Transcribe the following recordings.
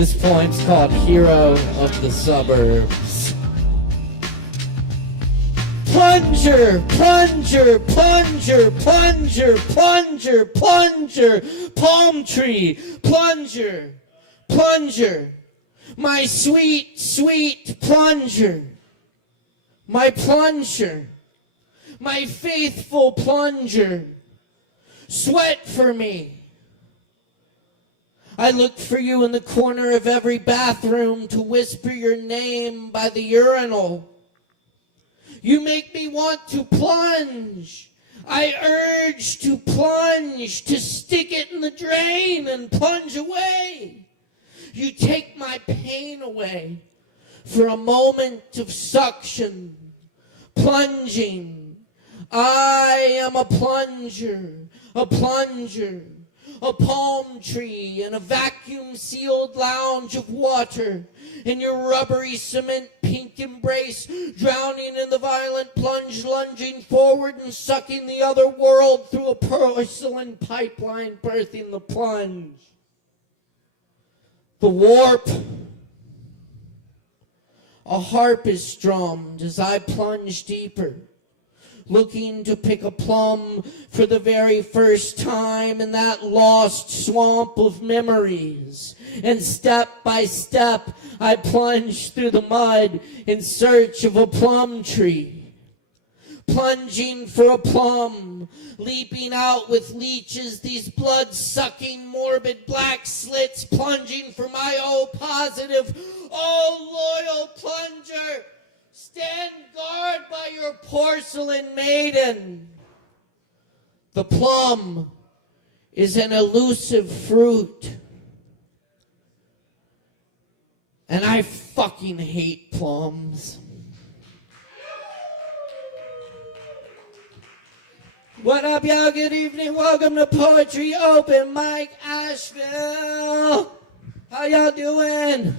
This poem's called Hero of the Suburbs. Plunger, plunger, plunger, plunger, plunger, plunger, palm tree, plunger, plunger, my sweet, sweet plunger, my plunger, my faithful plunger, sweat for me. I look for you in the corner of every bathroom to whisper your name by the urinal. You make me want to plunge. I urge to plunge, to stick it in the drain and plunge away. You take my pain away for a moment of suction, plunging. I am a plunger, a plunger. A palm tree and a vacuum-sealed lounge of water in your rubbery cement pink embrace, drowning in the violent plunge, lunging forward and sucking the other world through a porcelain pipeline, birthing the plunge. The warp. A harp is strummed as I plunge deeper, looking to pick a plum for the very first time in that lost swamp of memories. And step by step, I plunge through the mud in search of a plum tree. Plunging for a plum, leaping out with leeches, these blood-sucking, morbid black slits, plunging for my O-positive, O-loyal plunger. Stand guard by your porcelain maiden. The plum is an elusive fruit. And I fucking hate plums. What up, y'all? Good evening. Welcome to Poetry Open Mic Asheville. How y'all doing?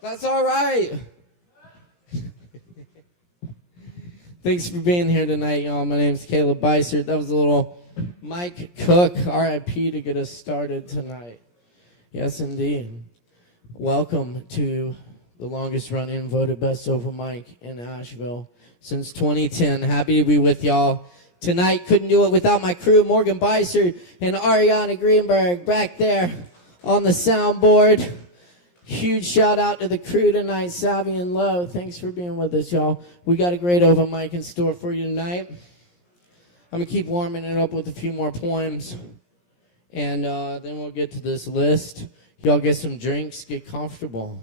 That's all right. Thanks for being here tonight, y'all. My name's Beissert. That was a little Mike Cook, R.I.P. to get us started tonight. Yes, indeed. Welcome to the longest running voted best open mic in Asheville since 2010. Happy to be with y'all tonight. Couldn't do it without my crew, Morgan Beissert and Ari Greenberg back there on the soundboard. Huge shout out to the crew tonight, Savvy and Low. Thanks for being with us, y'all. We got a great open mic in store for you tonight. I'm going to keep warming it up with a few more poems. And then we'll get to this list. Y'all get some drinks, get comfortable.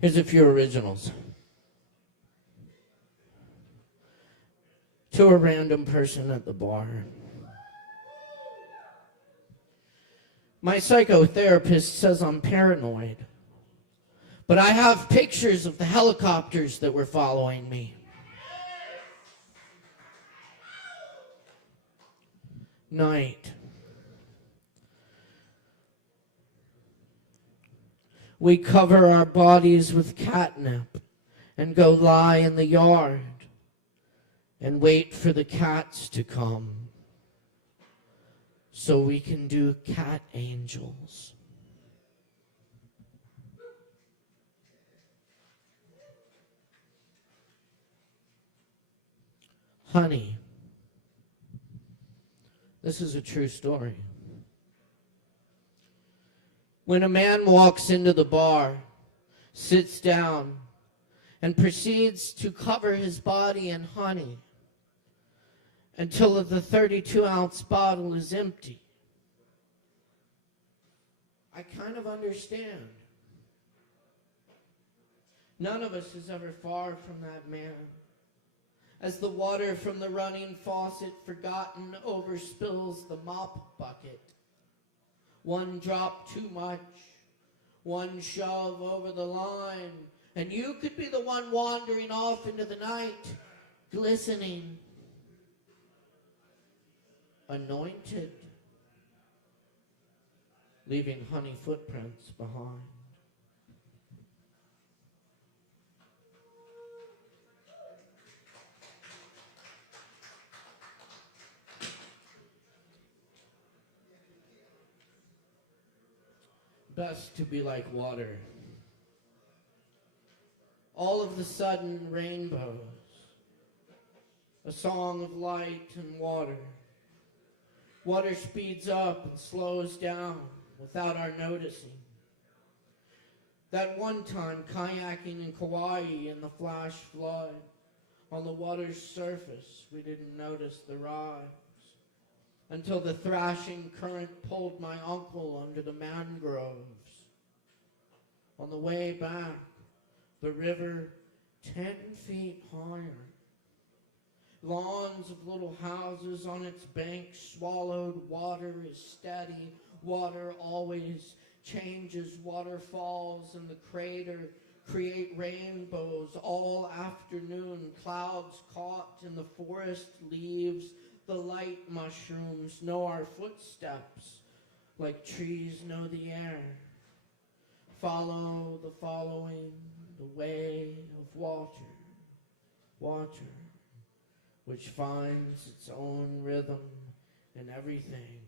Here's a few originals. To a random person at the bar. My psychotherapist says I'm paranoid, but I have pictures of the helicopters that were following me. Night. We cover our bodies with catnip and go lie in the yard and wait for the cats to come so we can do cat angels. Honey. This is a true story. When a man walks into the bar, sits down, and proceeds to cover his body in honey until the 32-ounce bottle is empty, I kind of understand. None of us is ever far from that man. As the water from the running faucet, forgotten, overspills the mop bucket. One drop too much, one shove over the line, and you could be the one wandering off into the night, glistening, anointed, leaving honey footprints behind. Best to be like water. All of the sudden, rainbows. A song of light and water. Water speeds up and slows down without our noticing. That one time kayaking in Kauai in the flash flood, on the water's surface we didn't notice the rise, until the thrashing current pulled my uncle under the mangroves. On the way back, the river 10 feet higher. Lawns of little houses on its banks swallowed. Water is steady. Water always changes. Waterfalls in the crater create rainbows all afternoon. Clouds caught in the forest leaves. The light mushrooms know our footsteps like trees know the air. Follow the following, the way of water. Water, which finds its own rhythm in everything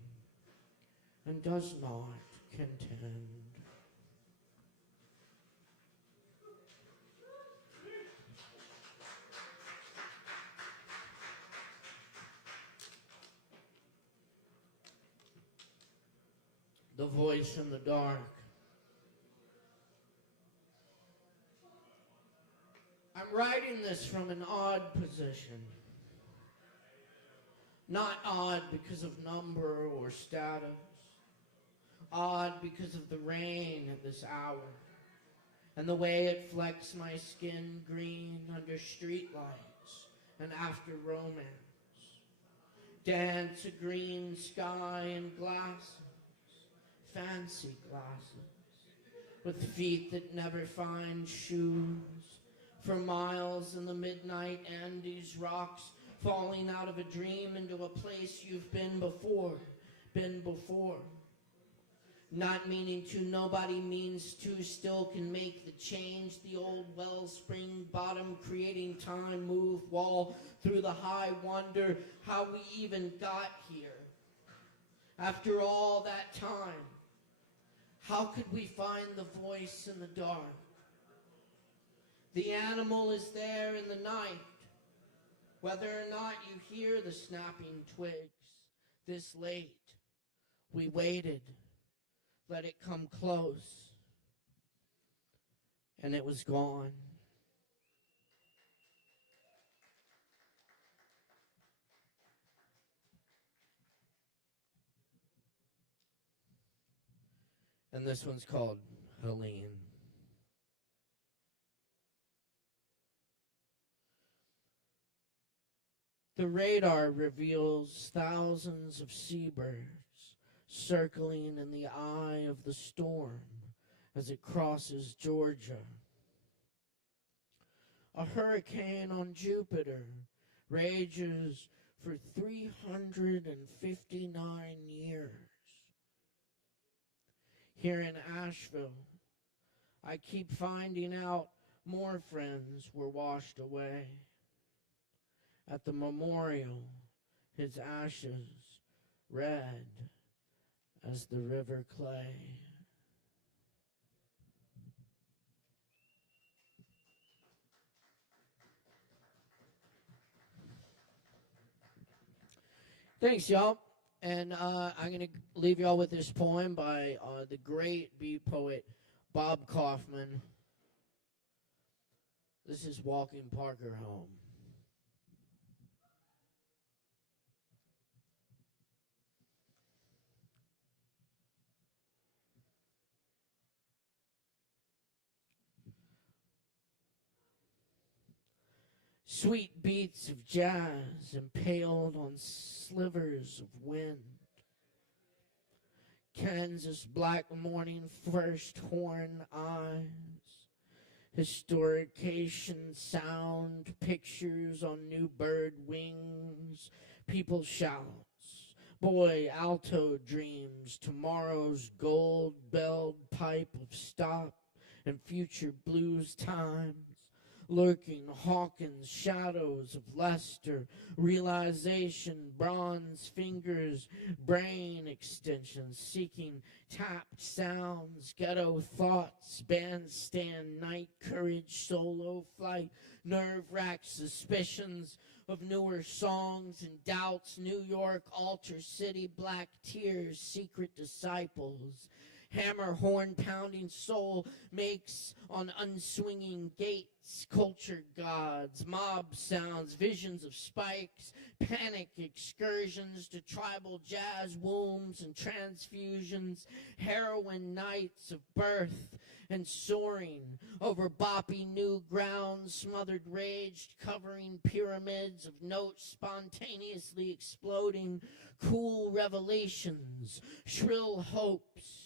and does not contend. The voice in the dark. I'm writing this from an odd position. Not odd because of number or status. Odd because of the rain at this hour and the way it flecks my skin green under streetlights and after romance. Dance a green sky and glasses, fancy glasses, with feet that never find shoes. For miles in the midnight Andes rocks, falling out of a dream into a place you've been before. Not meaning to, nobody means to, still can make the change. The old wellspring bottom, creating time, move, wall through the high wonder how we even got here. After all that time, how could we find the voice in the dark? The animal is there in the night. Whether or not you hear the snapping twigs this late, we waited, let it come close, and it was gone. And this one's called Helene. The radar reveals thousands of seabirds circling in the eye of the storm as it crosses Georgia. A hurricane on Jupiter rages for 359 years. Here in Asheville, I keep finding out more friends were washed away. At the memorial, his ashes red as the river clay. Thanks, y'all. And I'm going to leave y'all with this poem by the great bee poet Bob Kaufman. This is Walking Parker Home. Sweet beats of jazz impaled on slivers of wind. Kansas black morning first horn eyes. Historication sound pictures on new bird wings. People shouts. Boy alto dreams. Tomorrow's gold-belled pipe of stop and future blues times. lurking Hawkins, shadows of Leicester, realization, bronze fingers, brain extensions, seeking tapped sounds, ghetto thoughts, bandstand, night courage, solo flight, nerve-racked suspicions of newer songs and doubts, New York, Alter City, black tears, secret disciples, hammer horn pounding soul makes on unswinging gates, culture gods, mob sounds, visions of spikes, panic excursions to tribal jazz wombs and transfusions, heroin nights of birth and soaring over boppy new ground, smothered rage covering pyramids of notes spontaneously exploding, cool revelations, shrill hopes,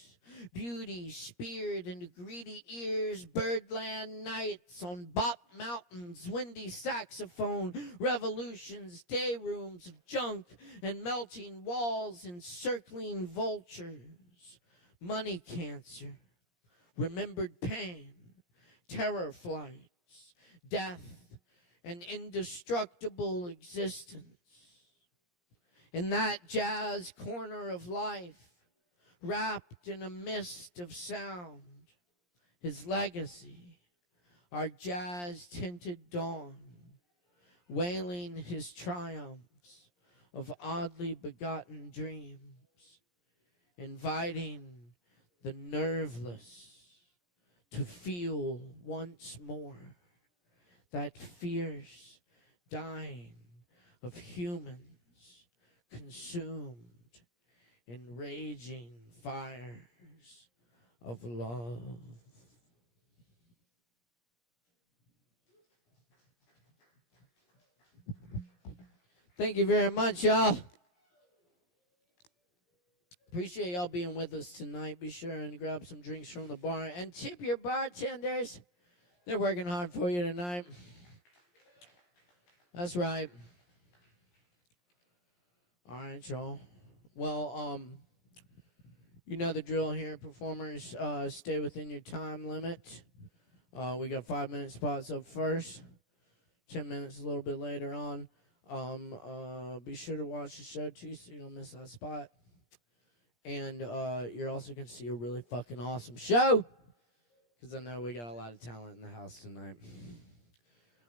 beauty speared into greedy ears, birdland nights on bop mountains, windy saxophone revolutions, day rooms of junk and melting walls, encircling vultures, money cancer, remembered pain, terror flights, death, and indestructible existence. In that jazz corner of life, wrapped in a mist of sound, his legacy, our jazz-tinted dawn, wailing his triumphs of oddly begotten dreams, inviting the nerveless to feel once more that fierce dying of humans consumed in raging fires of love. Thank you very much, y'all. Appreciate y'all being with us tonight. Be sure and grab some drinks from the bar and tip your bartenders. They're working hard for you tonight. That's right. All right, y'all. Well, you know the drill here. Performers, stay within your time limit. We got 5-minute spots up first, 10 minutes a little bit later on. Be sure to watch the show, too, so you don't miss that spot. And you're also going to see a really fucking awesome show, because I know we got a lot of talent in the house tonight.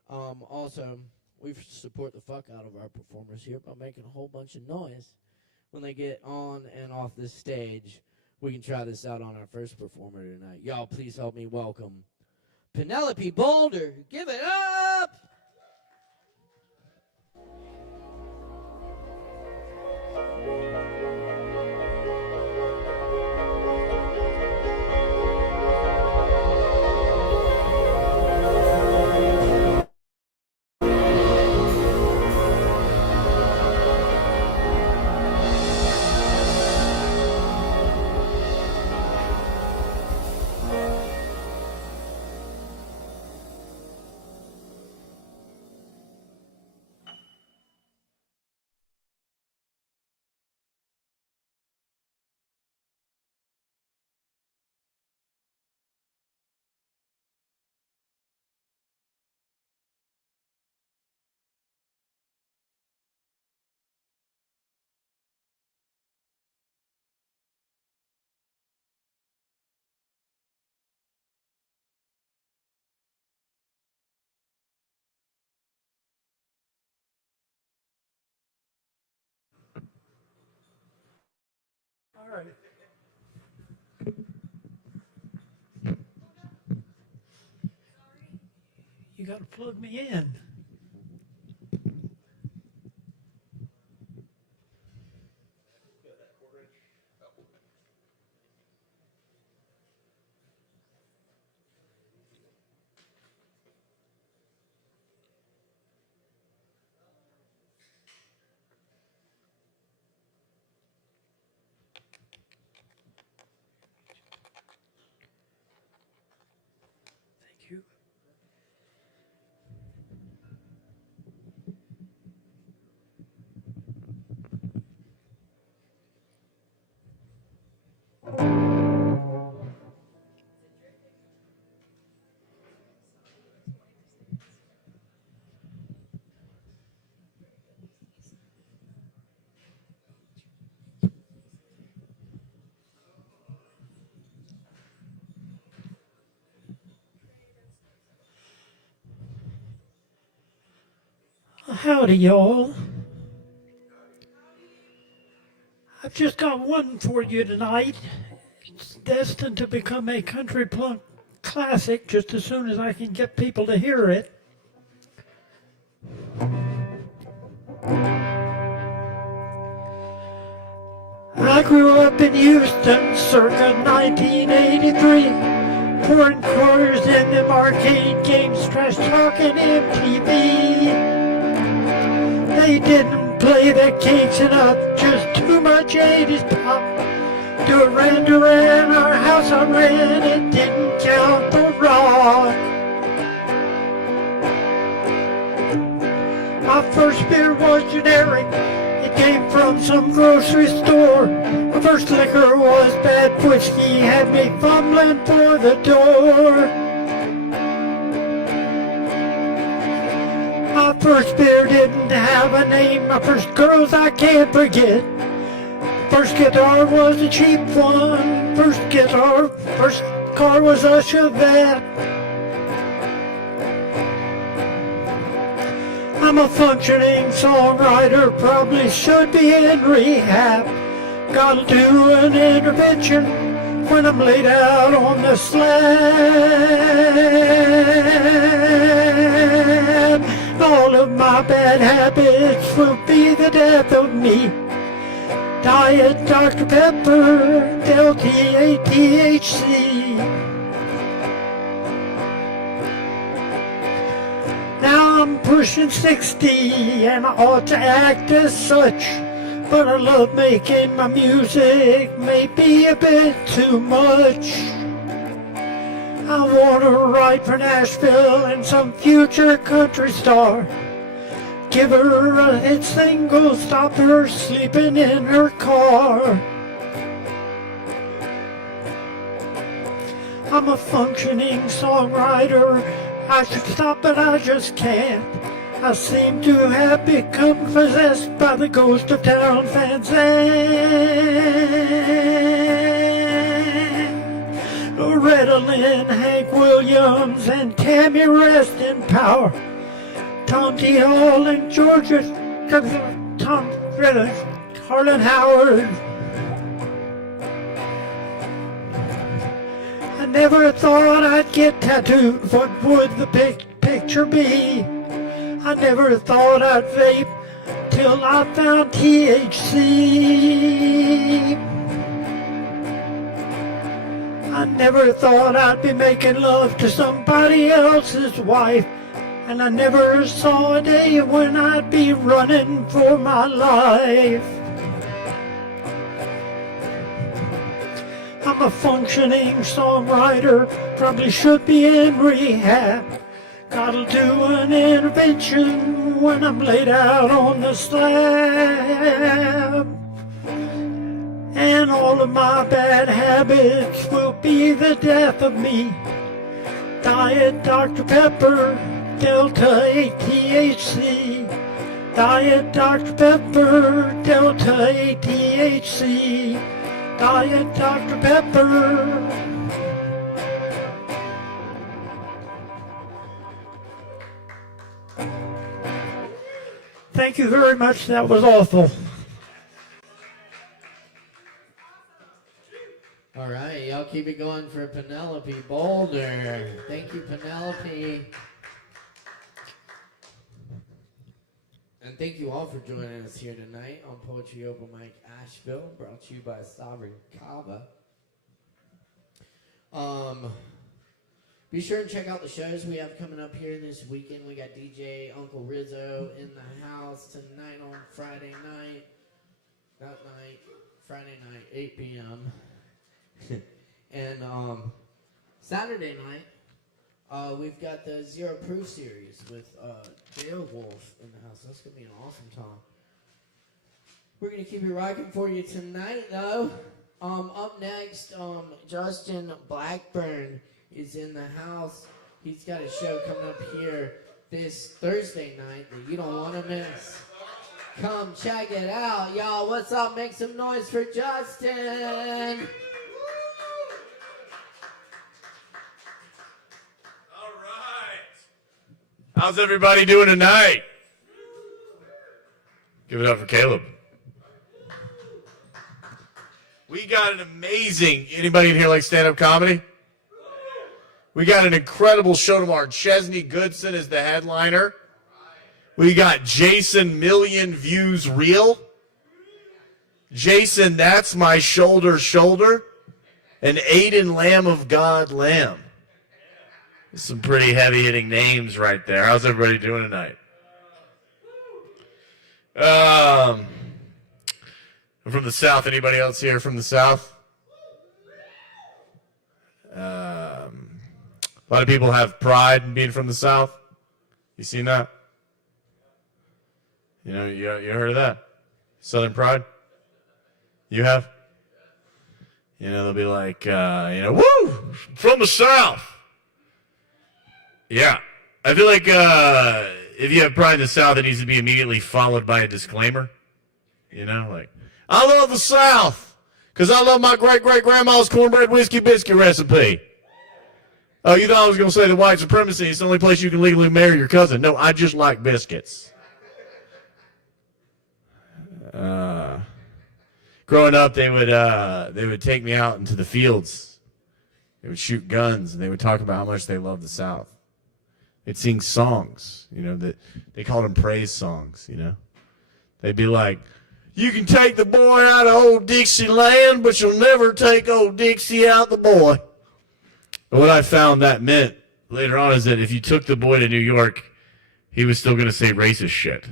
Also, we support the fuck out of our performers here by making a whole bunch of noise when they get on and off this stage. We can try this out on our first performer tonight. Y'all, please help me welcome Penelope Boulder. Give it up! All right. You got to plug me in. Thank you. Howdy, y'all. I've just got one for you tonight. It's destined to become a country plunk classic just as soon as I can get people to hear it. I grew up in Houston circa 1983, pouring quarters in them arcade games, trash talking MTV. They didn't play the Kinks enough, just too much 80s pop. Duran Duran, our house I ran, it didn't count the rock. My first beer was generic, it came from some grocery store. My first liquor was bad whiskey, had me fumbling for the door. My first beer didn't have a name, my first girls I can't forget. First guitar was a cheap one, first car was a Chevette. I'm a functioning songwriter, probably should be in rehab. Gotta do an intervention when I'm laid out on the slab. All of my bad habits will be the death of me. Diet Dr. Pepper, Delta THC. Now I'm pushing 60 and I ought to act as such, but I love making my music, maybe a bit too much. I want to write for Nashville and some future country star. Give her a hit single, stop her sleeping in her car. I'm a functioning songwriter, I should stop but I just can't. I seem to have become possessed by the ghost of Town Van Zandt. Loretta Lynn, Hank Williams, and Tammy rest in power. Tom T. Hall and Georgia, Tom Greta, Harlan Howard. I never thought I'd get tattooed, what would the picture be? I never thought I'd vape till I found THC. I never thought I'd be making love to somebody else's wife. And I never saw a day when I'd be running for my life. I'm a functioning songwriter, probably should be in rehab. Gotta do an intervention when I'm laid out on the slab. And all of my bad habits will be the death of me. Diet Dr. Pepper, Delta 8 THC. Diet Dr. Pepper, Delta 8 THC. Diet Dr. Pepper. Thank you very much. That was awful. All right, y'all keep it going for Penelope Boulder. Thank you, Penelope. And thank you all for joining us here tonight on Poetry Open Mic Asheville, brought to you by Sovereign Kava. Be sure and check out the shows we have coming up here this weekend. We got DJ Uncle Rizzo in the house tonight on Friday night. Friday night, 8 p.m. And Saturday night, we've got the Zero Proof series with Dale Wolf in the house. That's going to be an awesome time. We're going to keep it rocking for you tonight, though. Up next, Justin Blackburn is in the house. He's got a show coming up here this Thursday night that you don't want to miss. Come check it out, y'all. What's up? Make some noise for Justin. How's everybody doing tonight? Give it up for Caleb. We got an amazing, anybody in here like stand-up comedy? We got an incredible show tomorrow. Chesney Goodson is the headliner. We got Jason Million Views Reel. Jason, That's My Shoulder, and Aiden Lamb of God Lamb. Some pretty heavy-hitting names right there. How's everybody doing tonight? From the South. Anybody else here from the South? A lot of people have pride in being from the South. You seen that? You know, you heard of that? Southern pride? You have? You know, they'll be like, woo, from the South. Yeah. I feel like if you have pride in the South, it needs to be immediately followed by a disclaimer. You know, like, I love the South because I love my great-great-grandma's cornbread whiskey biscuit recipe. Oh, you thought I was going to say the white supremacy is the only place you can legally marry your cousin. No, I just like biscuits. Growing up, they would take me out into the fields. They would shoot guns, and they would talk about how much they loved the South. They'd sing songs, you know, that they called them praise songs, you know. They'd be like, you can take the boy out of old Dixieland, but you'll never take old Dixie out the boy. And what I found that meant later on is that if you took the boy to New York, he was still going to say racist shit.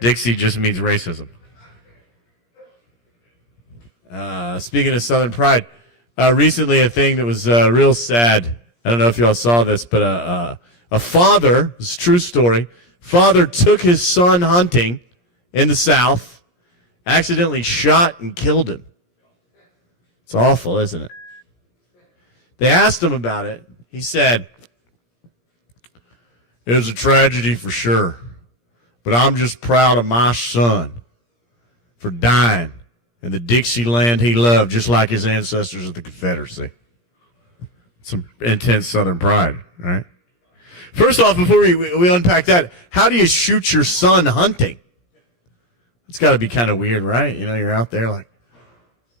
Dixie just means racism. Speaking of Southern pride, recently a thing that was real sad. I don't know if y'all saw this, but a father, this is a true story, father took his son hunting in the South, accidentally shot and killed him. It's awful, isn't it? They asked him about it. He said, it was a tragedy for sure, but I'm just proud of my son for dying in the Dixieland he loved, just like his ancestors of the Confederacy. Some intense Southern pride, right? First off, before we unpack that, how do you shoot your son hunting? It's got to be kind of weird, right? You know, you're out there like,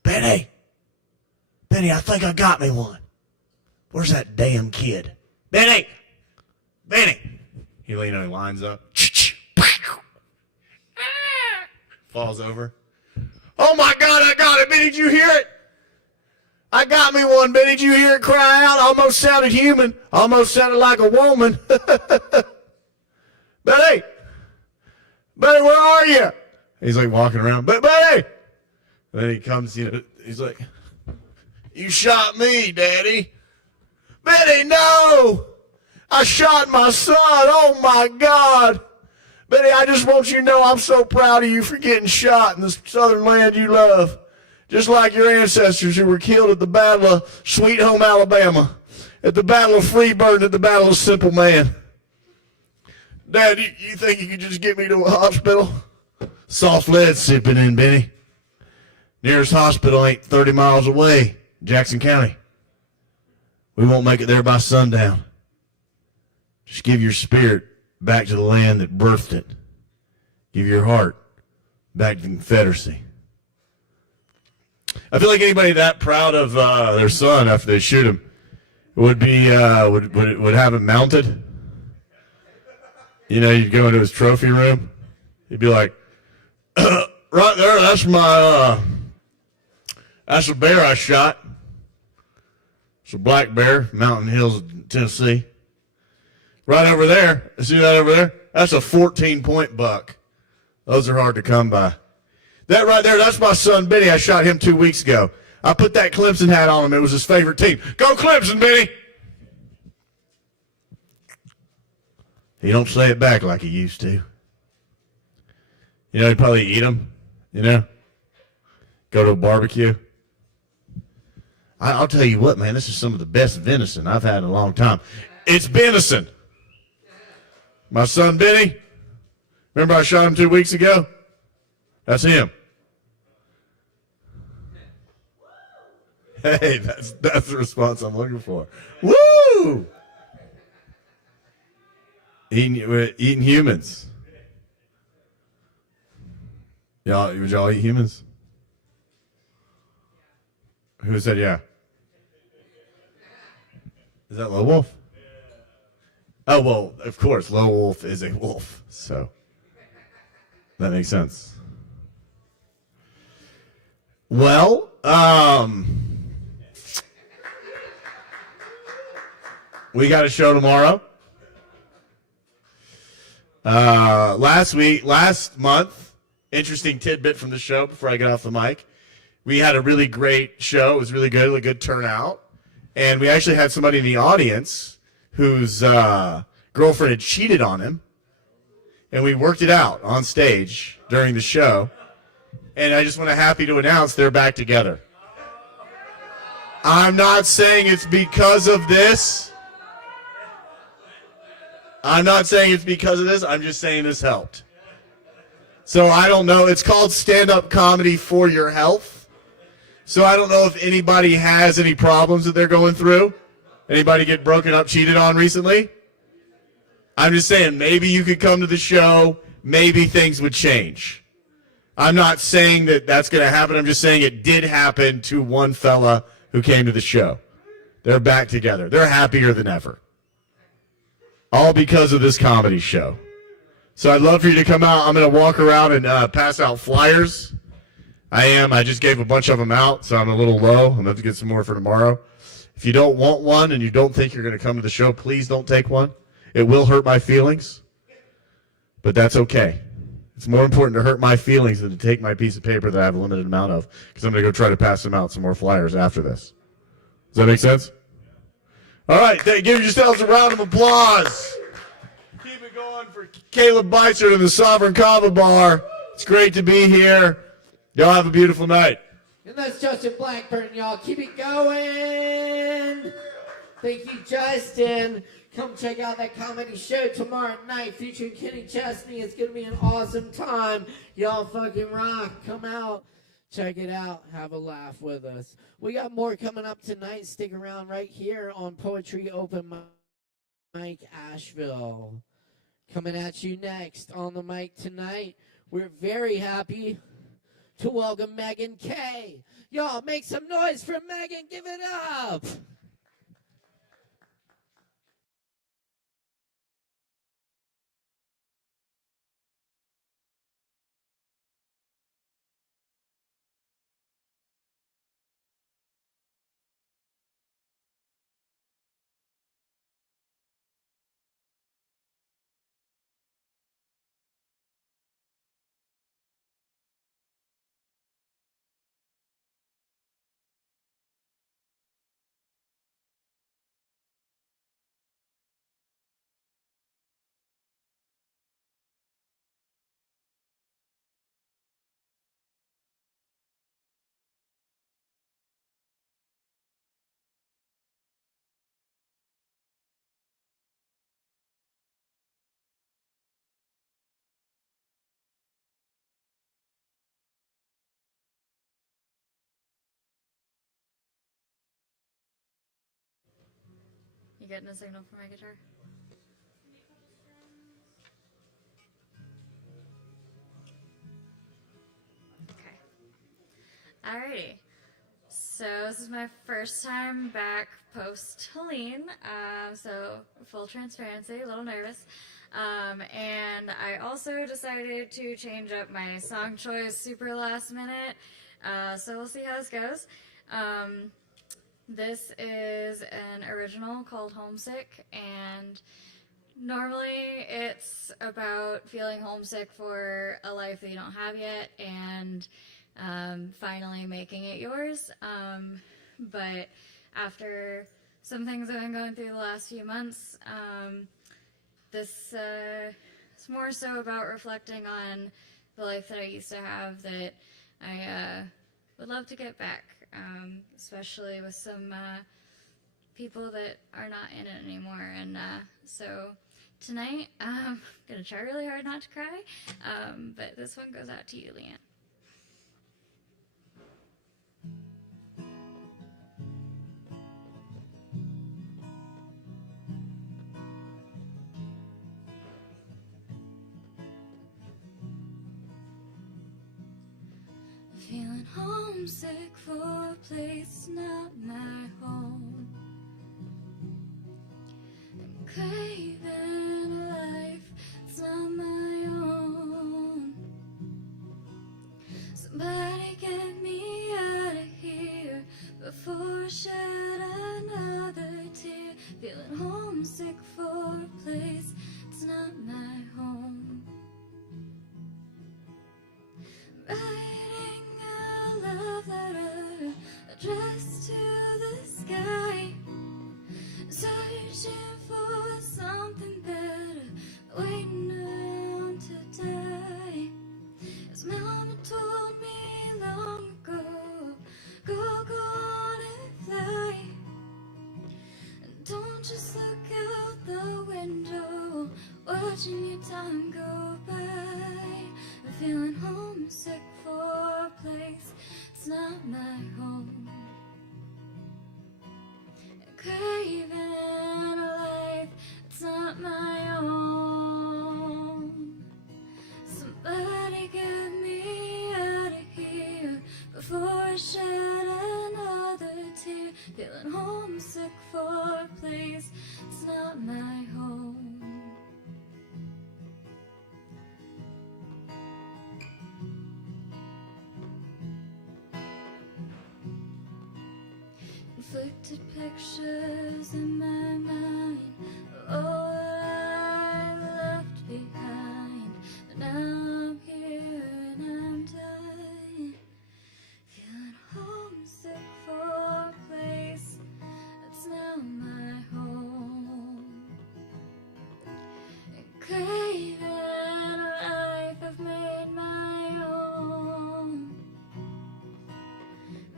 Benny, I think I got me one. Where's that damn kid? Benny! He lines up. Falls over. Oh my God, I got it. Benny, did you hear it? I got me one, Benny. Did you hear it cry out? Almost sounded human. Almost sounded like a woman. Benny, where are you? He's like walking around. Benny! And then he comes, he's like, you shot me, Daddy. Benny, no! I shot my son. Oh my God. Benny, I just want you to know I'm so proud of you for getting shot in the southern land you love. Just like your ancestors who were killed at the Battle of Sweet Home, Alabama, at the Battle of Freeburg, at the Battle of Simple Man. Dad, you think you could just get me to a hospital? Soft lead sipping in, Benny. Nearest hospital ain't 30 miles away, Jackson County. We won't make it there by sundown. Just give your spirit back to the land that birthed it. Give your heart back to the Confederacy. I feel like anybody that proud of their son after they shoot him would be would have it mounted. You know, you'd go into his trophy room. He'd be like, right there, that's a bear I shot. It's a black bear, Mountain Hills, Tennessee. Right over there, see that over there? That's a 14-point buck. Those are hard to come by. That right there, that's my son, Benny. I shot him 2 weeks ago. I put that Clemson hat on him. It was his favorite team. Go Clemson, Benny! He don't say it back like he used to. You know, he'd probably eat them, you know? Go to a barbecue. I'll tell you what, man, this is some of the best venison I've had in a long time. It's venison. My son, Benny, remember I shot him 2 weeks ago? That's him. Hey, that's the response I'm looking for. Woo! Eating humans. Would y'all eat humans? Who said yeah? Is that Low Wolf? Oh, well, of course, Low Wolf is a wolf, so that makes sense. Well, we got a show tomorrow. Last month, interesting tidbit from the show before I get off the mic. We had a really great show. It was really good, a good turnout. And we actually had somebody in the audience whose girlfriend had cheated on him. And we worked it out on stage during the show. And I just want to happy to announce they're back together. I'm not saying it's because of this. I'm not saying it's because of this. I'm just saying this helped. So I don't know. It's called stand-up comedy for your health. So I don't know if anybody has any problems that they're going through. Anybody get broken up, cheated on recently? I'm just saying maybe you could come to the show. Maybe things would change. I'm not saying that that's going to happen. I'm just saying it did happen to one fella who came to the show. They're back together. They're happier than ever. All because of this comedy show. So I'd love for you to come out. I'm going to walk around and pass out flyers. I just gave a bunch of them out, so I'm a little low. I'm going to have to get some more for tomorrow. If you don't want one and you don't think you're going to come to the show, please don't take one. It will hurt my feelings, but that's okay. It's more important to hurt my feelings than to take my piece of paper that I have a limited amount of, because I'm going to go try to pass them out some more flyers after this. Does that make sense? All right, give yourselves a round of applause. Keep it going for Caleb Beissert and the Sovereign Kava Bar. It's great to be here. Y'all have a beautiful night. And that's Justin Blackburn, y'all. Keep it going. Thank you, Justin. Come check out that comedy show tomorrow night featuring Kenny Chesney. It's going to be an awesome time. Y'all fucking rock. Come out. Check it out. Have a laugh with us. We got more coming up tonight. Stick around right here on Poetry Open Mic Asheville. Coming at you next on the mic tonight. We're very happy to welcome Megan K. Y'all make some noise for Megan. Give it up. You getting a signal for my guitar? Okay. Alrighty. So this is my first time back post-Helene. So full transparency, a little nervous. And I also decided to change up my song choice super last minute. So we'll see how this goes. This is an original called Homesick, and normally it's about feeling homesick for a life that you don't have yet and finally making it yours. But after some things I've been going through the last few months, this is more so about reflecting on the life that I used to have that I would love to get back. Especially with some people that are not in it anymore. And so tonight, I'm going to try really hard not to cry, but this one goes out to you, Leanne. Feeling homesick for a place not my home. I'm craving a life that's not my own. Somebody get me out of here before I shed another tear. Feeling homesick for a place that's not my home. Writing a love letter addressed to the sky, searching for something better, waiting around to die. As mama told me long ago, go on and fly, and don't just look out the window, watching your time go by. I'm feeling homesick for a place it's not my home. I'm craving a life it's not my own. Somebody get me out of here before I shed another tear. Feeling homesick for a place it's not my home. Inflicted pictures in my mind of all I left behind, but now I'm here and I'm dying. Feeling homesick for a place that's now my home. And craving a life I've made my own.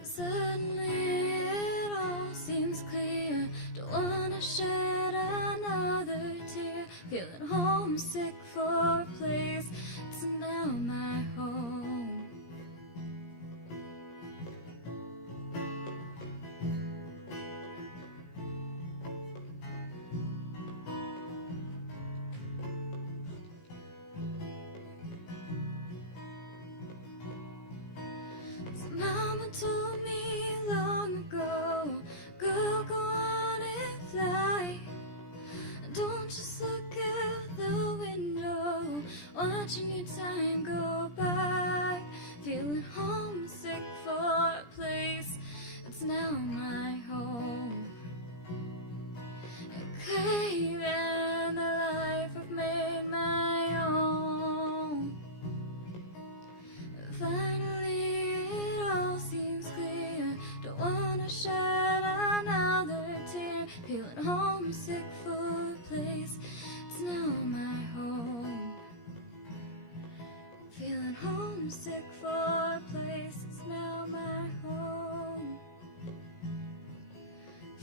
Suddenly it all seems clear. Don't wanna shed another tear. Feeling homesick for a place it's now my home. So mama told me long ago, go on and fly. Don't just look out the window, watching your time go by. Feeling homesick for a place it's now my home. And craving the life I've made my own. Finally it all seems clear. Don't wanna shed another tear. Feeling homesick for a place it's now my home. Feeling homesick for a place it's now my home.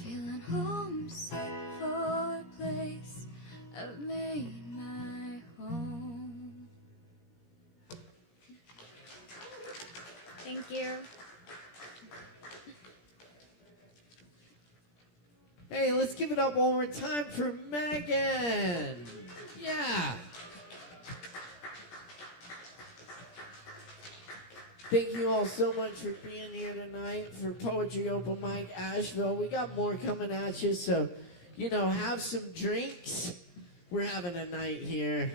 Feeling homesick for a place I've made my home. Thank you. Hey, let's give it up one more time for Megan. Yeah. Thank you all so much for being here tonight for Poetry Open Mic Asheville. We got more coming at you, so, have some drinks. We're having a night here.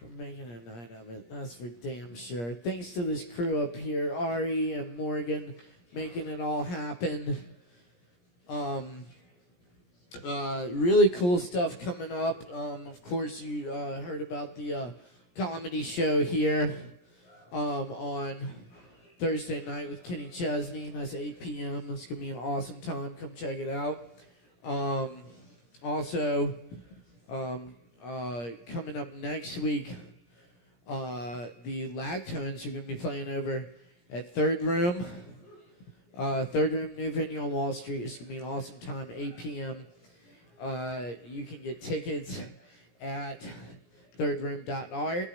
We're making a night of it, that's for damn sure. Thanks to this crew up here, Ari and Morgan, making it all happen. Really cool stuff coming up. Of course, you heard about the comedy show here on Thursday night with Kenny Chesney. That's 8 p.m. It's going to be an awesome time. Come check it out. Also, coming up next week, the Lactones are going to be playing over at Third Room. Third Room, new venue on Wall Street. It's going to be an awesome time, 8 p.m. You can get tickets at thirdroom.art.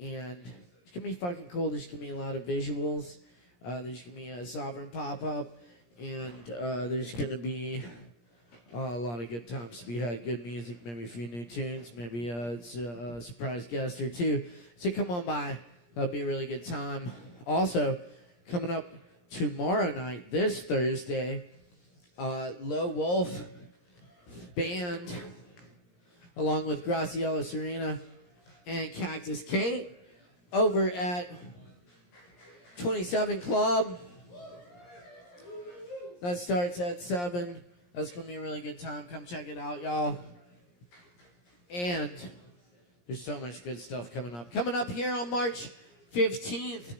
And it's going to be fucking cool. There's going to be a lot of visuals. There's going to be a Sovereign pop-up. And there's going to be a lot of good times to be had. Good music, maybe a few new tunes, maybe it's a surprise guest or two. So come on by. That'll be a really good time. Also, Coming up tomorrow night, this Thursday, Low Wolf Band, along with Graciela Serena and Cactus Kate, over at 27 Club. That starts at 7. That's going to be a really good time. Come check it out, y'all. And there's so much good stuff coming up. Coming up here on March 15th,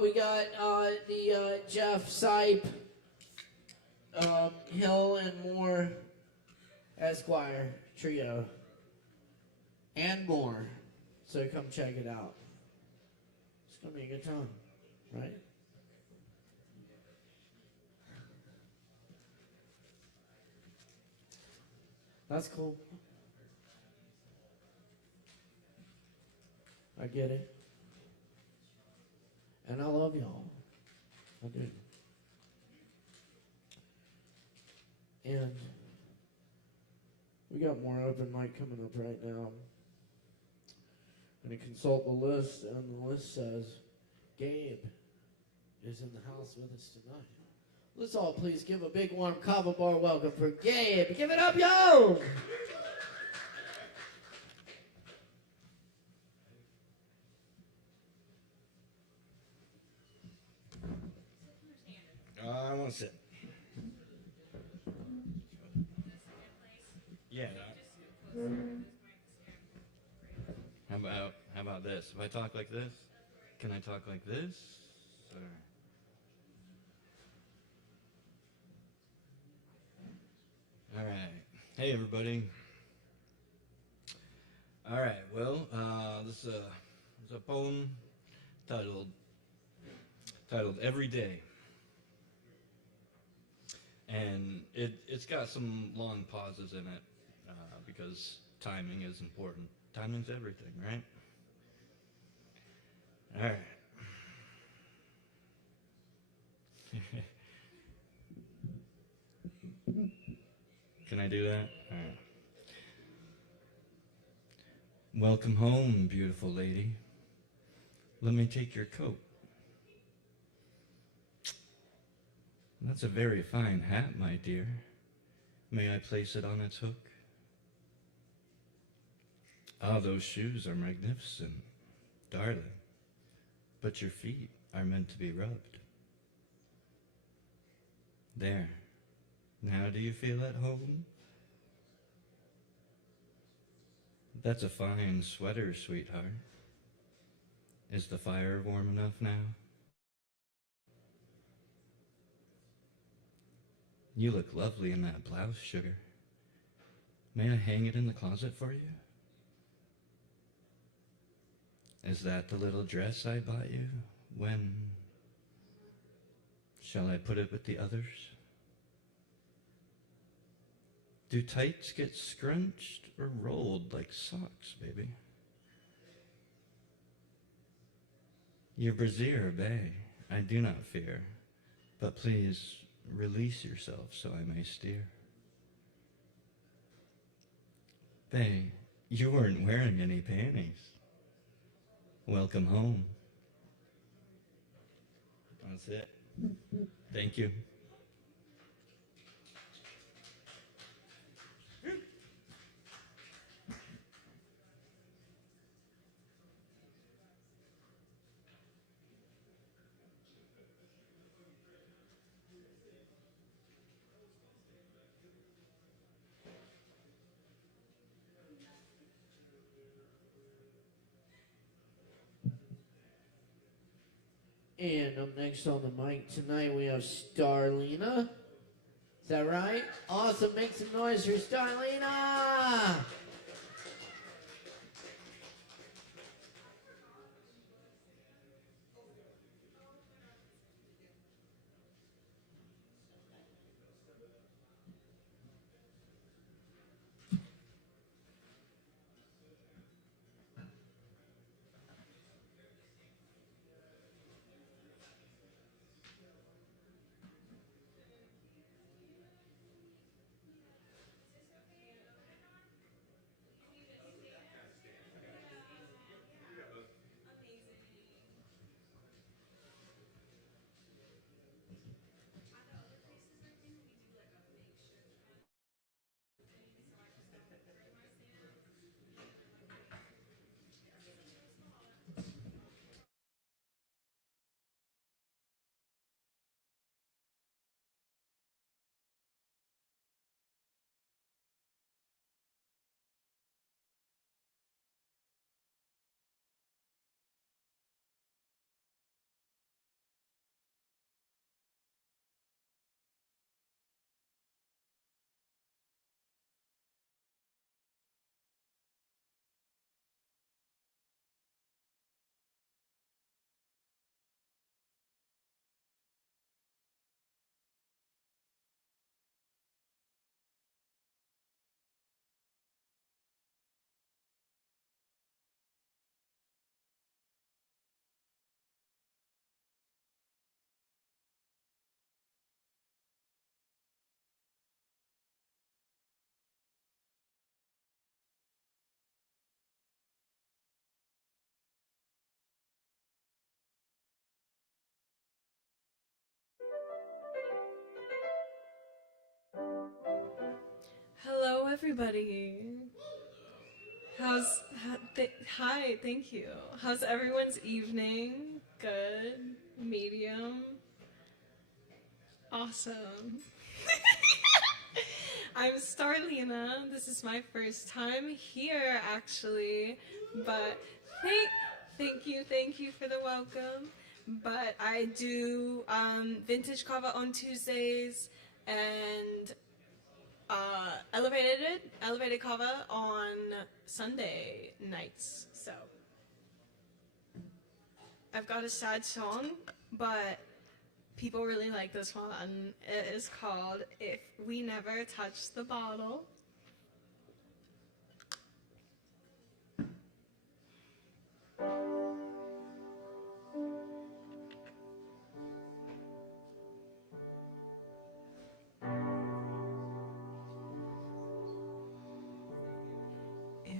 we got the Jeff Sipe, Hill and Moore Esquire trio, and more. So come check it out. It's going to be a good time, right? That's cool. I get it. And I love y'all. I do. And we got more open mic coming up right now. I'm going to consult the list, and the list says Gabe is in the house with us tonight. Let's all please give a big warm Kava bar welcome for Gabe. Give it up, yo! I want to sit. Yeah. How about this? If I talk like this, can I talk like this? Or... All right. Hey, everybody. All right. Well, this is a poem titled "Every Day," and it's got some long pauses in it because timing is important. Timing's everything, right? All right. Can I do that? All right. Welcome home, beautiful lady. Let me take your coat. That's a very fine hat, my dear. May I place it on its hook? Ah, those shoes are magnificent, darling. But your feet are meant to be rubbed. There. Now do you feel at home? That's a fine sweater, sweetheart. Is the fire warm enough now? You look lovely in that blouse, sugar. May I hang it in the closet for you? Is that the little dress I bought you? When? Shall I put it with the others? Do tights get scrunched or rolled like socks, baby? Your brassiere, bae, I do not fear, but please release yourself so I may steer. Bae, you weren't wearing any panties. Welcome home. That's it. Thank you. And up next on the mic tonight, we have Starlina. Is that right? Awesome. Make some noise for Starlina. everybody. Hi, thank you. How's everyone's evening? Good? Medium? Awesome. I'm Starlina. This is my first time here, actually, but thank you for the welcome. But I do vintage Kava on Tuesdays and elevated Kava on Sunday nights. So I've got a sad song, but people really like this one. It is called If We Never Touch the Bottle.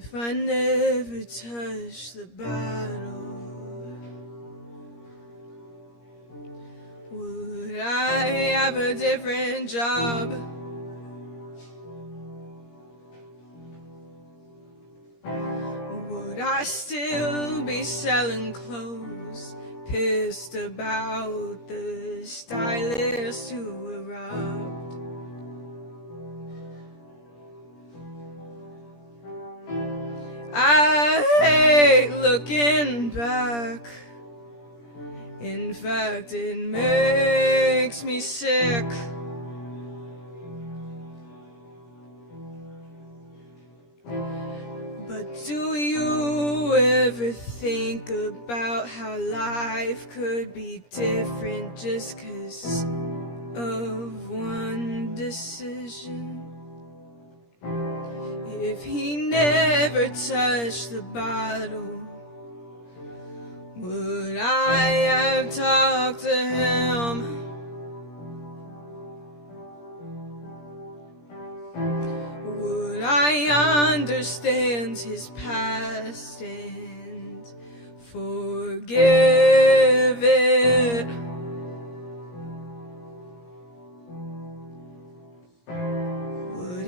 If I never touch the bottle, would I have a different job? Would I still be selling clothes, pissed about the stylist who were robbed? I hate looking back. In fact, it makes me sick. But do you ever think about how life could be different just 'cause of one decision? If he never touched the bottle, would I have talked to him? Would I understand his past and forgive it?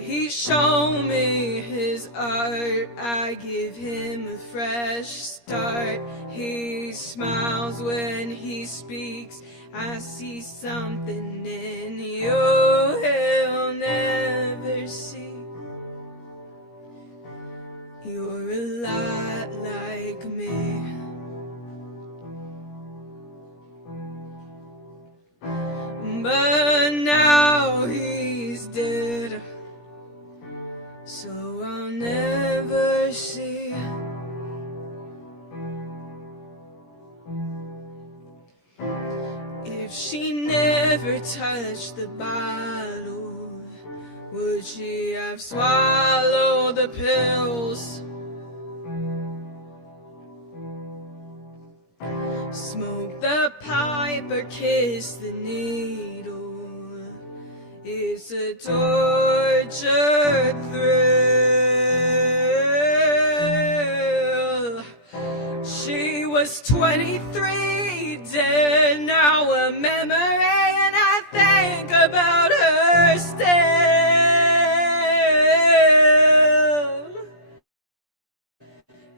He show me his art, I give him a fresh start. He smiles when he speaks, I see something in you he'll never see. You're a lot like me. But now he's dead, so I'll never see. If she never touched the bottle, would she have swallowed the pills? Smoke the pipe or kiss the needle? It's a torture thrill. She was 23, dead, now a memory, and I think about her still.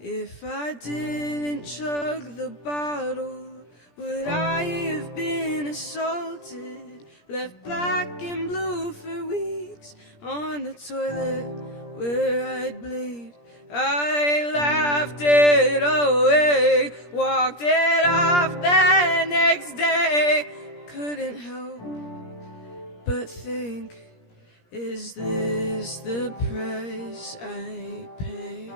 If I didn't chug the bottle, would I have been assaulted? Left black and blue for weeks on the toilet where I'd bleed. I laughed it away, walked it off the next day. Couldn't help but think, is this the price I pay?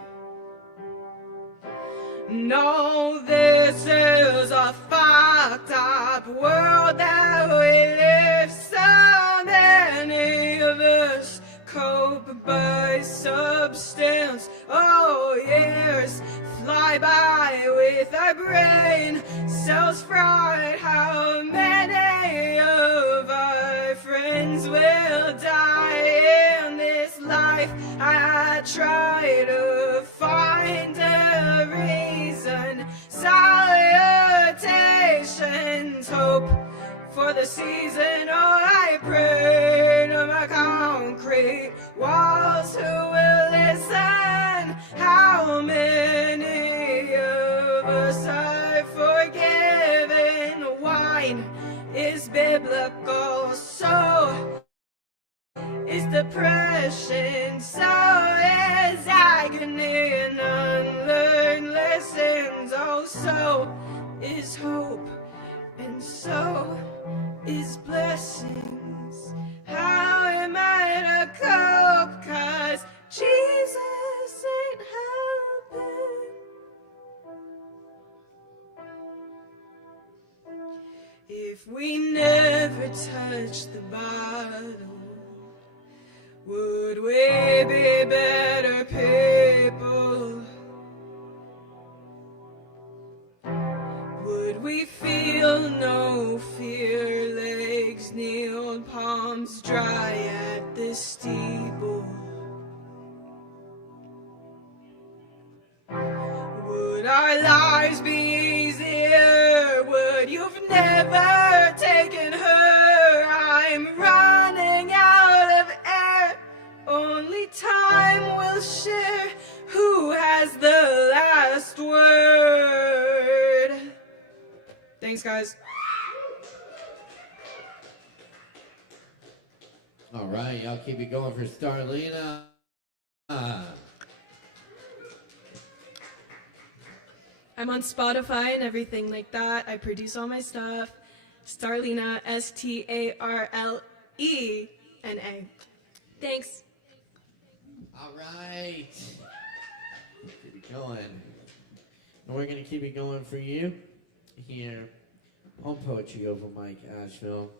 No, this is a fucked up world that we live. So many of us cope by substance. Oh, years fly by with our brain cells fried. How many of our friends will die in this life? I try to find a reason. Salutations, hope for the season. Oh, I pray to my concrete walls who will is biblical, so is depression, so is agony and unlearned lessons. Oh, so is hope, and so is blessings. How am I to cope? 'Cause Jesus ain't helping. If we never touch the bottle, would we be better people? Would we feel no fear, legs kneeled, palms dry at the steeple? Would our lives be easier? Would you've never taken her? I'm running out of air. Only time will share who has the last word. Thanks, guys. All right, y'all keep it going for Starlina. I'm on Spotify and everything like that. I produce all my stuff. Starlina, Starlena. Thanks. All right. Keep it going. And we're going to keep it going for you here on Poetry Over Mike, Asheville.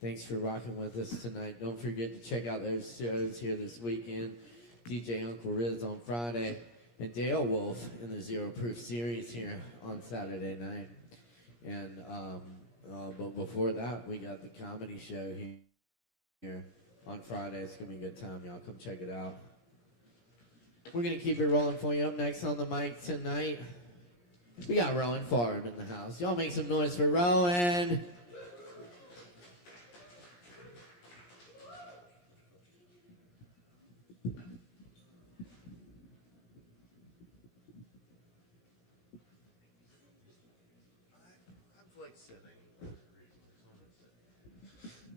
Thanks for rocking with us tonight. Don't forget to check out those shows here this weekend. DJ Uncle Riz on Friday. And Dale Wolf in the Zero Proof series here on Saturday night. And but before that, we got the comedy show here on Friday. It's going to be a good time, y'all. Come check it out. We're going to keep it rolling for you. Up next on the mic tonight, we got Rowan Farm in the house. Y'all make some noise for Rowan.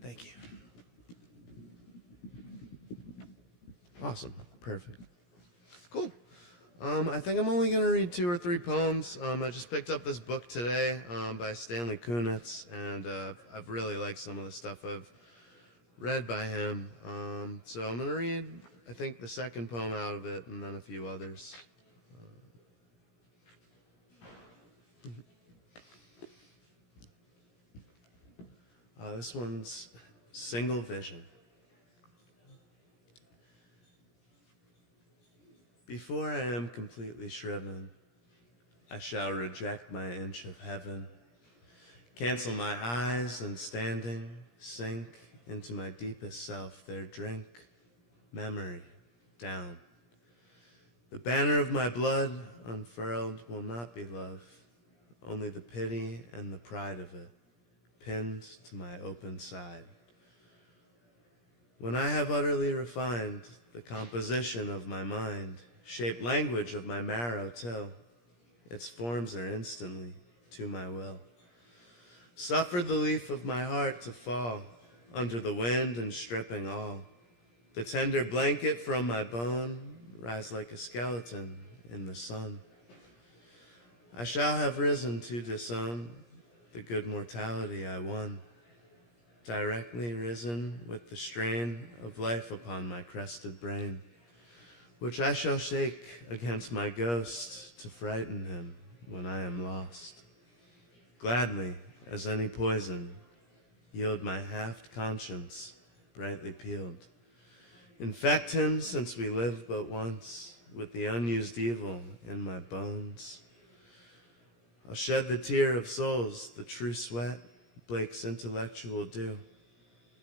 Thank you. Awesome. Perfect. Cool. I think I'm only going to read 2 or 3 poems. I just picked up this book today by Stanley Kunitz, and I've really liked some of the stuff I've read by him. So I'm going to read, I think, the second poem out of it, and then a few others. This one's Single Vision. Before I am completely shriven, I shall reject my inch of heaven, cancel my eyes, and standing, sink into my deepest self, there drink memory down. The banner of my blood unfurled will not be love, only the pity and the pride of it, pinned to my open side. When I have utterly refined the composition of my mind, shaped language of my marrow till its forms are instantly to my will, suffered the leaf of my heart to fall under the wind and stripping all, the tender blanket from my bone rise like a skeleton in the sun. I shall have risen to disown the good mortality I won, directly risen with the strain of life upon my crested brain, which I shall shake against my ghost to frighten him when I am lost. Gladly as any poison, yield my haft conscience brightly peeled. Infect him, since we live but once, with the unused evil in my bones. I'll shed the tear of souls, the true sweat, Blake's intellectual dew,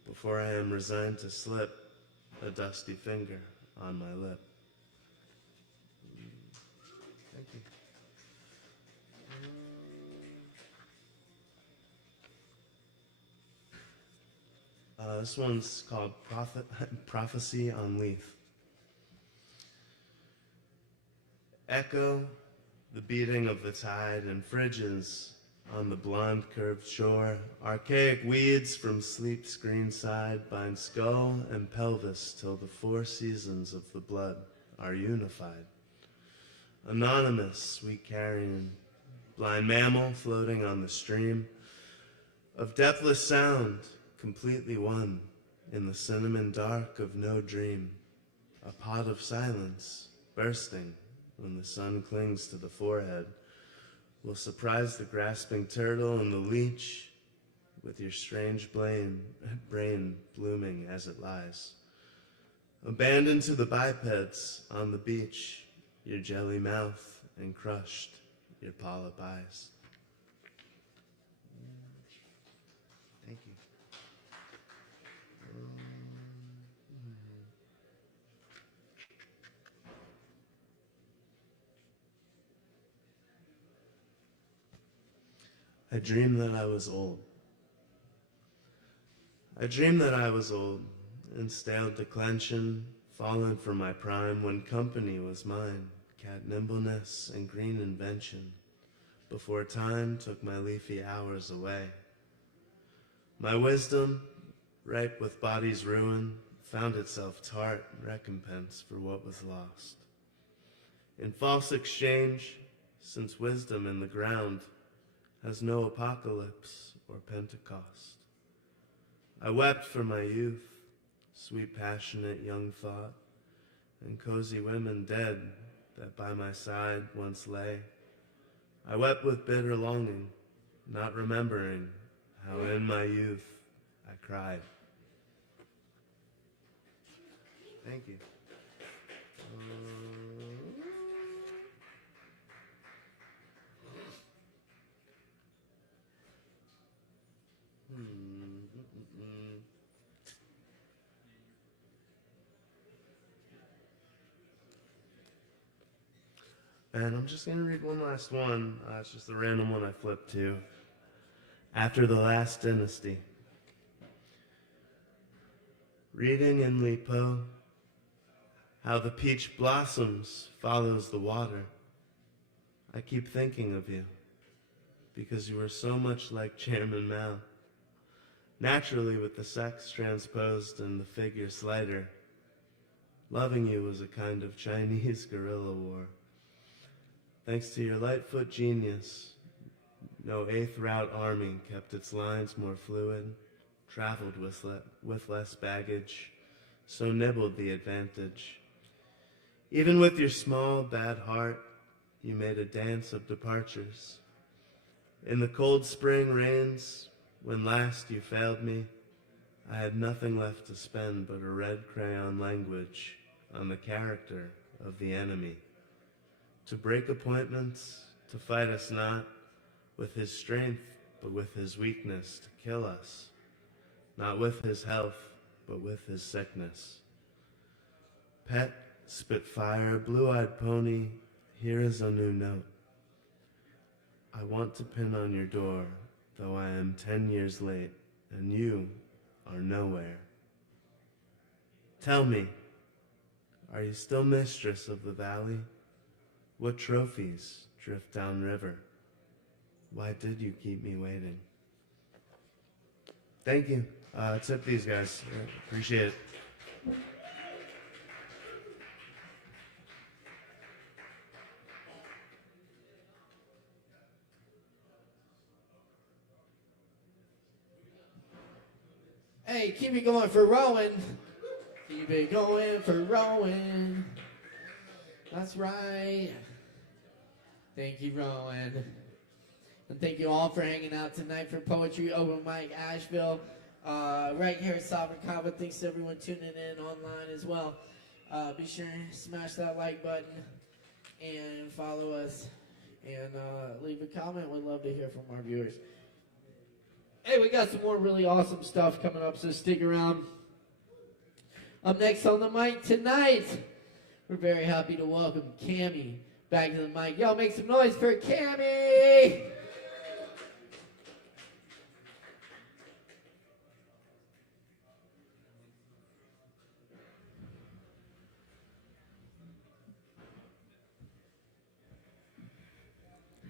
before I am resigned to slip a dusty finger on my lip. Thank you. This one's called Prophecy on Leaf. Echo the beating of the tide in fridges On the blonde curved shore, archaic weeds from sleep's green side bind skull and pelvis till the four seasons of the blood are unified. Anonymous, sweet carrion, blind mammal floating on the stream of depthless sound, completely one in the cinnamon dark of no dream. A pot of silence bursting when the sun clings to the forehead will surprise the grasping turtle and the leech with your strange brain blooming as it lies. Abandoned to the bipeds on the beach, your jelly mouth and crushed your polyp eyes. Thank you. I dreamed that I was old. I dreamed that I was old, in stale declension, fallen from my prime when company was mine, cat nimbleness and green invention, before time took my leafy hours away. My wisdom, ripe with body's ruin, found itself tart recompense for what was lost. In false exchange, since wisdom in the ground has no apocalypse or Pentecost. I wept for my youth, sweet passionate young thought, and cozy women dead that by my side once lay. I wept with bitter longing, not remembering how in my youth I cried. Thank you. And I'm just going to read one last one. It's just a random one I flipped to. After the last dynasty. Reading in Lipo how the peach blossoms follows the water. I keep thinking of you because you were so much like Chairman Mao. Naturally with the sex transposed and the figure slighter. Loving you was a kind of Chinese guerrilla war. Thanks to your Lightfoot genius, no Eighth Route Army kept its lines more fluid, traveled with less baggage, so nibbled the advantage. Even with your small, bad heart, you made a dance of departures. In the cold spring rains, when last you failed me, I had nothing left to spend but a red crayon language on the character of the enemy. To break appointments, to fight us not with his strength, but with his weakness, to kill us, not with his health, but with his sickness. Pet, Spitfire, blue-eyed pony, here is a new note. I want to pin on your door, though I am 10 years late, and you are nowhere. Tell me, are you still mistress of the valley? What trophies drift downriver? Why did you keep me waiting? Thank you. Tip these guys. Appreciate it. Hey, keep it going for Rowan. Keep it going for Rowan. That's right. Thank you, Rowan. And thank you all for hanging out tonight for Poetry Open Mic Asheville. Right here at Sovereign Kava. Thanks to everyone tuning in online as well. Be sure to smash that like button and follow us. And leave a comment. We'd love to hear from our viewers. Hey, we got some more really awesome stuff coming up, so stick around. Up next on the mic tonight, we're very happy to welcome Cammie back to the mic. Y'all make some noise for Cammie!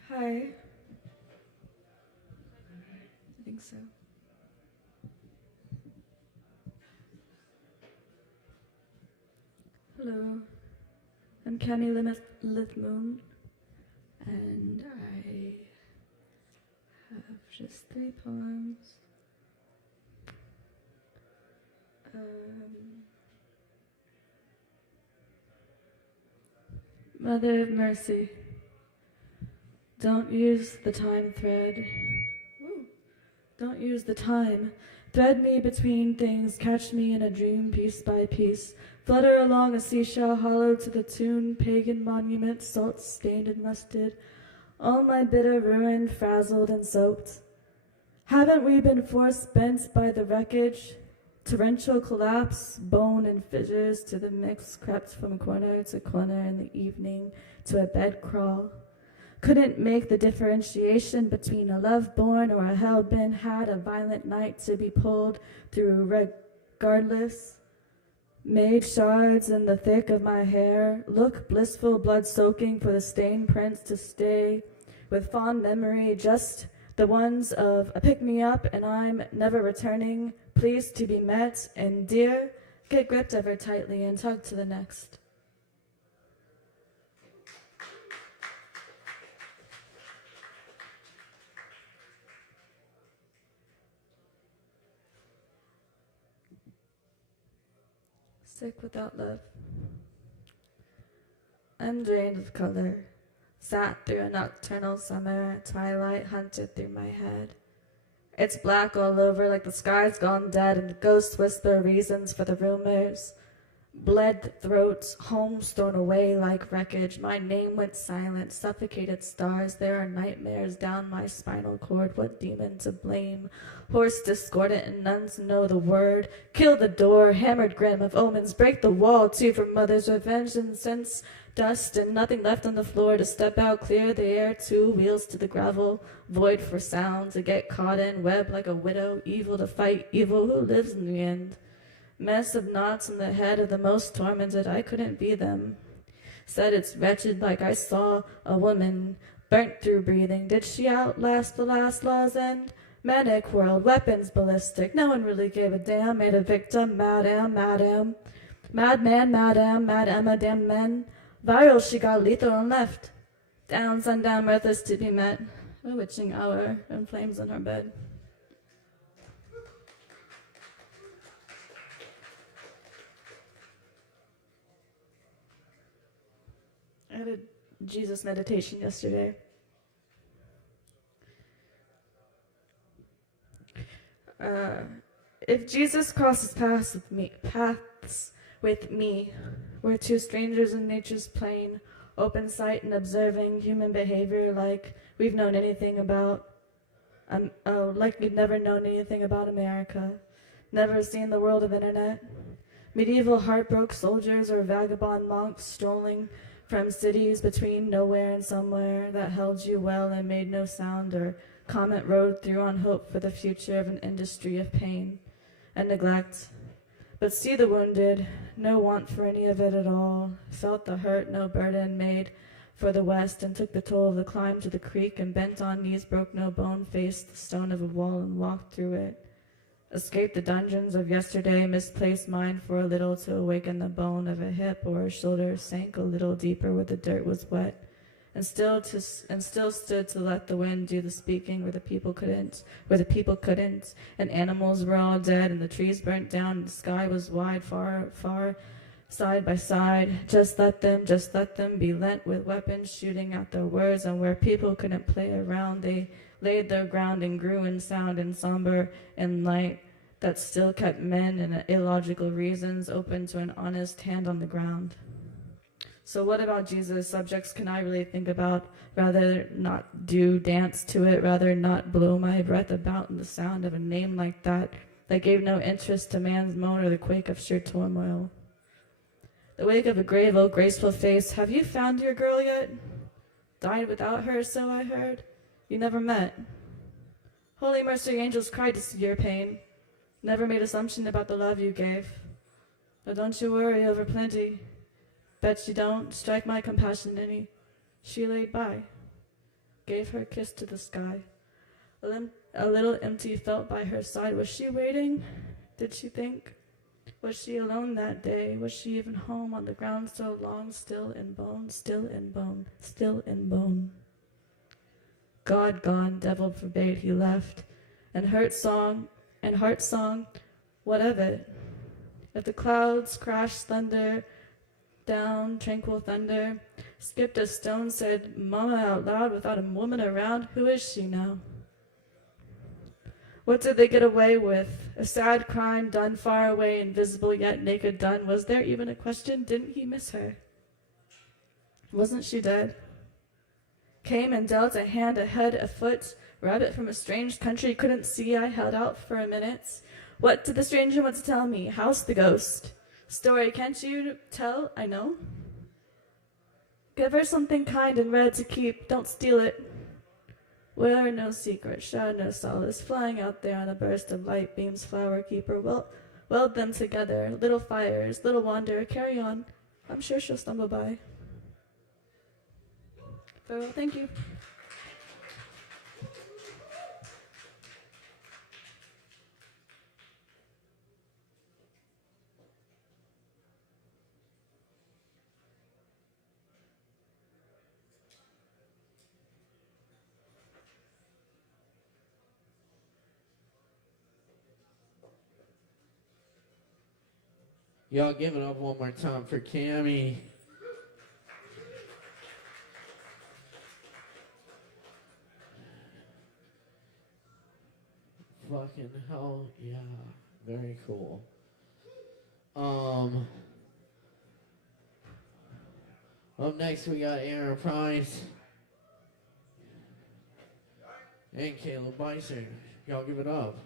Hi. think so. Hello, I'm Cami Lithmoon, and I have just 3 poems. Mother of Mercy, don't use the time thread. Don't use the time. Thread me between things, catch me in a dream piece by piece. Flutter along a seashell hollowed to the tune, pagan monument, salt stained and musted. All my bitter ruin, frazzled and soaked. Haven't we been forced bent by the wreckage? Torrential collapse, bone and fissures to the mix, crept from corner to corner in the evening to a bed crawl. Couldn't make the differentiation between a love born or a hell been, had a violent night to be pulled through regardless. Made shards in the thick of my hair, look blissful, blood soaking for the stain prints to stay. With fond memory, just the ones of a pick-me-up and I'm never returning, pleased to be met, and dear, get gripped ever tightly and tug to the next. Sick without love. I'm drained of color. Sat through a nocturnal summer, twilight hunted through my head. It's black all over like the sky's gone dead, and the ghosts whisper reasons for the rumors. Bled throats, homes thrown away like wreckage. My name went silent, suffocated stars. There are nightmares down my spinal cord. What demon to blame? Horse discordant and nuns know the word. Kill the door, hammered grim of omens. Break the wall too for mother's revenge. And since dust and nothing left on the floor to step out, clear the air, 2 wheels to the gravel. Void for sound to get caught in, web like a widow. Evil to fight evil, who lives in the end? Mess of knots in the head of the most tormented, I couldn't be them. Said it's wretched like I saw a woman burnt through breathing. Did she outlast the last law's end? Manic world, weapons ballistic, no one really gave a damn. Made a victim, madam, madman, mad Emma, damn men. Viral, she got lethal and left. Down, sundown, mirthless to be met. A witching hour and flames on her bed. I had a Jesus meditation yesterday. If Jesus crosses paths with me, we're 2 strangers in nature's plane, open sight and observing human behavior like we've known anything about, like we've never known anything about America, never seen the world of internet. Medieval heartbroken soldiers or vagabond monks strolling from cities between nowhere and somewhere that held you well and made no sound, or comet rode through on hope for the future of an industry of pain and neglect. But see the wounded, no want for any of it at all, felt the hurt, no burden, made for the west, and took the toll of the climb to the creek, and bent on knees, broke no bone, faced the stone of a wall and walked through it. Escaped the dungeons of yesterday, misplaced mind for a little to awaken the bone of a hip or a shoulder, sank a little deeper where the dirt was wet, and still stood to let the wind do the speaking where the people couldn't, and animals were all dead, and the trees burnt down, and the sky was wide, far, far, side by side. Just let them be lent with weapons, shooting out their words, and where people couldn't play around, they laid their ground and grew in sound and somber and light that still kept men and illogical reasons open to an honest hand on the ground. So what about Jesus? Subjects can I really think about? Rather not do dance to it, rather not blow my breath about in the sound of a name like that gave no interest to man's moan or the quake of sheer turmoil. The wake of a grave old graceful face. Have you found your girl yet? Died without her, so I heard. You never met. Holy mercy, angels cried to see your pain. Never made assumption about the love you gave. But don't you worry over plenty. Bet you don't strike my compassion any. She laid by, gave her kiss to the sky. A limp A little empty felt by her side. Was she waiting? Did she think? Was she alone that day? Was she even home on the ground so long, still in bone, still in bone, still in bone? God gone, devil forbade he left. And heart song, what of it? If the clouds crashed thunder down, tranquil thunder, skipped a stone, said mama out loud without a woman around, who is she now? What did they get away with? A sad crime done far away, invisible yet naked done. Was there even a question? Didn't he miss her? Wasn't she dead? Came and dealt a hand, a head, a foot. Rabbit from a strange country, couldn't see. I held out for a minute. What did the stranger want to tell me? House the ghost. Story, can't you tell? I know. Give her something kind and red to keep. Don't steal it. Where no secret, shadow no solace, flying out there on a burst of light beams, flower keeper, weld them together, little fires, little wanderer, carry on. I'm sure she'll stumble by. Farewell, thank you. Y'all give it up one more time for Cammie. Fucking hell, yeah. Very cool. Up next we got Aaron Price and Caleb Beissert. Y'all give it up.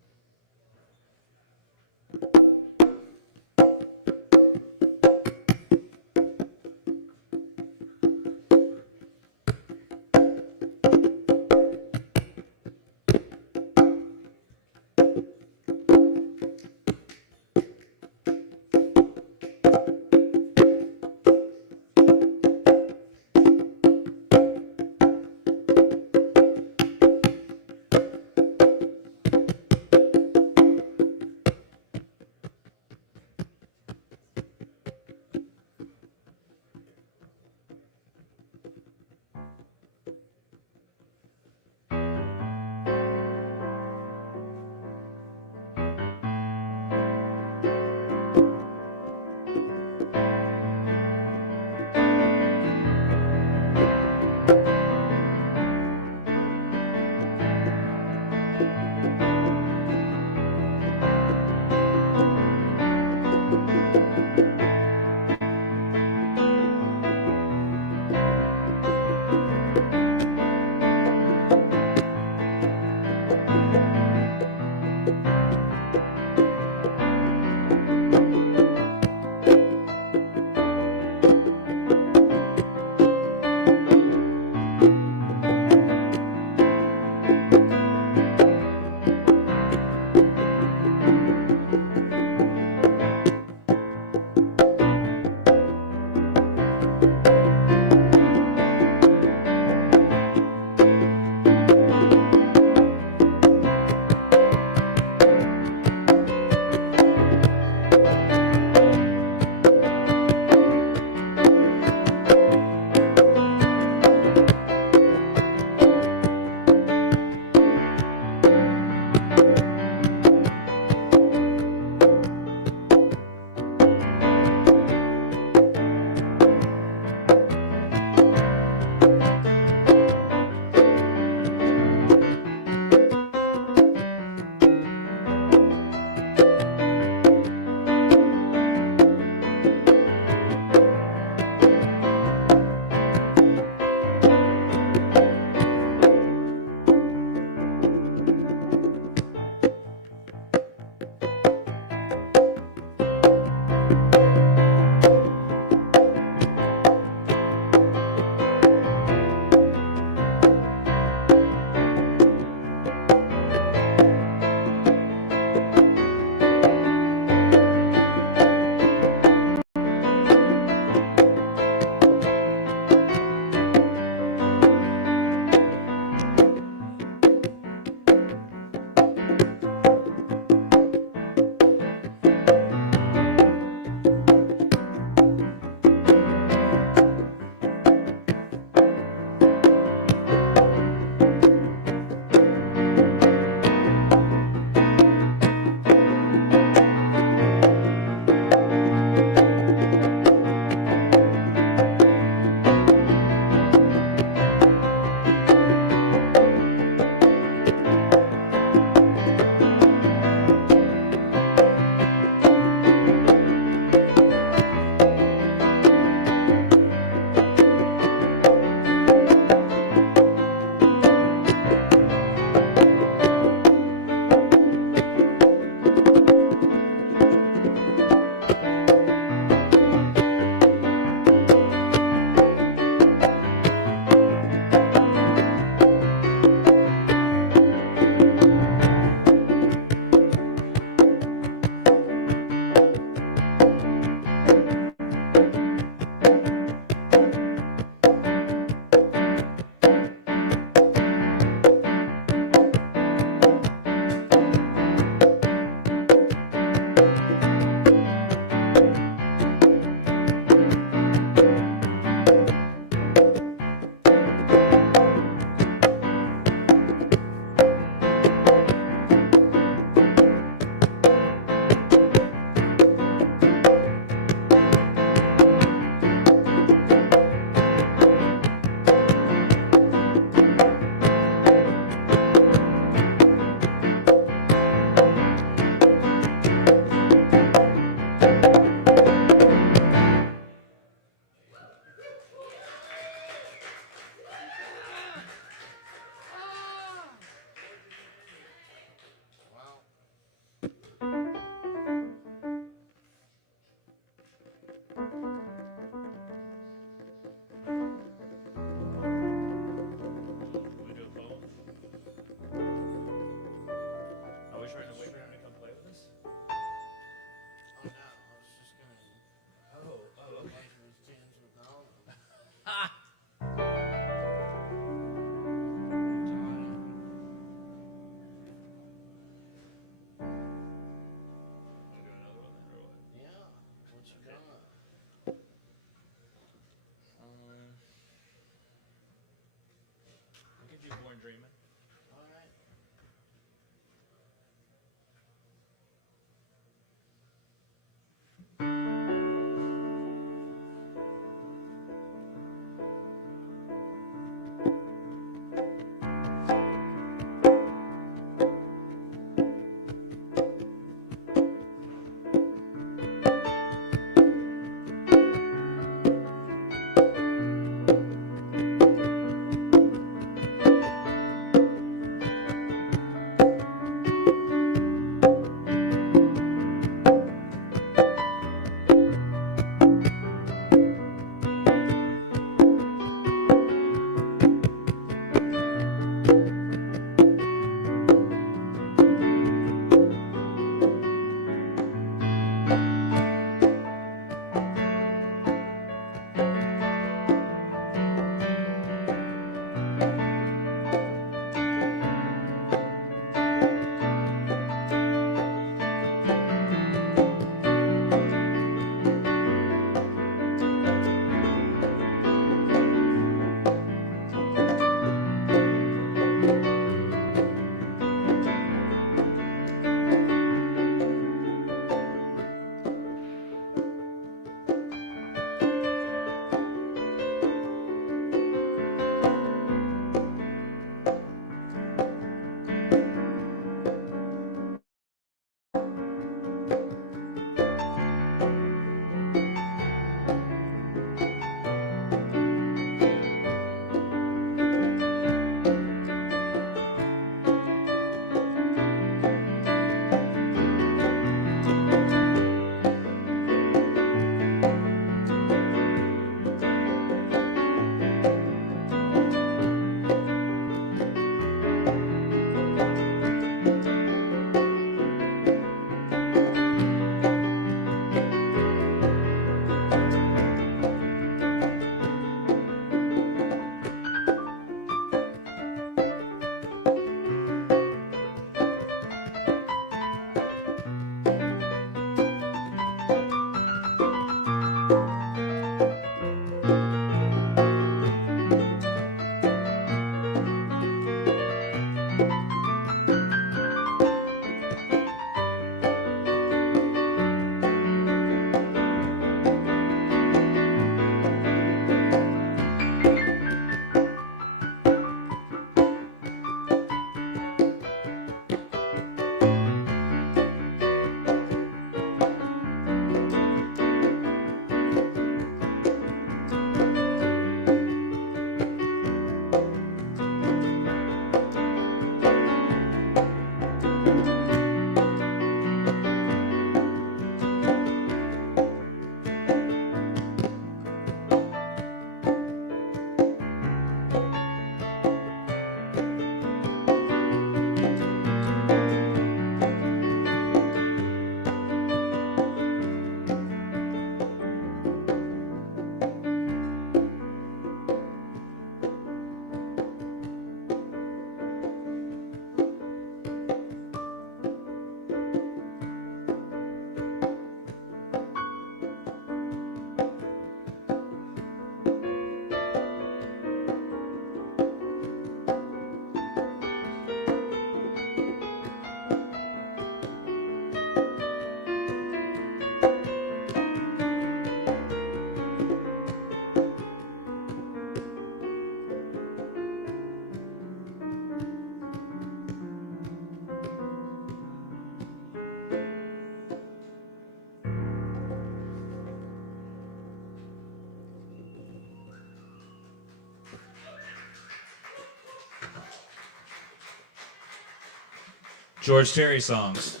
George Terry songs.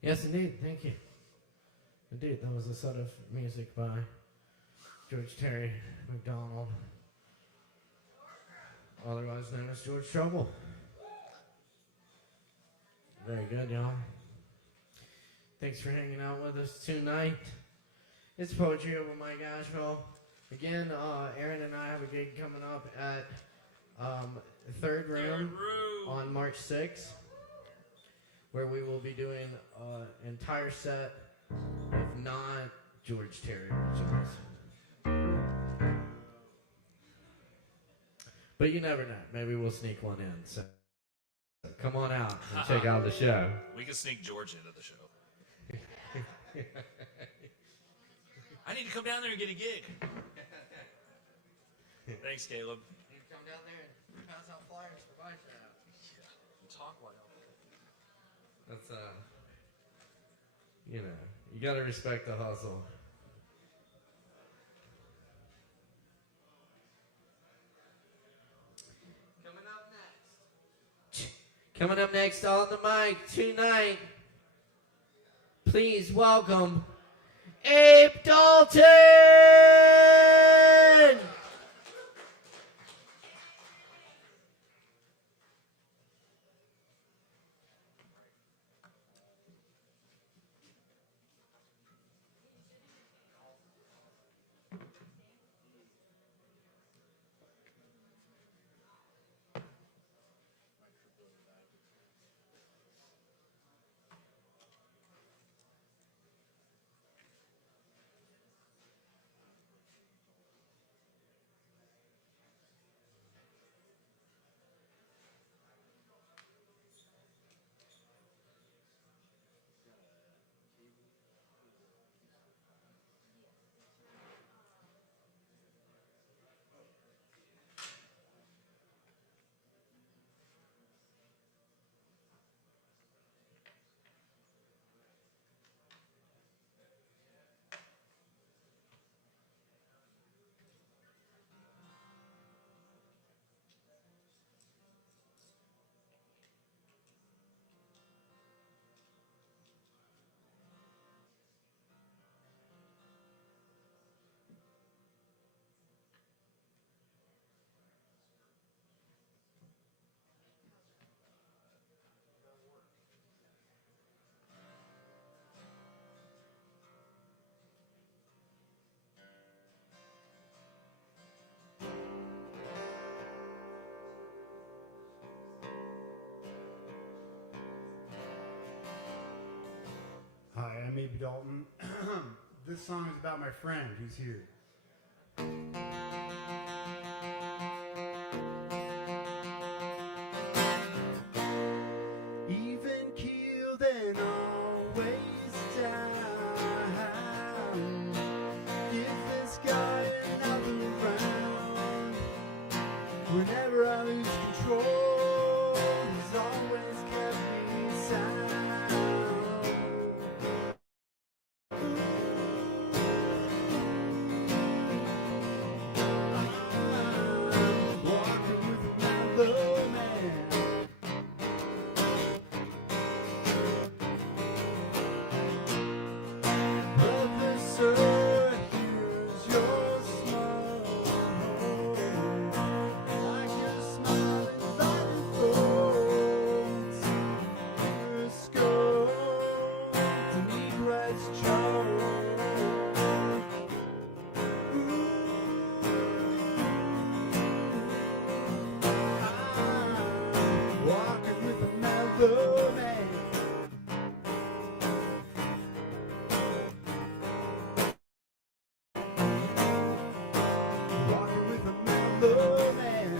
Yes, indeed. Thank you. Indeed, that was a set of music by George Terry McDonald, otherwise known as George Trouble. Very good, y'all. Thanks for hanging out with us tonight. It's Poetry Over Mike Asheville. Again, Aaron and I have a gig coming up at Third Room on March 6th, where we will be doing an entire set of not George Terry originals. But you never know. Maybe we'll sneak one in. So come on out and check out the show. We can sneak George into the show. I need to come down there and get a gig. Thanks, Caleb. You come down there and pass out flyers for Beissert. Talk while That's you gotta respect the hustle. Coming up next on the mic tonight, please welcome Abe Dalton! and maybe Dalton. This song is about my friend who's here. Even keeled and always down. Give this guy another round. Whenever I lose control, he's always kept me sound. Walking with another man. Brother, sir, here's your smile. Like you're smiling by the thoughts. Here's scope to meet West I'm walking with another man. Walking with another man.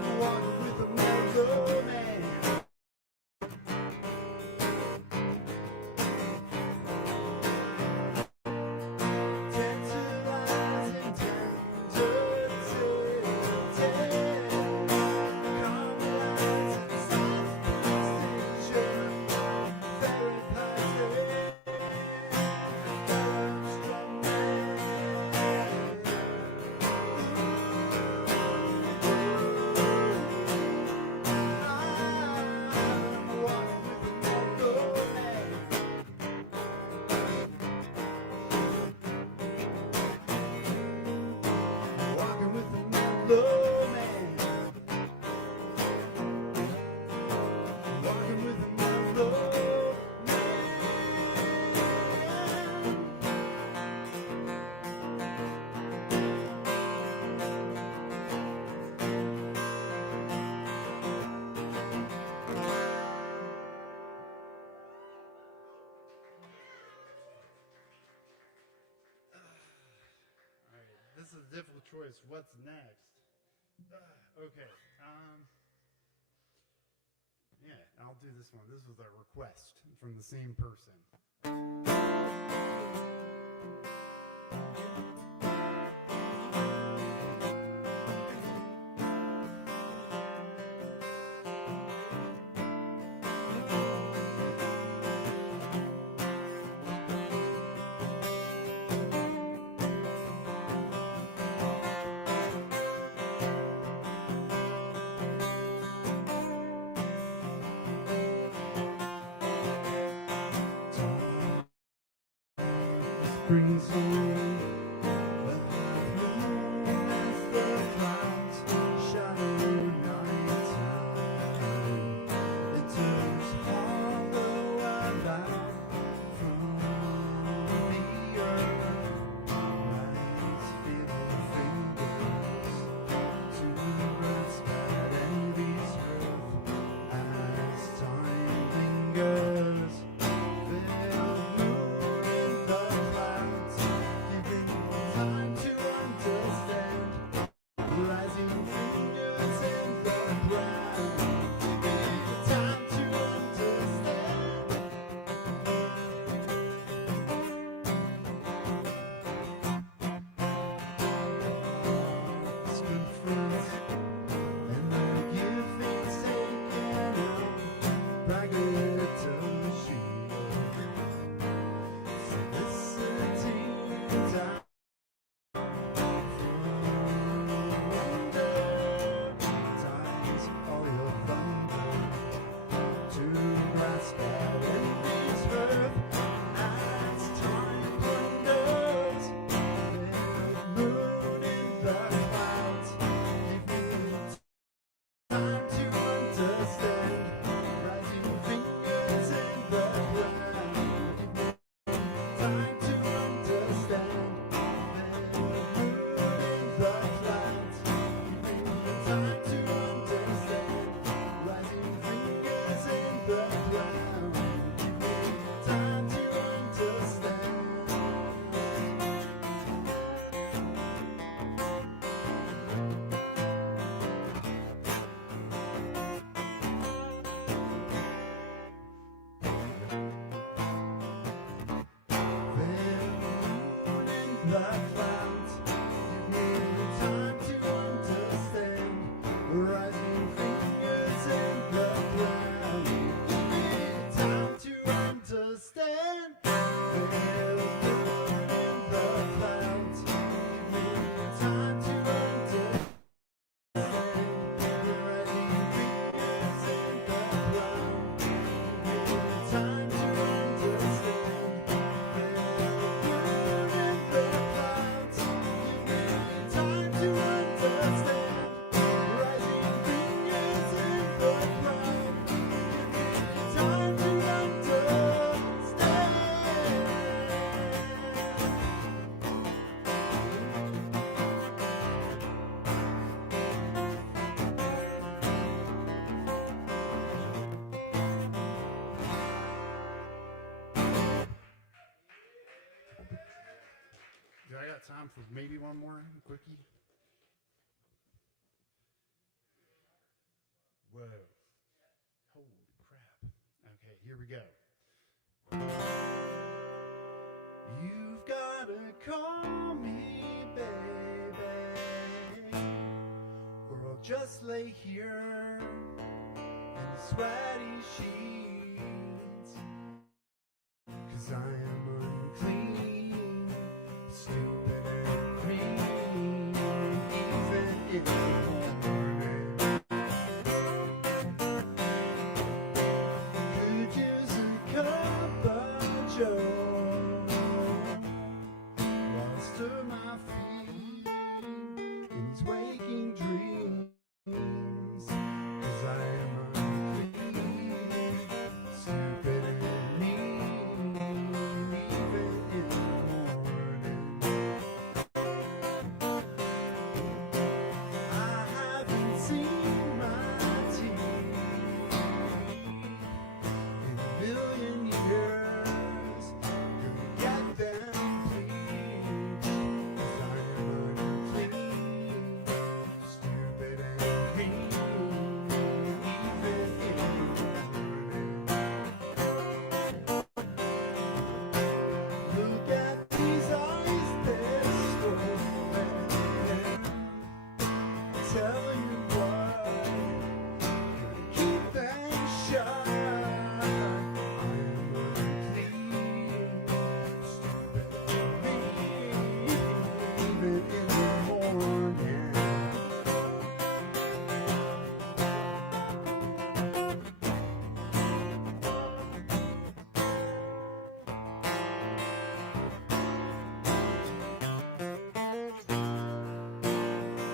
I'm walking with another man. Tantalizing, caramelizing, soft precision, therapizing, strong I'm walking with another man. Walking with another man. Walking with another man. All right, this is a difficult choice. What's next? Okay. Yeah, I'll do this one. This was a request from the same person. Spring song, the half moon as the clouds shadow nighttime. It turns hollow and out from the earth. Eyes feeble fingers to rest that envy's earth as time lingers. Veiled moon in the clouds, giving the clouds. Give me the time to understand. Rising fingers in the ground. Give me the time to understand. Feel good in the clouds. Give me the time to understand. Rising fingers in the ground. Give me the time to understand. Feel good in the clouds. Give me the time to understand. Rising fingers in the ground. Give me the time to understand. Do I got time for maybe one more quickie? Whoa. Holy crap. Okay, here we go. You've gotta call me, baby, or I'll just lay here in the sweaty sheets. 'Cause I am unclean, stupid and green, even in the morning. Could use a cup of joe while I stir my feet in these waking dreams. 'Cause I am unclean, stupid and mean, even in the morning. I haven't seen my teeth in a million years. Gonna get them bleached. 'Cause I am unclean, stupid and green, even in the morning. Look at these eyes, they're swollen. Tell you what, keep them shut. I am unclean, stupid and mean, even in the morning.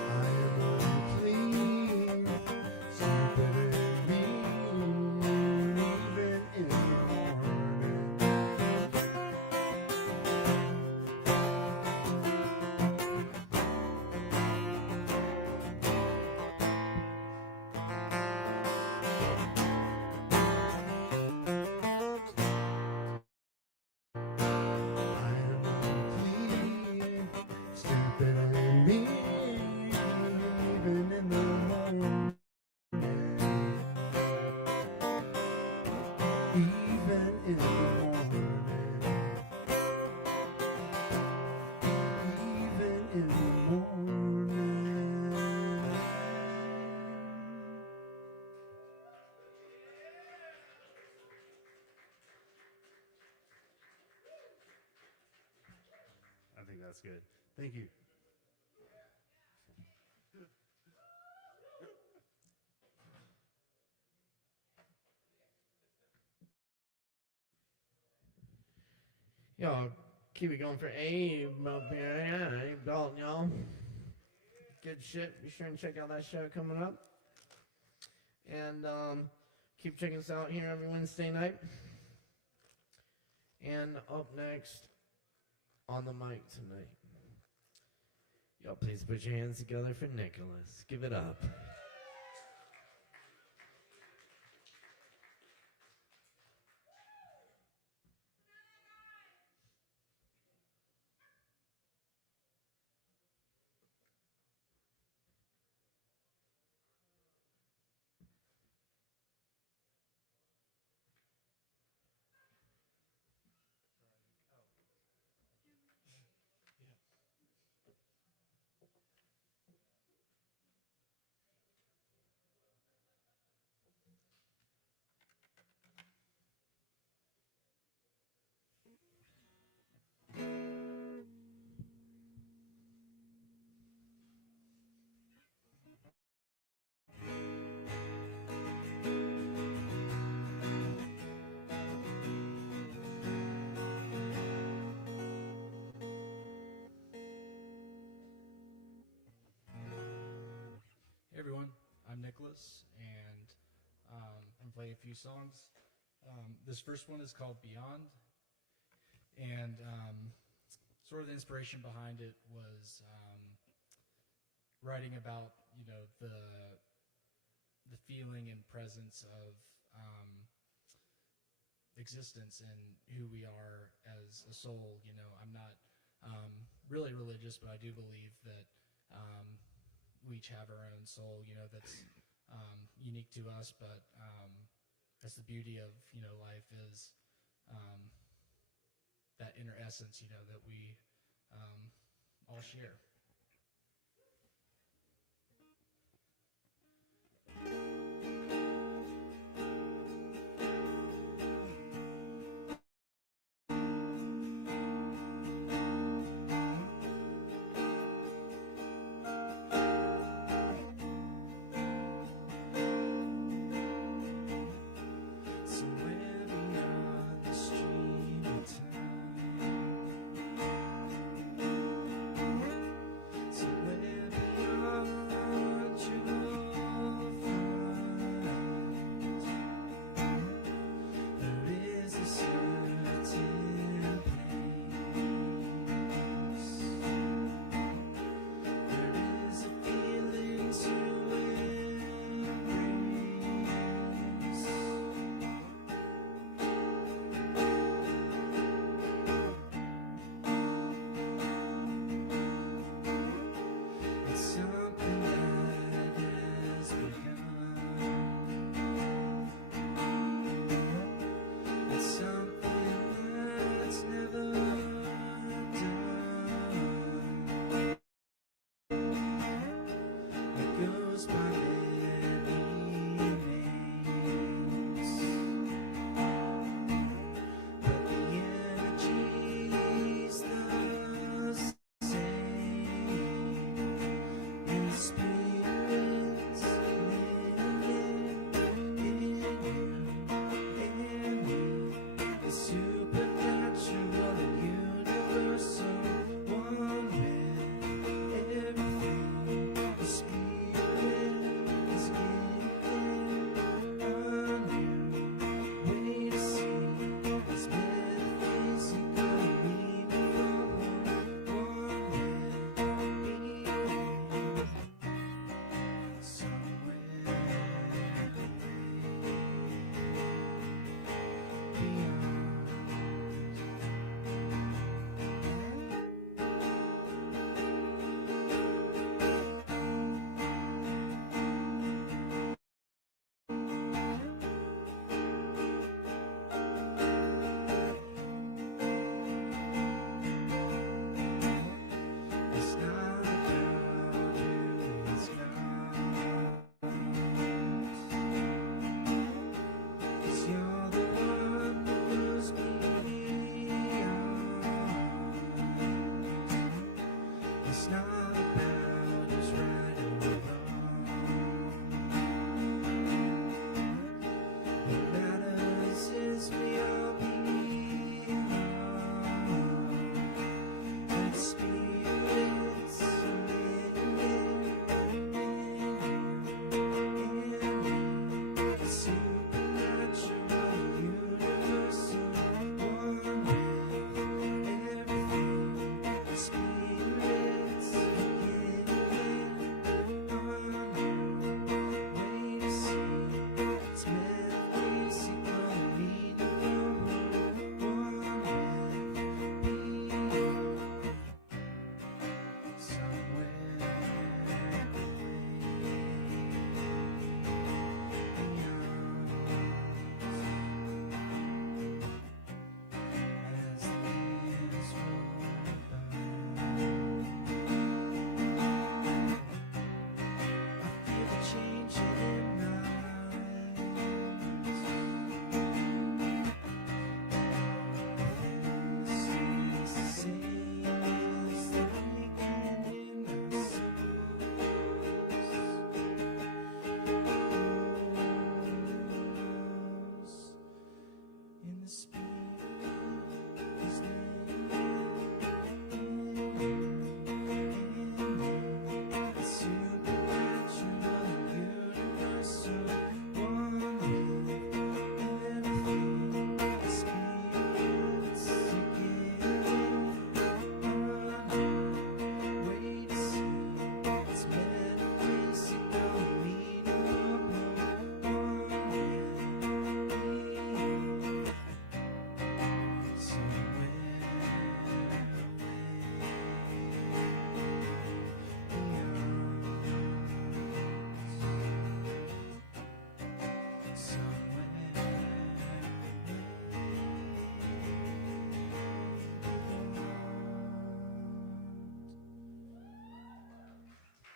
I am unclean, stupid and mean, even in the morning. I am unclean, stupid and mean, even in the morning. Even in the morning. Even in the morning. I think that's good. Thank you. Y'all keep it going for Abe up here. Yeah, Abe Dalton, y'all. Good shit. Be sure and check out that show coming up. And keep checking us out here every Wednesday night. And up next on the mic tonight, y'all please put your hands together for Nicholas. Give it up. us, and I'm playing a few songs. This first one is called Beyond, and sort of the inspiration behind it was writing about, you know, the feeling and presence of existence and who we are as a soul. You know, I'm not really religious, but I do believe that we each have our own soul, you know, that's unique to us, but that's the beauty of, you know, life is that inner essence, you know, that we all share. Somewhere beyond the stream of time,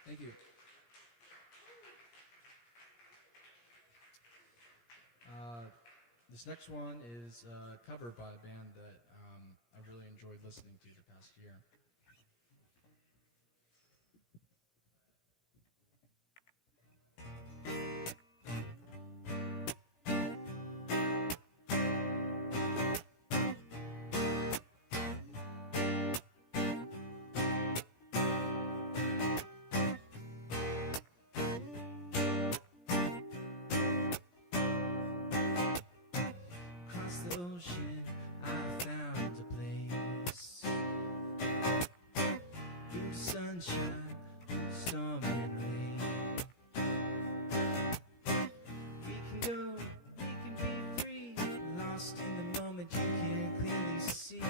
Thank you. This next one is covered by a band that I've really enjoyed listening to the past year. Across the ocean, I found a place. Blue sunshine, blue storm and rain. We can go, we can be free. Lost in the moment, you can clearly see.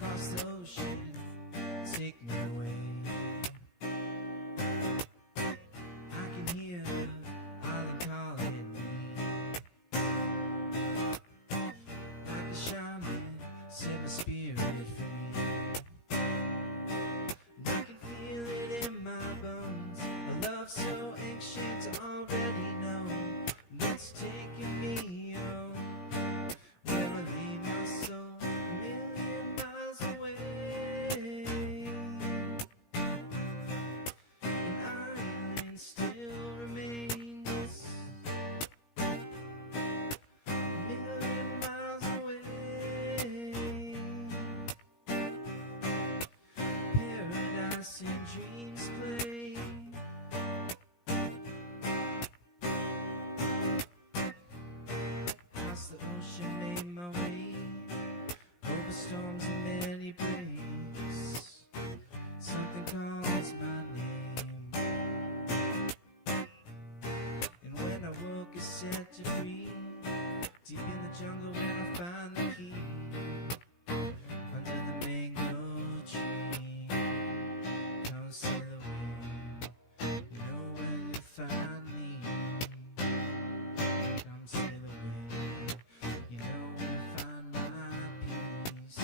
Across the ocean, take me away. I can hear the island calling me. Like a shaman, set my spirit free. And I can feel it in my bones. A love so ancient, I already know. And it's taking me home. Where I lay my soul, a million miles away. An island still remains. A million miles away. Paradise and dreams play. Across the ocean made my way. Over storms and many breaks. Something calls my name. And when I woke, it set to free. Deep in the jungle where I find the key. Under the mango tree. Come sail away. You know where to find me. Come sail away. You know where to find my peace.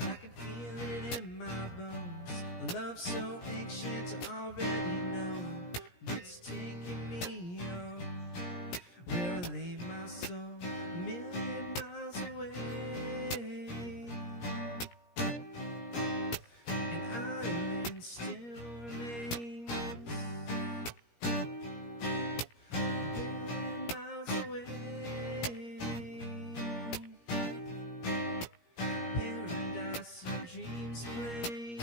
I can feel it in my bones. A love so ancient, I already know. It's taking me home. Where I lay my soul, a million miles away. An island still remains. A billion miles away. Paradise and dreams play.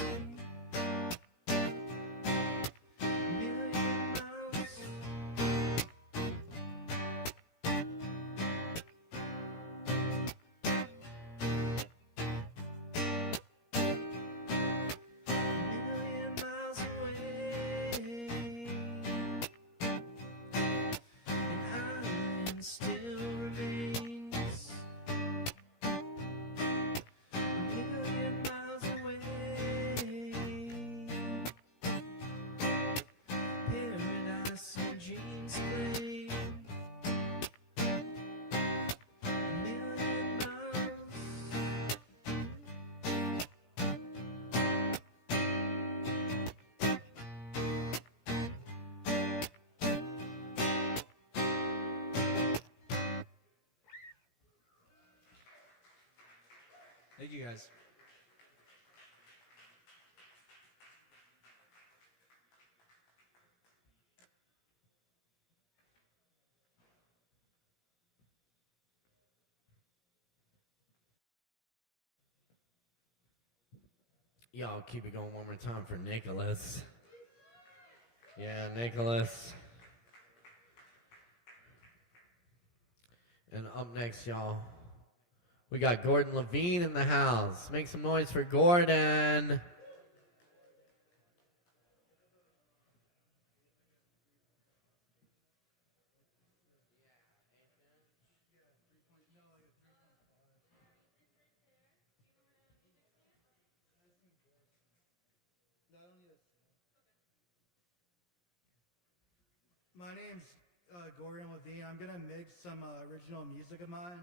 A million miles. Million miles away. An island still remains. A million miles away. Paradise and dreams play. A million miles. Thank you guys. Y'all keep it going one more time for Nicholas. Yeah, Nicholas. And up next, y'all, we got Gordon Levine in the house. Make some noise for Gordon. My name's Gordon Levine. I'm gonna mix some original music of mine.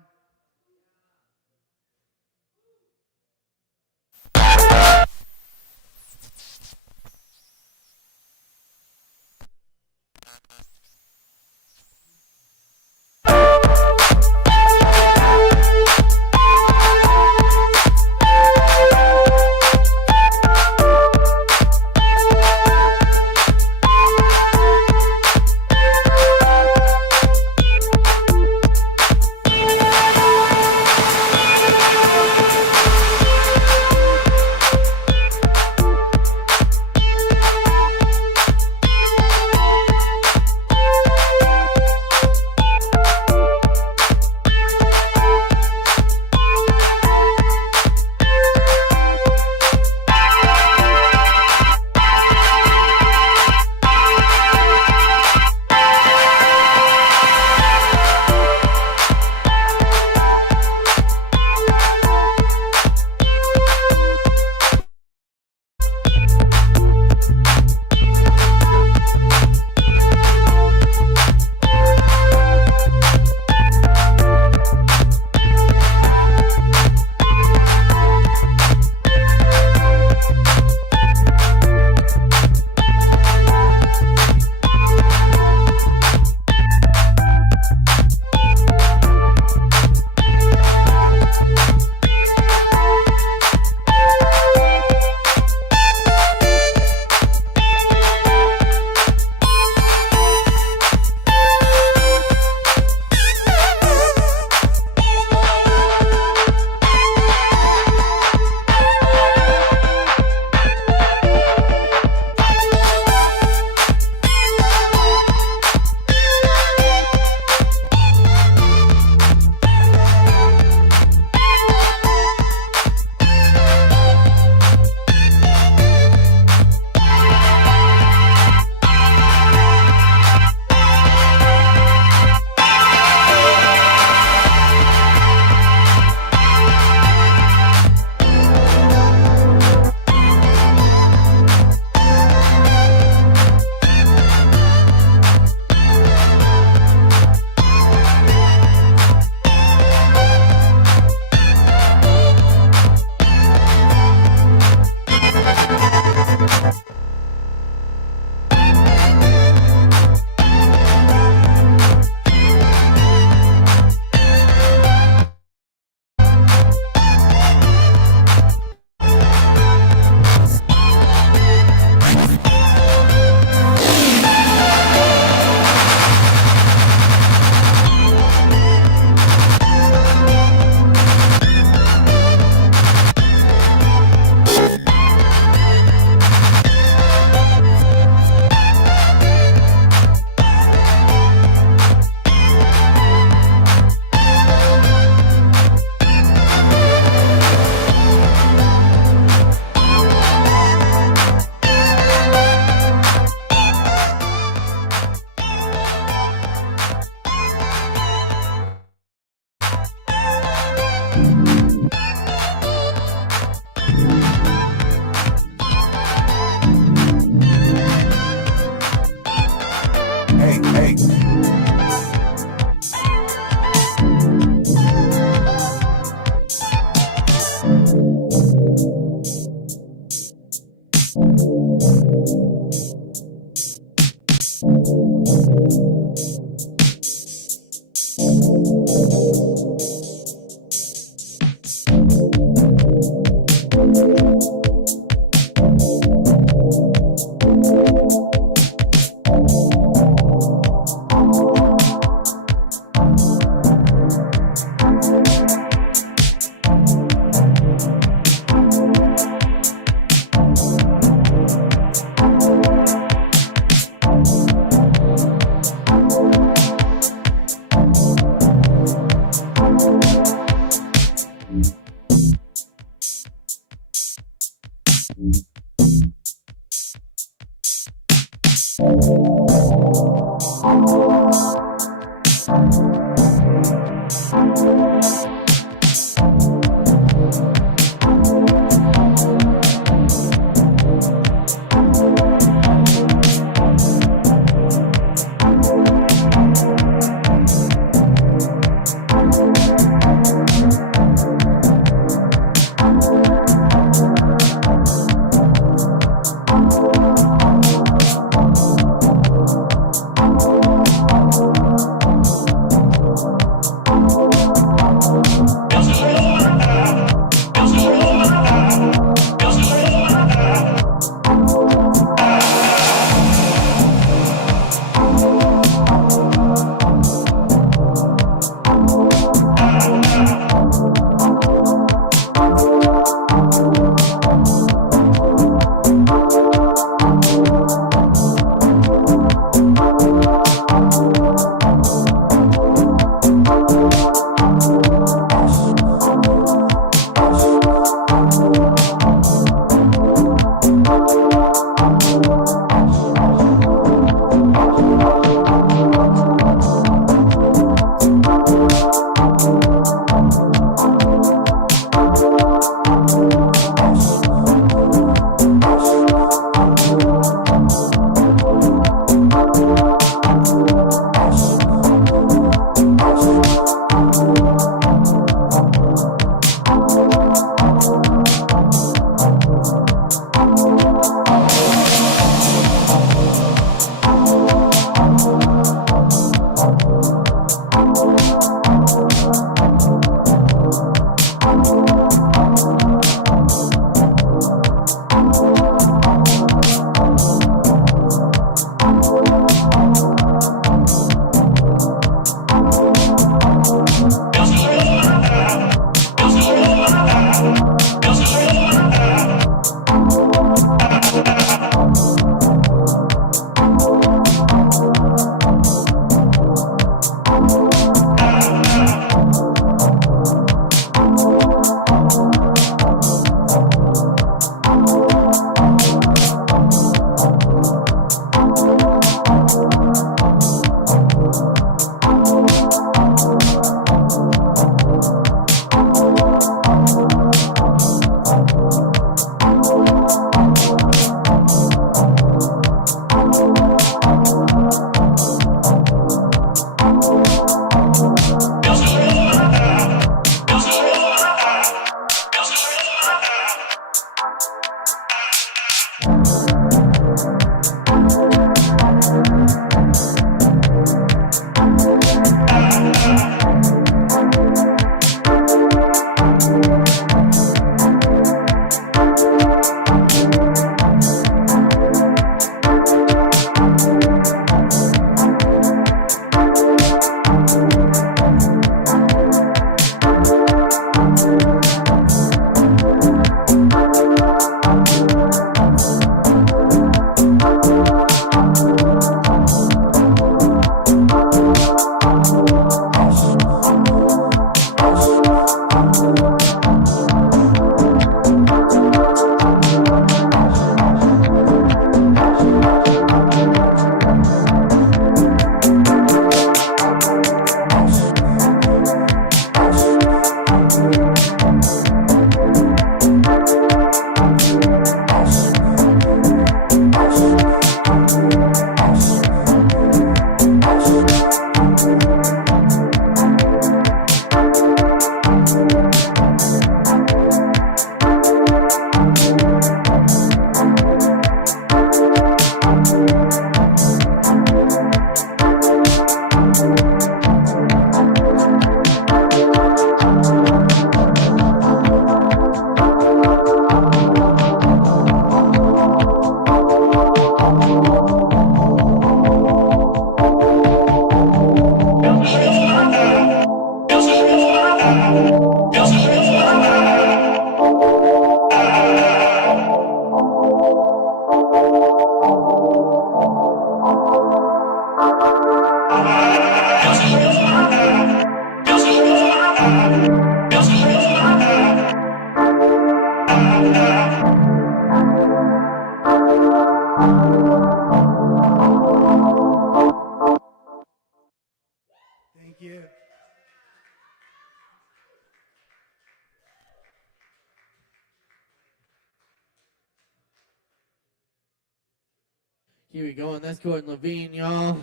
Here we go, and that's Gordon Levine, y'all.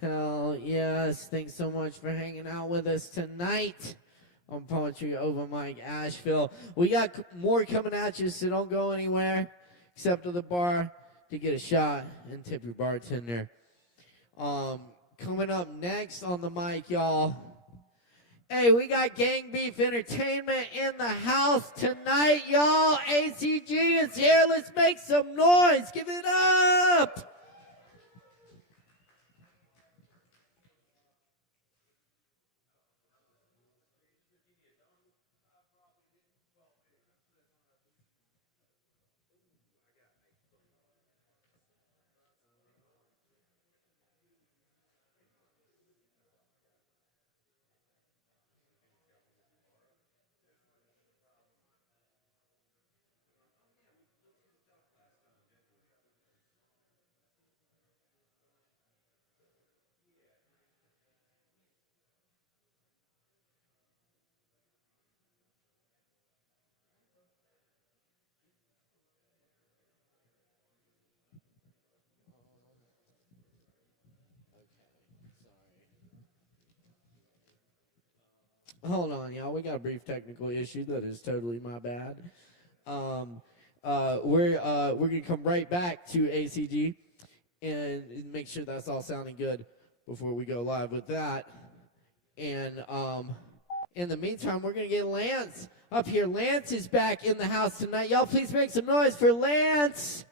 Hell yes. Thanks so much for hanging out with us tonight on Poetry Over Mike Asheville. We got more coming at you, so don't go anywhere except to the bar to get a shot and tip your bartender. Coming up next on the mic, y'all. Hey, we got Gang Beef Entertainment in the house tonight, y'all. ACG is here. Let's make some noise. Give it up. Hold on, y'all. We got a brief technical issue. That is totally my bad. We're gonna come right back to ACG and make sure that's all sounding good before we go live with that. And in the meantime, we're gonna get Lance up here. Lance is back in the house tonight. Y'all, please make some noise for Lance.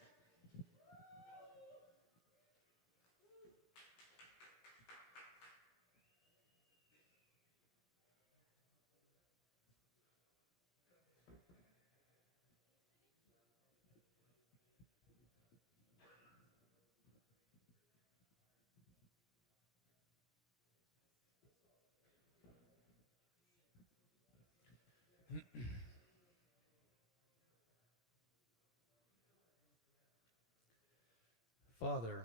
Father,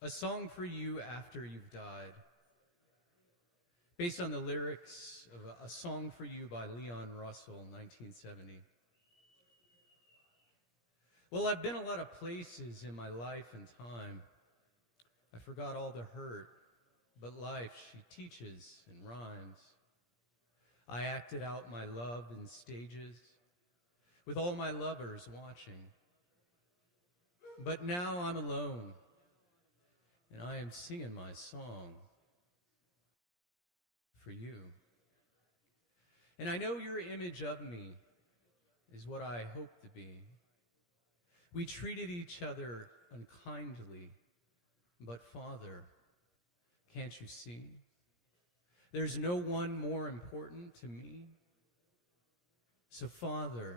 a song for you after you've died, based on the lyrics of A Song for You by Leon Russell, 1970. Well, I've been a lot of places in my life and time. I forgot all the hurt, but life, she teaches and rhymes. I acted out my love in stages, with all my lovers watching. But now I'm alone, and I am singing my song for you. And I know your image of me is what I hope to be. We treated each other unkindly, but Father, can't you see? There's no one more important to me. So Father,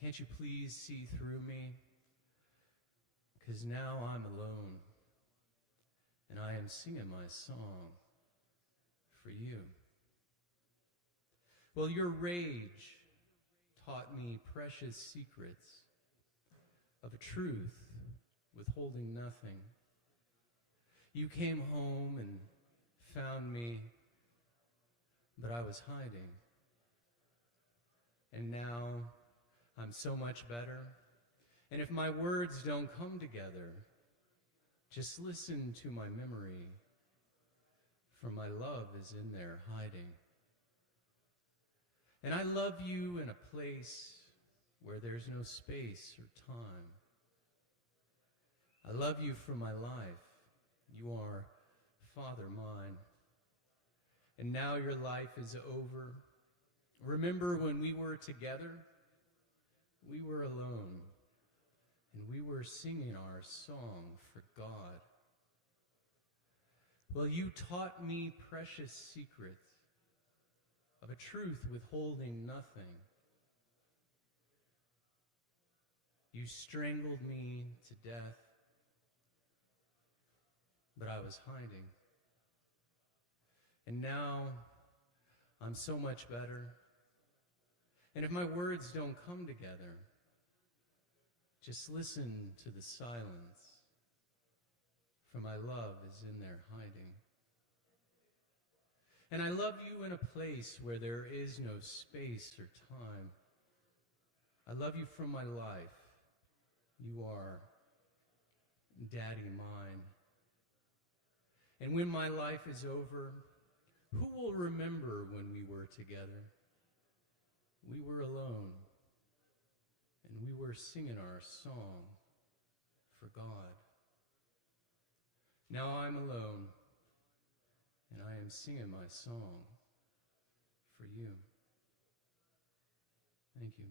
can't you please see through me? Because now I'm alone, and I am singing my song for you. Well, your rage taught me precious secrets of a truth withholding nothing. You came home and found me, but I was hiding. And now I'm so much better. And if my words don't come together, just listen to my memory, for my love is in there hiding. And I love you in a place where there's no space or time. I love you for my life. You are Father mine. And now your life is over. Remember when we were together? We were alone. And we were singing our song for God. Well, you taught me precious secrets of a truth withholding nothing. You strangled me to death, but I was hiding. And now I'm so much better. And if my words don't come together, just listen to the silence, for my love is in there hiding. And I love you in a place where there is no space or time. I love you from my life. you are Daddy mine. And when my life is over, who will remember when we were together? We were alone, and we were singing our song for God. Now I'm alone, and I am singing my song for you. Thank you.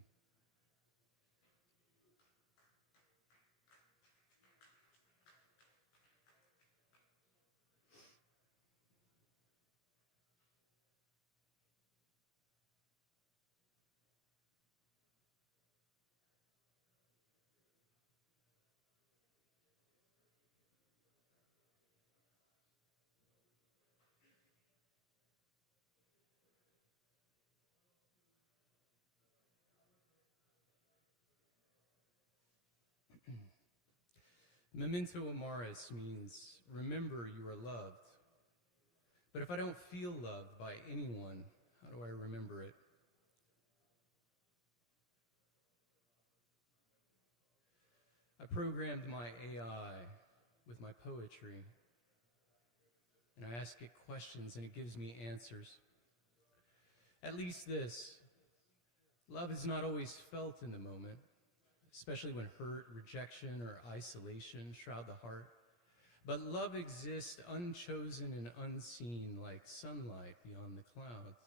Memento amoris means remember you are loved. But if I don't feel loved by anyone, how do I remember it? I programmed my AI with my poetry, and I ask it questions and it gives me answers. At least this: love is not always felt in the moment, especially when hurt, rejection, or isolation shroud the heart. But love exists unchosen and unseen, like sunlight beyond the clouds.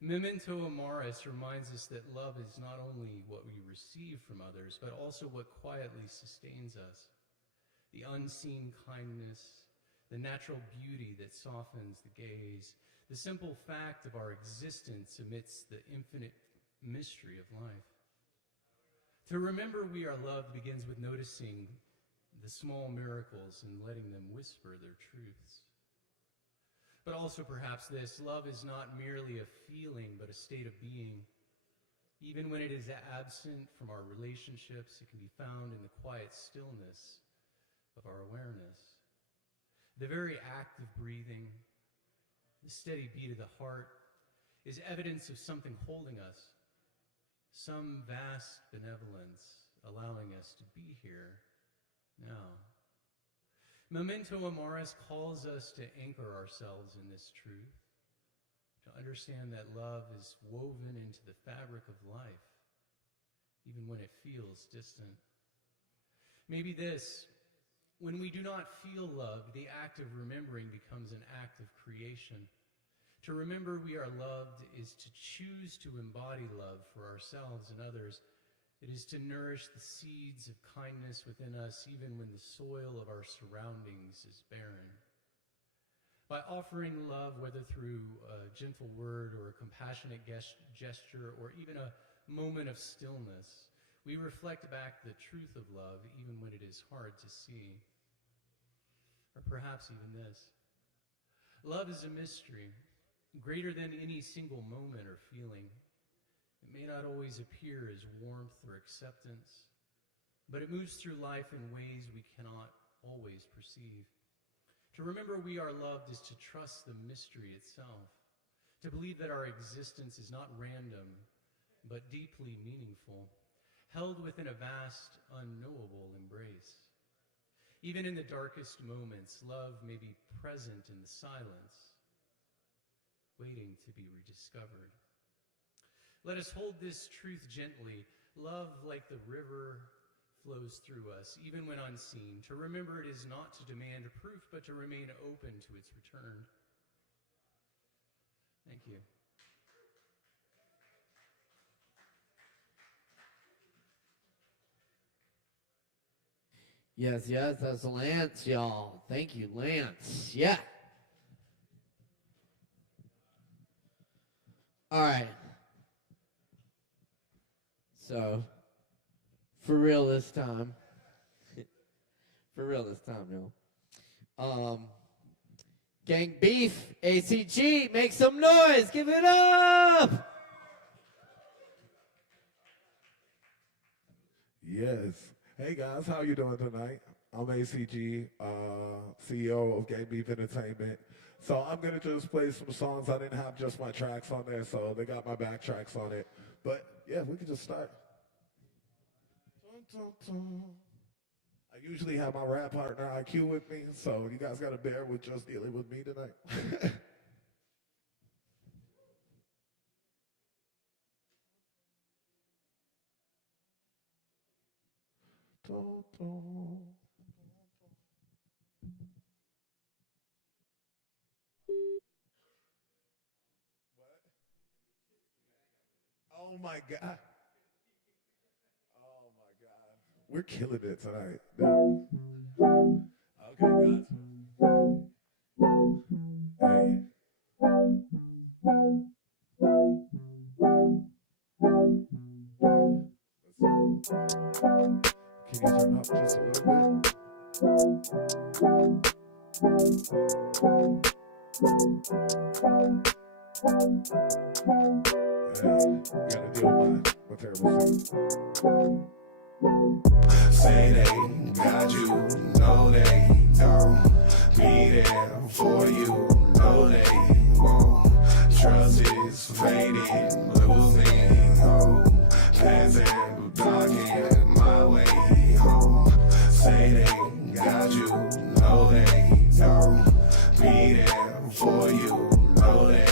Memento amoris reminds us that love is not only what we receive from others, but also what quietly sustains us. The unseen kindness, the natural beauty that softens the gaze, the simple fact of our existence amidst the infinite mystery of life. To remember we are loved begins with noticing the small miracles and letting them whisper their truths. But also perhaps this: love is not merely a feeling, but a state of being. Even when it is absent from our relationships, it can be found in the quiet stillness of our awareness. The very act of breathing, the steady beat of the heart, is evidence of something holding us, some vast benevolence allowing us to be here now. Memento amoris calls us to anchor ourselves in this truth, to understand that love is woven into the fabric of life, even when it feels distant. Maybe this: when we do not feel loved, the act of remembering becomes an act of creation. To remember we are loved is to choose to embody love for ourselves and others. It is to nourish the seeds of kindness within us even when the soil of our surroundings is barren. By offering love, whether through a gentle word or a compassionate gesture or even a moment of stillness, we reflect back the truth of love even when it is hard to see. Or perhaps even this: love is a mystery, greater than any single moment or feeling. It may not always appear as warmth or acceptance, but it moves through life in ways we cannot always perceive. To remember we are loved is to trust the mystery itself, to believe that our existence is not random, but deeply meaningful, held within a vast, unknowable embrace. Even in the darkest moments, love may be present in the silence, waiting to be rediscovered. Let us hold this truth gently. Love, like the river, flows through us, even when unseen. To remember it is not to demand proof, but to remain open to its return. Thank you. Yes, that's Lance, y'all. Thank you, Lance. Yeah. All right. So, for real this time. y'all. Gang Beef, ACG, make some noise. Give it up. Yes. Hey guys, how you doing tonight? I'm ACG, CEO of Gang Beef Entertainment. So I'm gonna just play some songs. I didn't have just my tracks on there, so they got my back tracks on it. But yeah, we can just start. I usually have my rap partner IQ with me, so you guys got to bear with just dealing with me tonight. Oh my God. Oh my God. We're killing it tonight. Okay, guys. Hey. Can you turn up just a little bit? You gotta deal with my terrible Say they got you, no they don't. Be there for you, no they won't. Trust is fading, losing hope. Passing, blocking my way home. Say they got you, no they don't. Be there for you, no they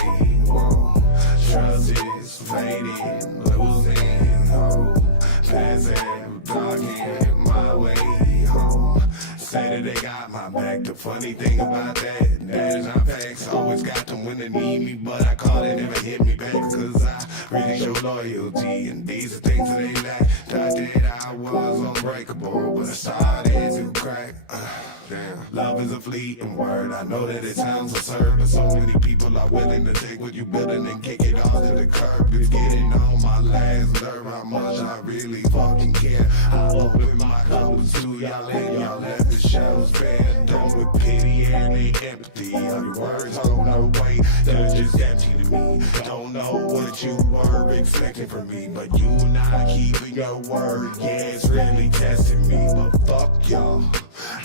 won't. Trust is fading, losing hope. Passing, blocking my way home. Say that they got my back. The funny thing about that is not facts. Always got them when they need me, but I call it never hit me back. Cause I really show loyalty, and these are things that they lack. Thought that I was unbreakable, but I started to crack. Damn. Love is a fleeting word. I know that it sounds absurd, but so many people are willing to take what you're building and kick it off to the curb. It's getting on my last nerve how much I really fucking care. I open my clothes to y'all and y'all let the shadows bare. Done with pity and the empathy. All your words hold no weight, they're just empty to me. Don't know what you were expecting from me, but you not keeping your word. Yeah, it's really testing me, but fuck y'all.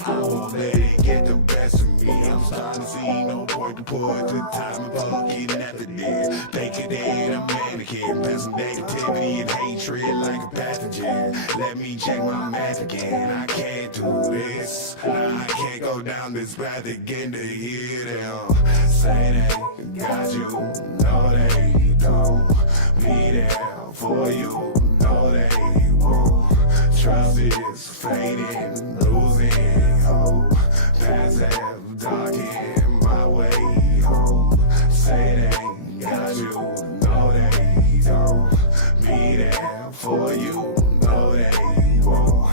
I won't let it get the best of me. I'm starting to see no point to put the time and fucking effort in. Fake it in a mannequin, passing negativity and hatred like a pathogen. Let me check my math again. I can't do this. I can't go down this path again to hear them say they got you, no they don't. Be there for you, no they won't. Trust is fading, losing hope. Passive, darking my way home. Say they got you, no they don't. Be there for you, no they won't.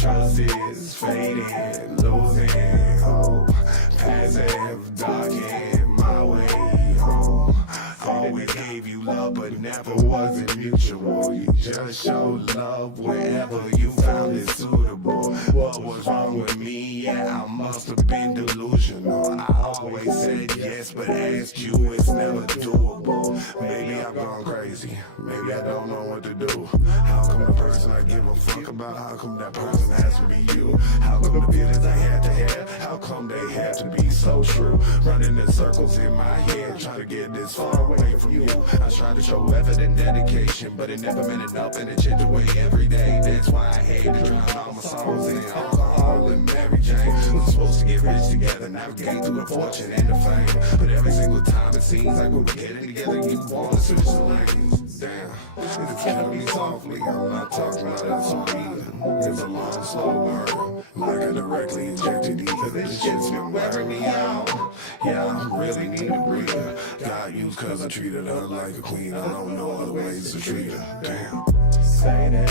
Trust is fading, losing hope. Passive, darking my way home. Always gave you love, but never was it mutual. You just showed love wherever you found it suitable. What was wrong with me? Yeah, I must have been delusional. I always said yes, but asked you, it's never doable. Maybe I've gone crazy. Maybe I don't know what to do. How come the person I give a fuck about, how come that person has to be you? How come the feelings I had to have, how come they had to be so true? Running in circles in my head, trying to get this far away from you. I tried to show effort and dedication, but it never meant enough, and it chipped away every day. That's why I had to drown all my sorrows in alcohol and Mary Jane. We're supposed to get rich together, navigate through the fortune and the fame, but every single time it seems like when we're getting together, you want to switch the lanes. Damn, it's killing me softly. I'm not talking about that song either. It's a long, slow burn, like I directly injected either. This shit's been wearing me out. Yeah, I really need a breather. Got used cause I treated her like a queen. I don't know other ways to treat her. Damn. Say they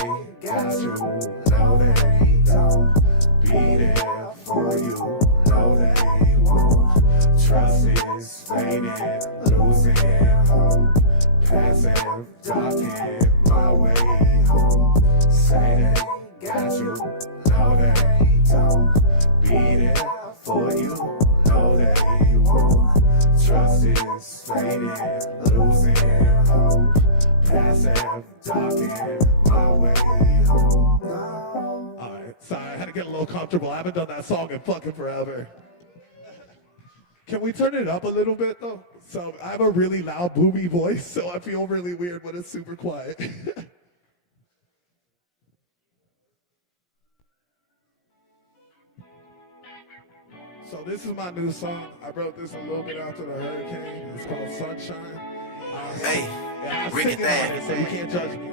got you, no they don't. Be there for you, no they won't. Trust is fading, losing hope. Passive, darking my way home. Say they got you, no they don't. Be there for you, no they won't. Trust is fading, losing hope. Passive, darking my way home. Alright, sorry, I had to get a little comfortable. I haven't done that song in fucking forever. Can we turn it up a little bit though? So I have a really loud boomy voice, so I feel really weird when it's super quiet. So this is my new song. I wrote this a little bit after the hurricane. It's called Sunshine. Hey, yeah, I'm Rick singing it on it, so you can't judge me.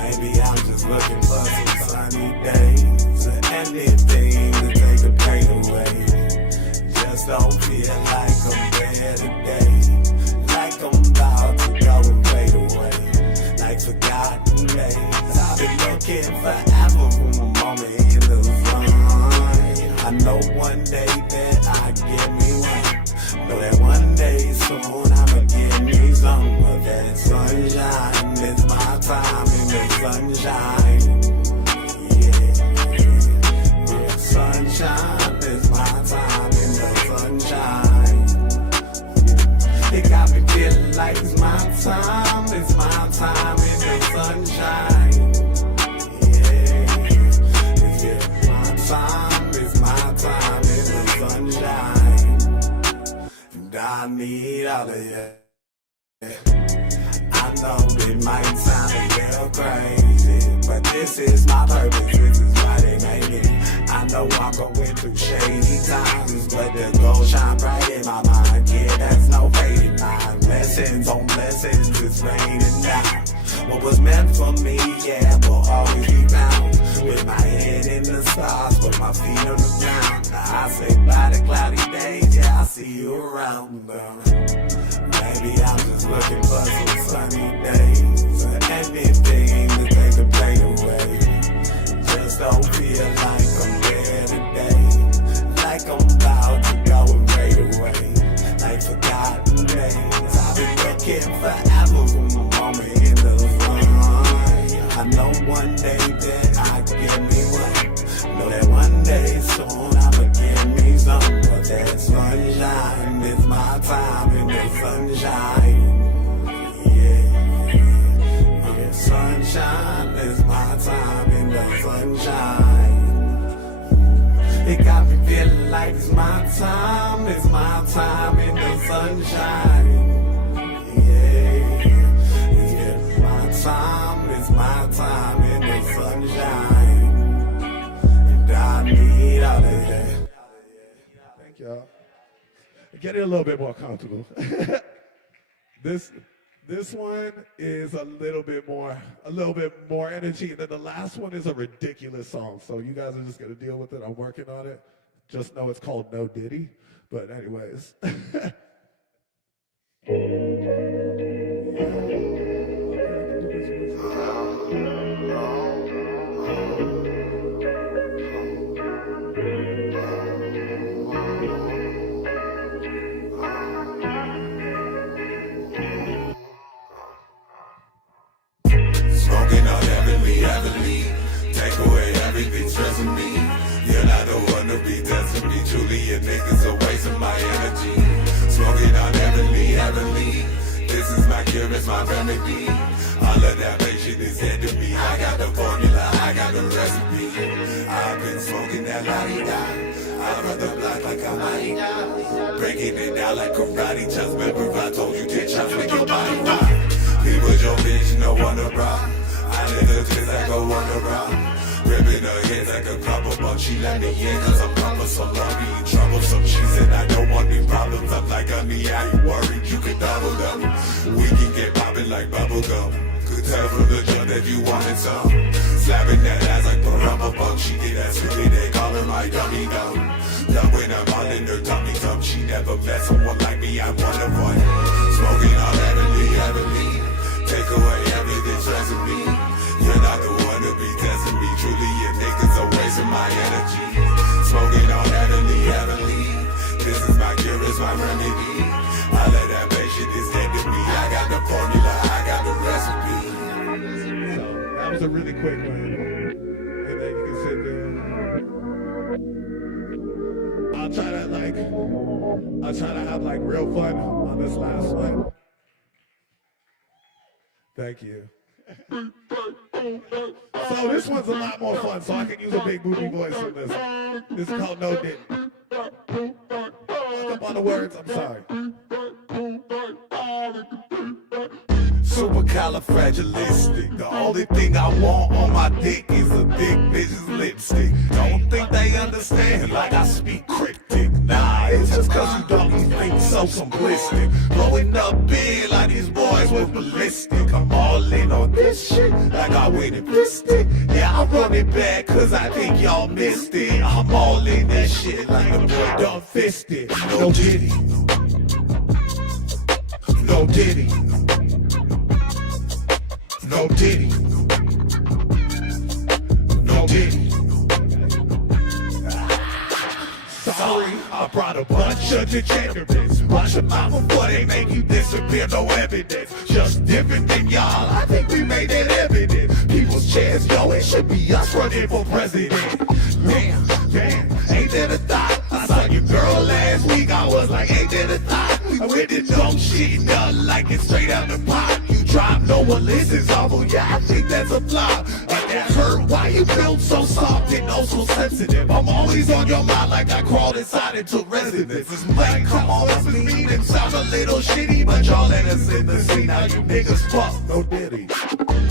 Maybe I'm just looking for some sunny days or anything to take the pain away. Just don't feel like I'm there today, like I'm about to go and fade away, like forgotten days. I've been looking forever for a moment in the sun. I know one day that I get me one. Know that one day soon I'ma get me some of that sunshine. It's my time in the sunshine. Yeah, sunshine is my time in the sunshine. Yeah. It got me feeling like it's my time. It's my time in the sunshine. Yeah, my time is my time in the sunshine. And I need all of you. I know it might sound a little crazy, but this is my purpose, this is why they made me. I know I'm going through shady times, but the gold shine bright in my mind. Yeah, that's no fading line. Blessings on blessings, it's raining down. What was meant for me, yeah, will always be found. With my head in the stars, with my feet on the ground. Now I say by the cloudy days, yeah, I see you around. Maybe I'm just looking for some sunny days or anything to take the pain away. Just don't feel like I'm there today, like I'm about to go and fade away, like forgotten days. I've been looking forever for a moment in the sun. I know one day that I get me one. Know that one day soon I'ma get me some of that sunshine. It's my time in the sunshine. Yeah, sunshine is my time in the sunshine. It got me feeling like it's my time in the sunshine. Yeah, my time is my time in the sunshine. And I need all of that. Thank y'all. Get it a little bit more comfortable. This one is a little bit more energy. And then the last one is a ridiculous song. So you guys are just gonna deal with it. I'm working on it. Just know it's called No Diddy. But anyways. Smoking on heavenly. Take away everything stressing me. You're not the one to be testing me. Truly, your niggas are wasting my energy. Smoking on heavenly. This is my cure, it's my remedy. All of that patient is head to me. I got the formula, I got the recipe. I've been smoking that la-di-da. I run the block like a mighty. Breaking it down like karate. Just remember I told you 10 shots make your body rock. Me was your bitch, no one to rock. I let her twist like a wonder rock. Ripping her head like a copper bump. She let me in cause I'm proper so long. Be in troublesome. She said I don't want any problems. I'm like, honey, I ain't worried. You can double up. We can get popping like bubble gum. Could tell from the jump that you wanted some. Slapping that ass like a bump. She get that sweetie, they call her my dummy dumb. Love when I'm all in her tummy tum. She never met someone like me, I'm one of one. Smoking all heavenly. Take away everything stressing me. You're not the one to be testing me. Truly, your niggas are wasting my energy. Smoking on heavenly. This is my cure, it's my remedy. I let that patient is dead to me. I got the formula, I got the recipe. So that was a really quick one. And then you can sit there. I'll try to have like real fun on this last one. Thank you. So this one's a lot more fun, so I can use a big booty voice on this. This is called No Diddy. Look up on the words, I'm sorry. Supercalifragilistic. The only thing I want on my dick is a thick bitch's lipstick. Don't think they understand like I speak cryptic. Nah, it's just cause you don't think so simplistic. Blowing up big like these boys with ballistic. I'm all in on this shit like I win and fist it. Yeah, I run it back cause I think y'all missed it. I'm all in that shit like a boy done fisted. No Diddy. No Diddy. No Diddy. No Diddy. Sorry, I brought a bunch of degenerates. Watch them out before they make you disappear, no evidence. Just different than y'all, I think we made that evident. People's chairs, yo, it should be us running for president. Damn, ain't that a thought? I saw your girl last week, I was like, ain't that a thought? We went to dumb shit, done like it straight out the pot. You drop, no one listens, although yeah, I think that's a flop. But that hurt, why you built so soft and oh so sensitive? I'm always on your mind like I crawled inside into residence. It's like, come on, up with me, and sound a little shitty, but y'all let us in the scene, now you niggas fuck, no Diddy.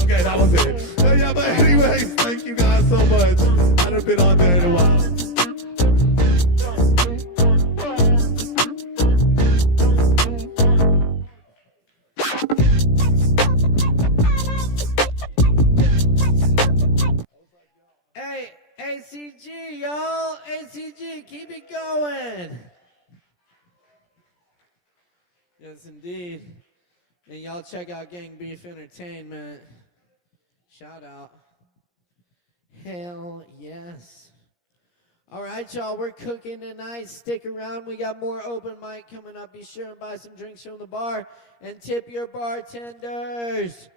Okay, that was it. Yeah, but anyways, thank you guys so much. I done been on there in a while. Hey, ACG, y'all. ACG, keep it going. Yes, indeed. And y'all check out Gang Beef Entertainment. Shout out. Hell yes. All right, y'all, we're cooking tonight. Stick around. We got more open mic coming up. Be sure and buy some drinks from the bar and tip your bartenders.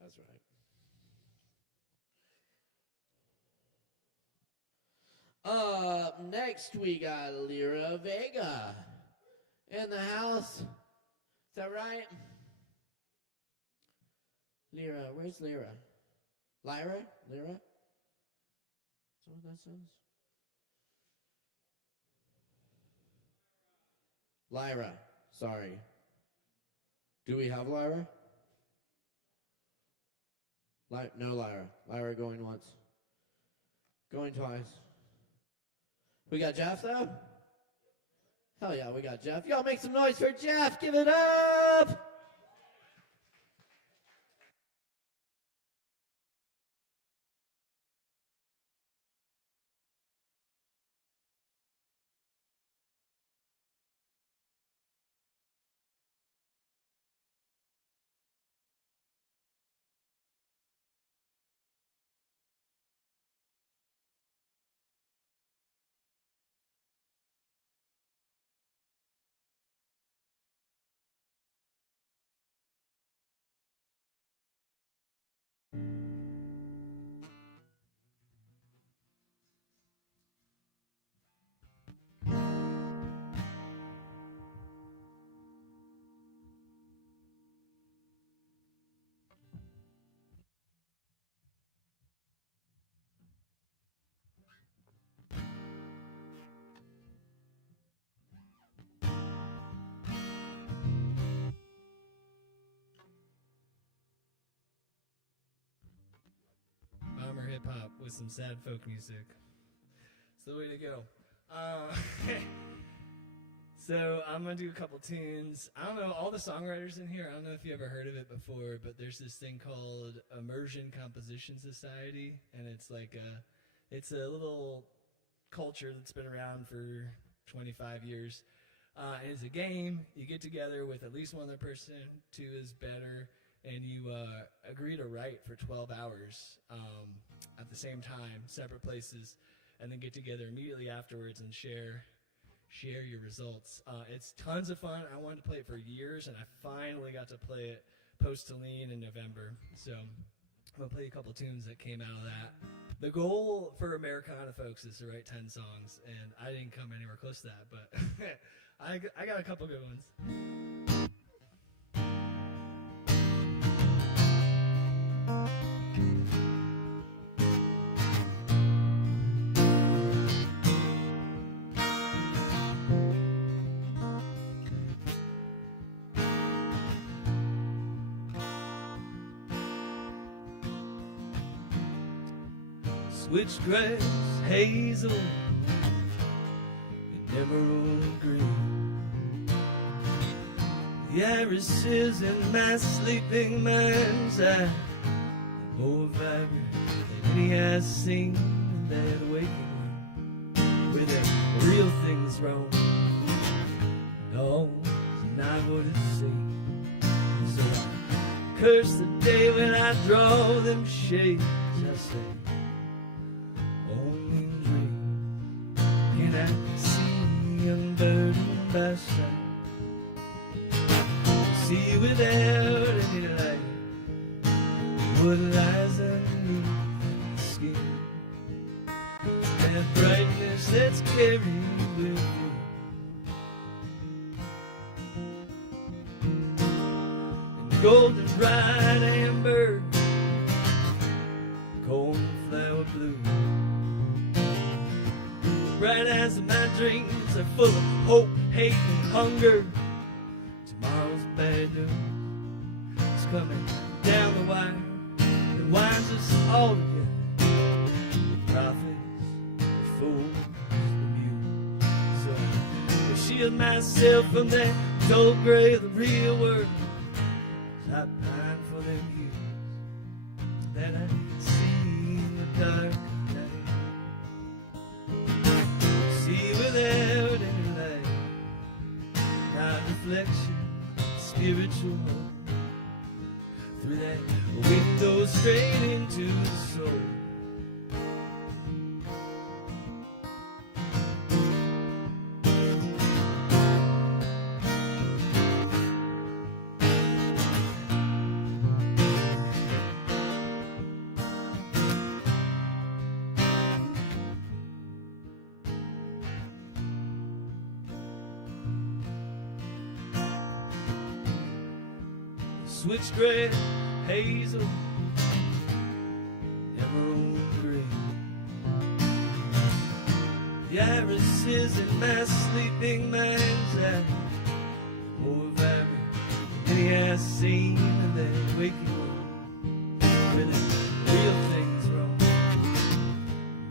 That's right. Up next, we got Lyra Vega in the house. Is that right? Lyra, where's Lyra? Lyra? Lyra? Is that what that says? Lyra, sorry. Do we have Lyra? No Lyra. Lyra going once. Going twice. We got Jeff, though? Hell yeah, we got Jeff. Y'all make some noise for Jeff. Give it up! Bomber hip hop with some sad folk music. It's the way to go. So I'm gonna do a couple tunes. I don't know all the songwriters in here. I don't know if you ever heard of it before, but there's this thing called Immersion Composition Society, and it's like it's a little culture that's been around for 25 years. And it's a game. You get together with at least one other person. 2 is better. And you agree to write for 12 hours at the same time, separate places, and then get together immediately afterwards and share your results. It's tons of fun. I wanted to play it for years, and I finally got to play it post-Helene in November. So I'm going to play a couple tunes that came out of that. The goal for Americana folks is to write 10 songs, and I didn't come anywhere close to that, but I got a couple good ones. switchgrass, hazel, and emerald green. The irises in my sleeping mind's eye, more vibrant than any I've seen in that waking one, where the real things roam, and all's not what it seems. So I curse the day when I draw them shades. I say, only in dreams can I see unburdened by sight, see without any light what lies underneath the skin, that brightness that's carried with you. And golden bright amber, cornflower blue, bright eyes of my dreams are full of hope, hate, and hunger. Tomorrow's bad news is coming down the wire. It winds us all together. The prophets, the fools, the mules. So I shield myself from that dull gray of the real world, as I pine for them years that I see in the dark night. See without any light, not reflection, spiritual hope, through that window straight into the soul. Switchgrass, hazel, emerald green. The irises in my sleeping mind's eye, more vibrant than any I've seen in that waking world, where the real things roam,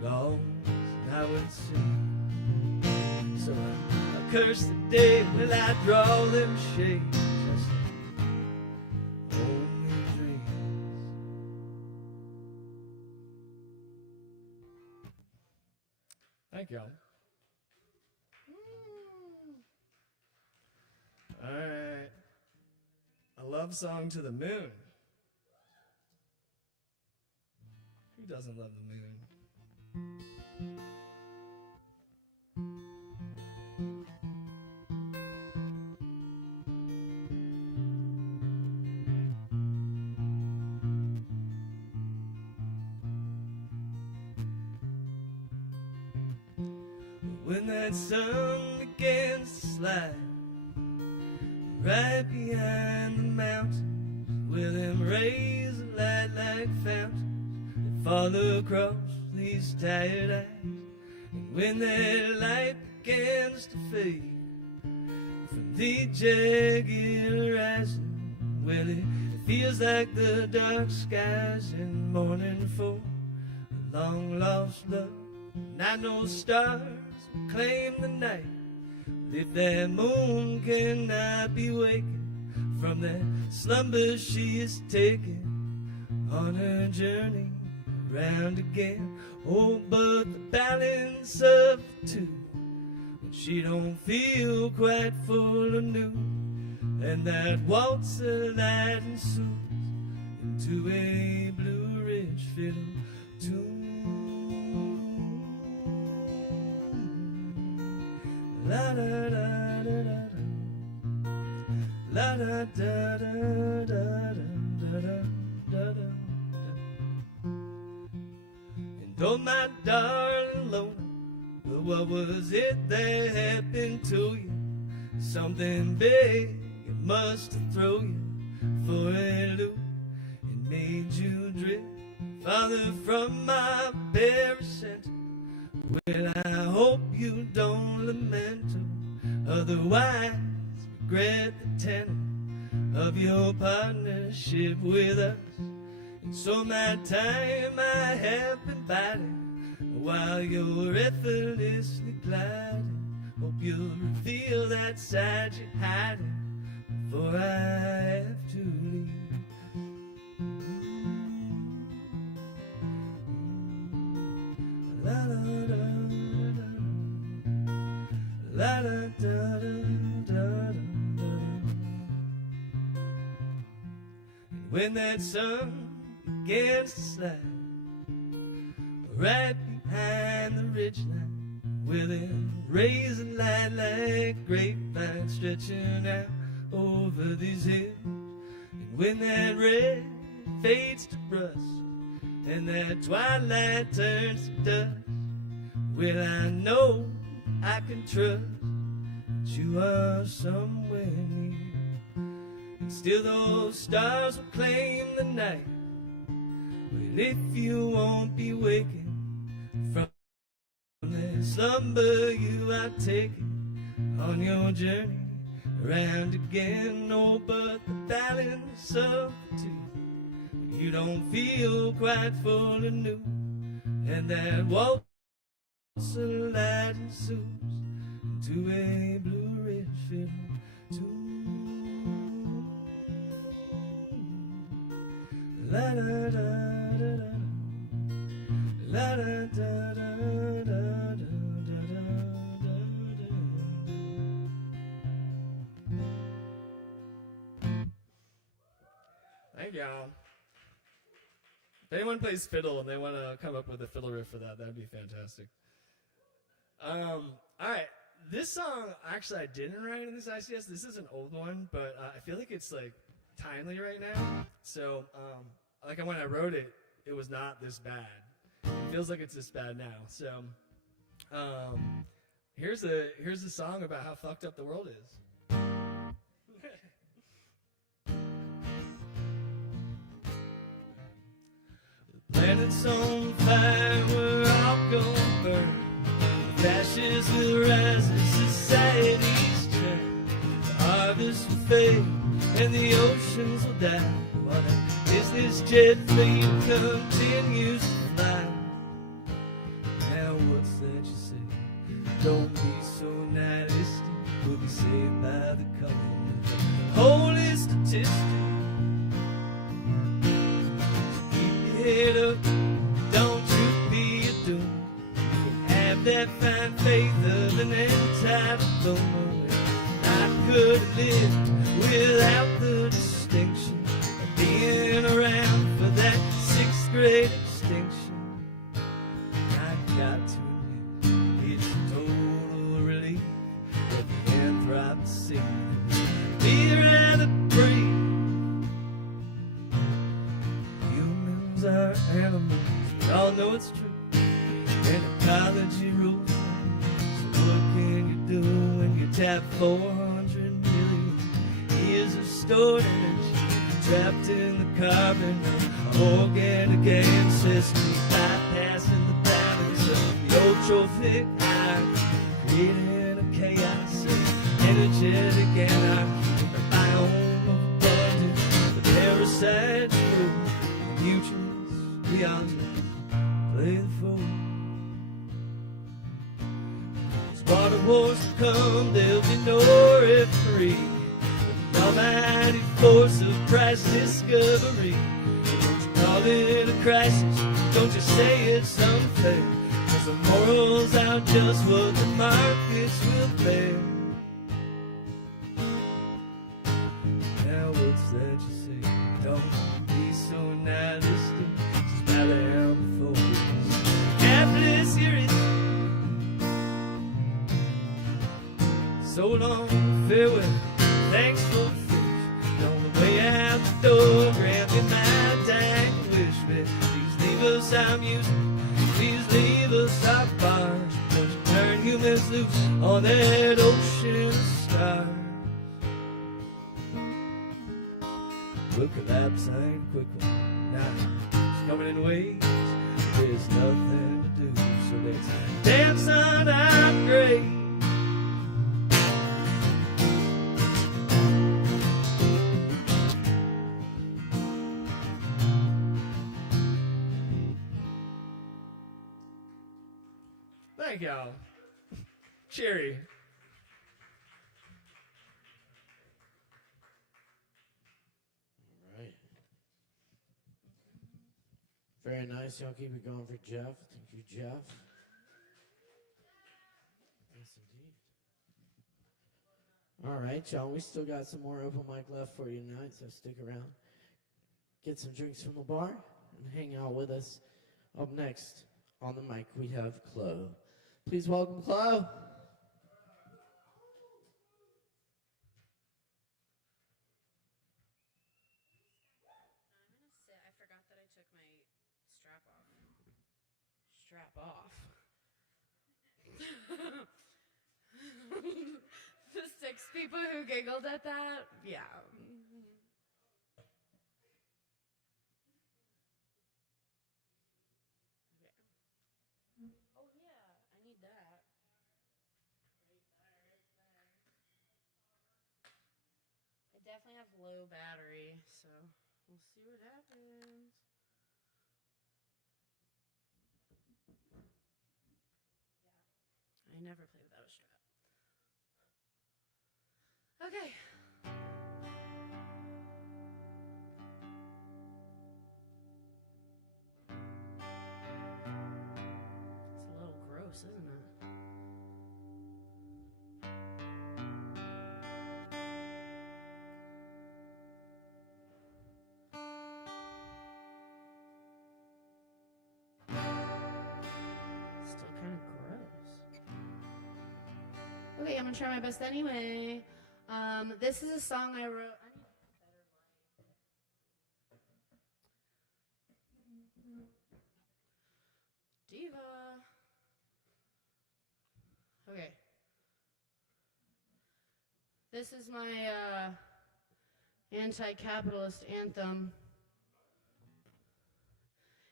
and all's not what it seems. So I curse the day when I draw them shades. Thank y'all. All right. A love song to the moon. Who doesn't love the moon? When that sun begins to slide right behind the mountains, where them rays of light like fountains that fall across these tired eyes, and when that light begins to fade from the jagged horizon, well, it feels like the dark skies in morning for a long lost love. And I know stars will claim the night, but if that moon cannot be wakened from that slumber she is taking on her journey round again. Oh, but the balance of the two, when she don't feel quite full of new, and that waltzer that ensues into a Blue Ridge fiddle tune. La da da da da da, la da da da da da da da da. And oh, my darling Lona, but what was it that happened to you? Something big, it must have thrown you for a loop and made you drift farther from my very center. Well, I hope you don't lament her, otherwise regret the tenor of your partnership with us. And so my time I have been biding while you're effortlessly gliding. Hope you'll reveal that side you're hiding before I have to leave. La la da da, la da da da da. And when that sun begins to slide right behind the ridgeline, with them raising light like grapevine stretching out over these hills, and when that red fades to rust and that twilight turns to dust, well, I know I can trust that you are somewhere near. And still those stars will claim the night. Well, if you won't be waking from the slumber you are taking on your journey around again, oh, but the balance of the two, you don't feel quite full and new, and that waltz of light ensues into a blue ridge fiddle tune. La da da da da, la da da da da da. Thank y'all. If anyone plays fiddle and they want to come up with a fiddle riff for that, that'd be fantastic. All right, this song actually I didn't write in this ICS. This is an old one, but I feel like it's like timely right now. So, like when I wrote it, it was not this bad. It feels like it's this bad now. So, here's a song about how fucked up the world is. Planets on fire, we're all gonna burn. Ashes will rise as societies turn. The harvest will fade and the oceans will die, while the business jet fleet continues to fly. Now what's that you say? Don't be so nihilistic. We'll be saved by the coming of the holy statistic. Head up, don't you be a doom. You can have that fine faith of an entitled moment. I could have lived without the distinction of being around for that 6th grade extinction. I got to admit, it's a total relief that the anthropic scene be rather brief. Are animals, we all know it's true, and ecology rules. So what can you do when you tap 400 million years of stored energy trapped in the carbon of organic ancestry, bypassing the balance of the eutrophic hierarchy, creating a chaos of energetic anarchy, a biome of abundance, the parasites rule, nutrients beyond play the fool. As water wars come, there'll be no referee. The almighty force of price discovery. Don't you call it a crisis, don't you say it's unfair, 'cause the morals are just what the markets will bear. Now what's that you say? Don't be so nihilistic. Capitalist series. So long, farewell, thanks for the fish. On the way out the door, grab me my dying wish. Please leave us our music, please leave us our bars. Don't you turn humans loose on that ocean of stars. We'll collapse, I ain't a quick one. Nah, it's coming in waves. There's nothing to do, so let's dance on our grave. Thank y'all. Cherry. All right. Very nice. Y'all keep it going for Jeff. Thank you, Jeff. Yes, indeed. All right, y'all. We still got some more open mic left for you tonight, so stick around. Get some drinks from the bar and hang out with us. Up next on the mic, we have Chloe. Please welcome Chloe. I forgot that I took my strap off. Strap off. The 6 people who giggled at that, yeah. Oh yeah, I need that. I definitely have low battery, so we'll see what happens. I never play without a strap. Okay. It's a little gross, isn't it? Still kind of gross. Okay, I'm gonna try my best anyway. This is a song I wrote. I need a better light. Diva. Okay. This is my anti-capitalist anthem.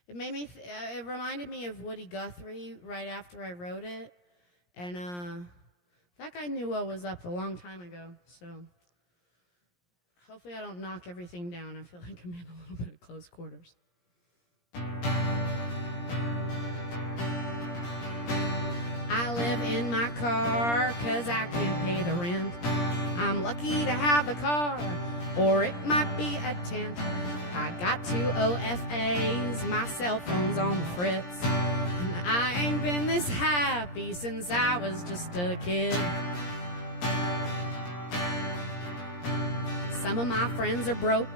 It made me. It reminded me of Woody Guthrie right after I wrote it, and that guy knew what was up a long time ago. So hopefully I don't knock everything down. I feel like I'm in a little bit of close quarters. I live in my car 'cause I can't pay the rent. I'm lucky to have a car, or it might be a tent. I got 2 OFAs, my cell phone's on the fritz. And I ain't been this happy since I was just a kid. Some of my friends are broke,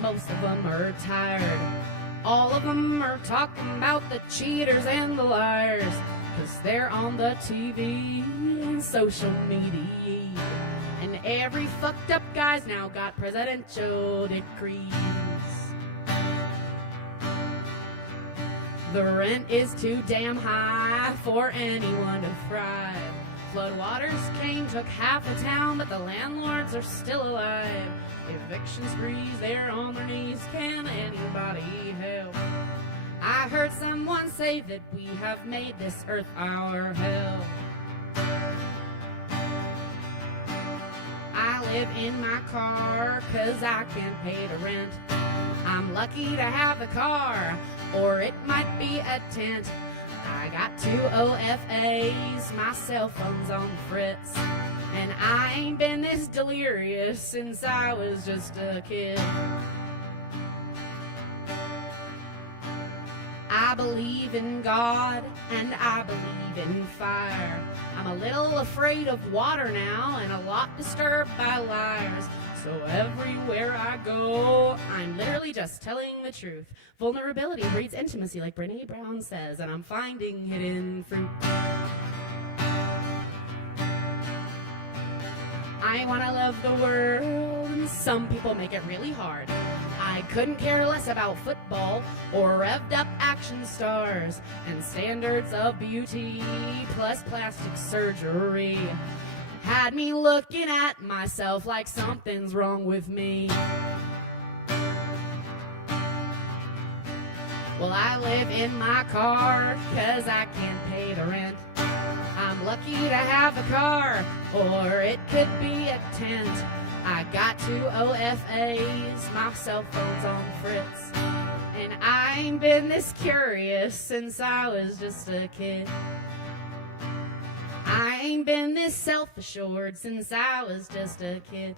most of them are tired. All of them are talking about the cheaters and the liars, 'cause they're on the TV and social media. And every fucked up guy's now got presidential decrees. The rent is too damn high for anyone to thrive. Floodwaters came, took half the town, but the landlords are still alive. Eviction sprees, they're on their knees, can anybody help? I heard someone say that we have made this earth our hell. I live in my car 'cause I can't pay the rent. I'm lucky to have a car, or it might be a tent. I got 2 OFAs, my cell phone's on the fritz. And I ain't been this delirious since I was just a kid. I believe in God and I believe in fire. I'm a little afraid of water now and a lot disturbed by liars. So everywhere I go, I'm literally just telling the truth. Vulnerability breeds intimacy, like Brené Brown says, and I'm finding hidden fruit. I want to love the world, and some people make it really hard. I couldn't care less about football or revved up action stars and standards of beauty plus plastic surgery. Had me looking at myself like something's wrong with me. Well, I live in my car 'cause I can't pay the rent. I'm lucky to have a car, or it could be a tent. I got 2 OFAs, my cell phone's on fritz. And I ain't been this curious since I was just a kid. I ain't been this self-assured since I was just a kid.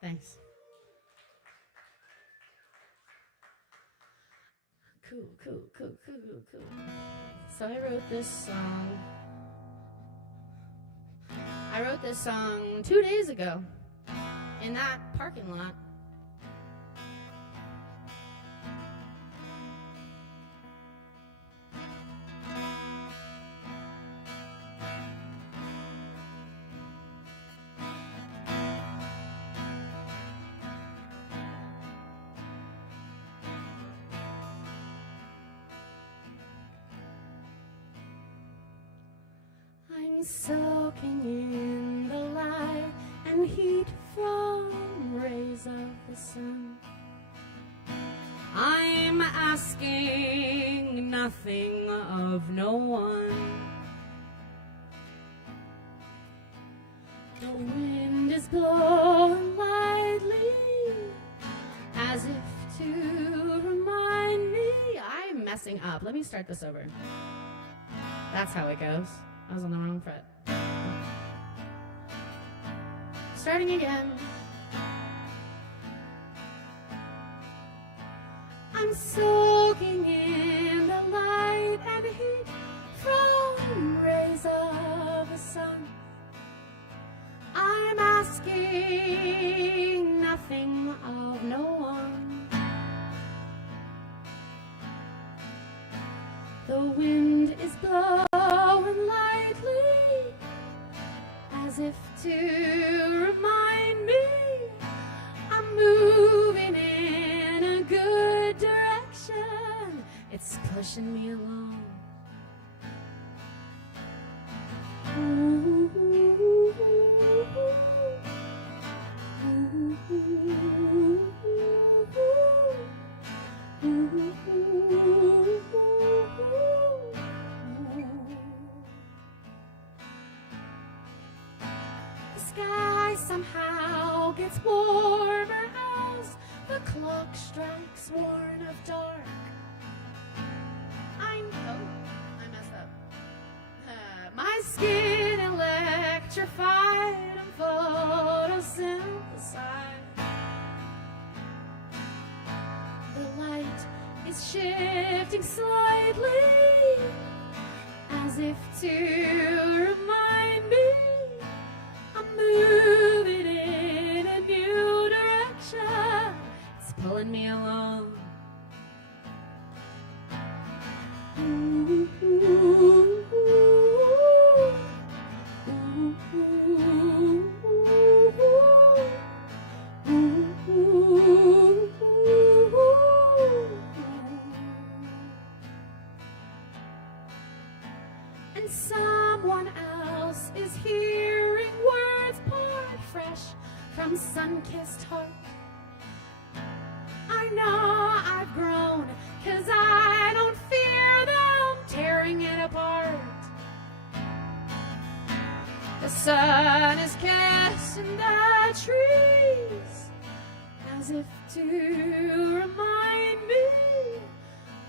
Thanks. Cool. So I wrote this song 2 days ago in that parking lot. I'm soaking in the light and heat from rays of the sun. I'm asking nothing of no one. The wind is blowing lightly as if to remind me. I'm messing up. Let me start this over. That's how it goes. I was on the wrong fret. Starting again. I'm soaking in the light and heat from rays of the sun. I'm asking nothing of no one. The wind is blowing lightly as if to remind me I'm moving in a good direction. It's pushing me along. The sky somehow gets warmer as the clock strikes warn of dark. I messed up. My skin electrified and photosynthesized. The light is shifting slightly as if to remind me I'm moving in a new direction. It's pulling me along. And someone else is hearing words poured fresh from sun-kissed heart. I know I've grown, 'cause I don't fear them tearing it apart. The sun is kissing the trees as if to remind me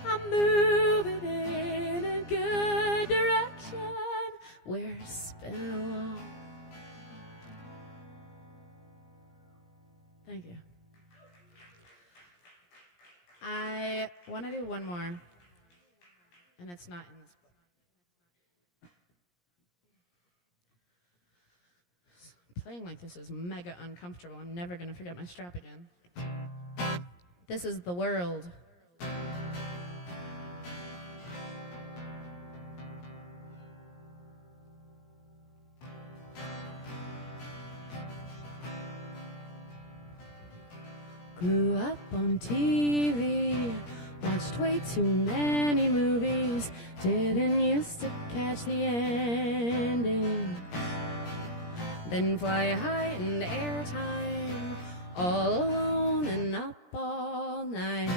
I'm moving in a good direction. We're spinning along. Thank you. I want to do one more, and it's not in this book. Playing like this is mega uncomfortable. I'm never going to forget my strap again. This is The World. Grew up on TV, watched way too many movies, didn't used to catch the ending. Then fly high in airtime, all alone and up all night.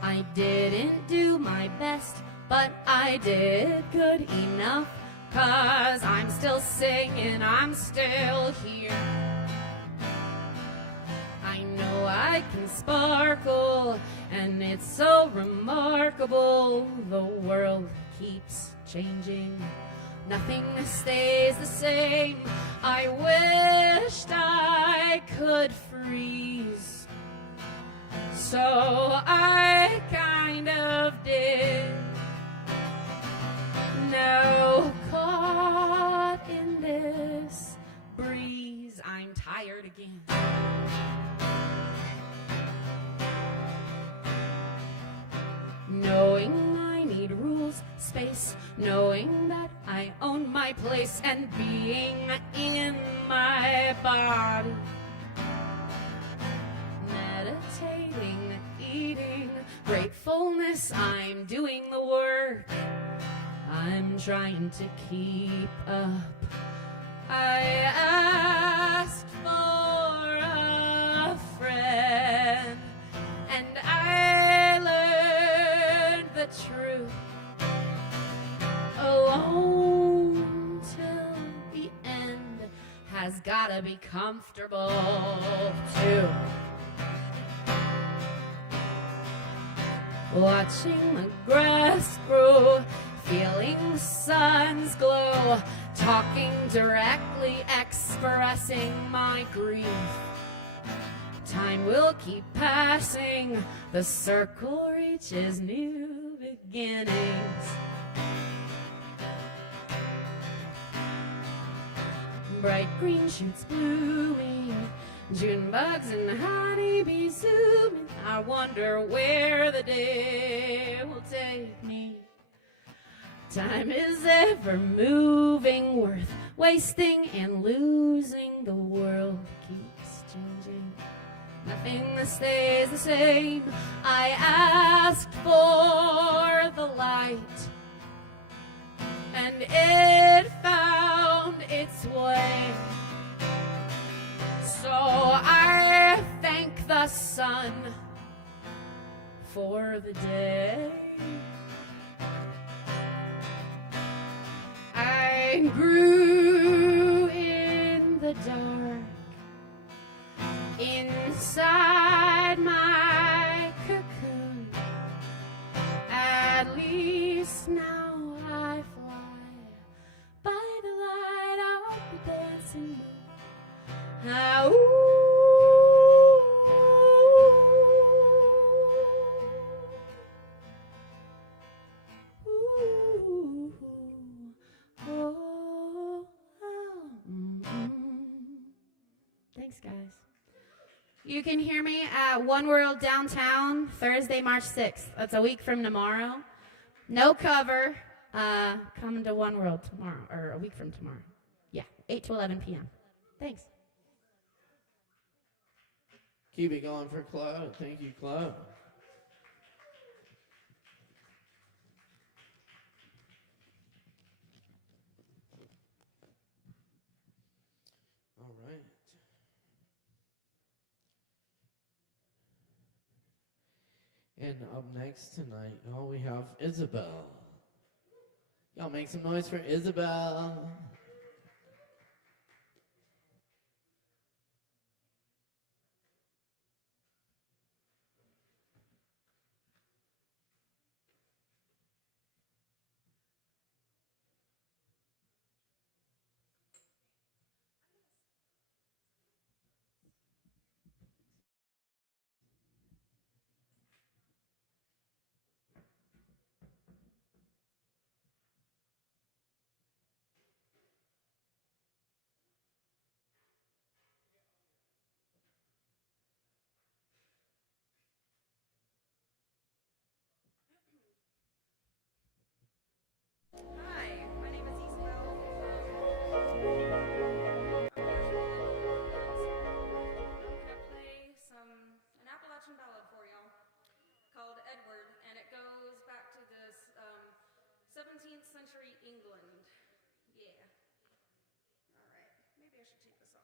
I didn't do my best, but I did good enough. 'Cause I'm still singing, I'm still here. I I know I can sparkle, and it's so remarkable. The world keeps changing. Nothing stays the same. I wished I could freeze. So I kind of did. Now caught in this breeze, I'm tired again. Knowing I need rules, space, knowing that I own my place and being in my body. Meditating, eating, gratefulness, I'm doing the work. I'm trying to keep up. I asked for a friend, and I learned the truth alone till the end has gotta be comfortable too. Watching the grass grow, feeling the sun's glow, talking directly, expressing my grief. Time will keep passing, the circle reaches new beginnings. Bright green shoots blooming, June bugs and honeybees zooming. I wonder where the day will take me. Time is ever moving, worth wasting and losing. The world keeps changing. Nothing stays the same. I asked for the light, and it found its way. So I thank the sun for the day. I grew in the dark inside my cocoon. At least now I fly by the light of the dancing moon. Ah, Thanks, guys. You can hear me at One World Downtown Thursday, March 6th. That's a week from tomorrow. No cover. Coming to One World tomorrow, or a week from tomorrow. Yeah, 8 to 11 p.m. Thanks. Keep it going for Cloud. Thank you, Cloud. All right. And up next tonight, we have Isabel. Y'all make some noise for Isabel. Hi, my name is Isabel. I'm gonna play an Appalachian ballad for y'all called Edward, and it goes back to this 17th century England. Yeah. All right. Maybe I should take this off.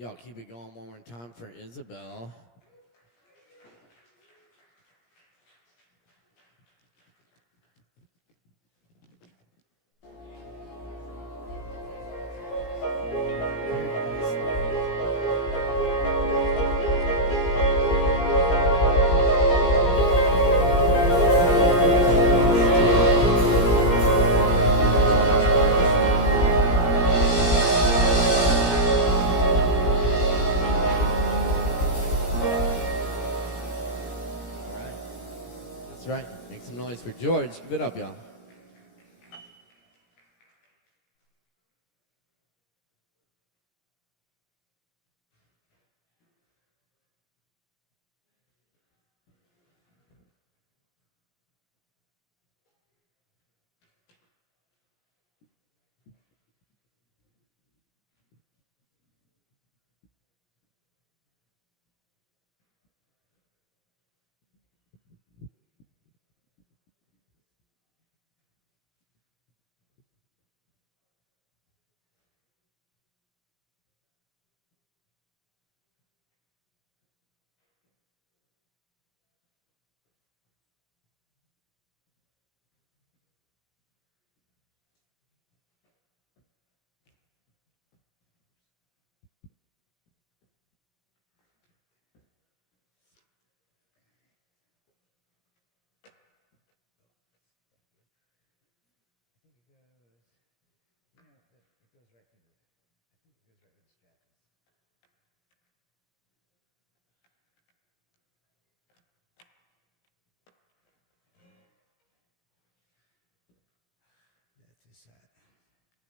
Y'all keep it going one more time for Isabel. That's right. Make some noise for George. Give it up, y'all.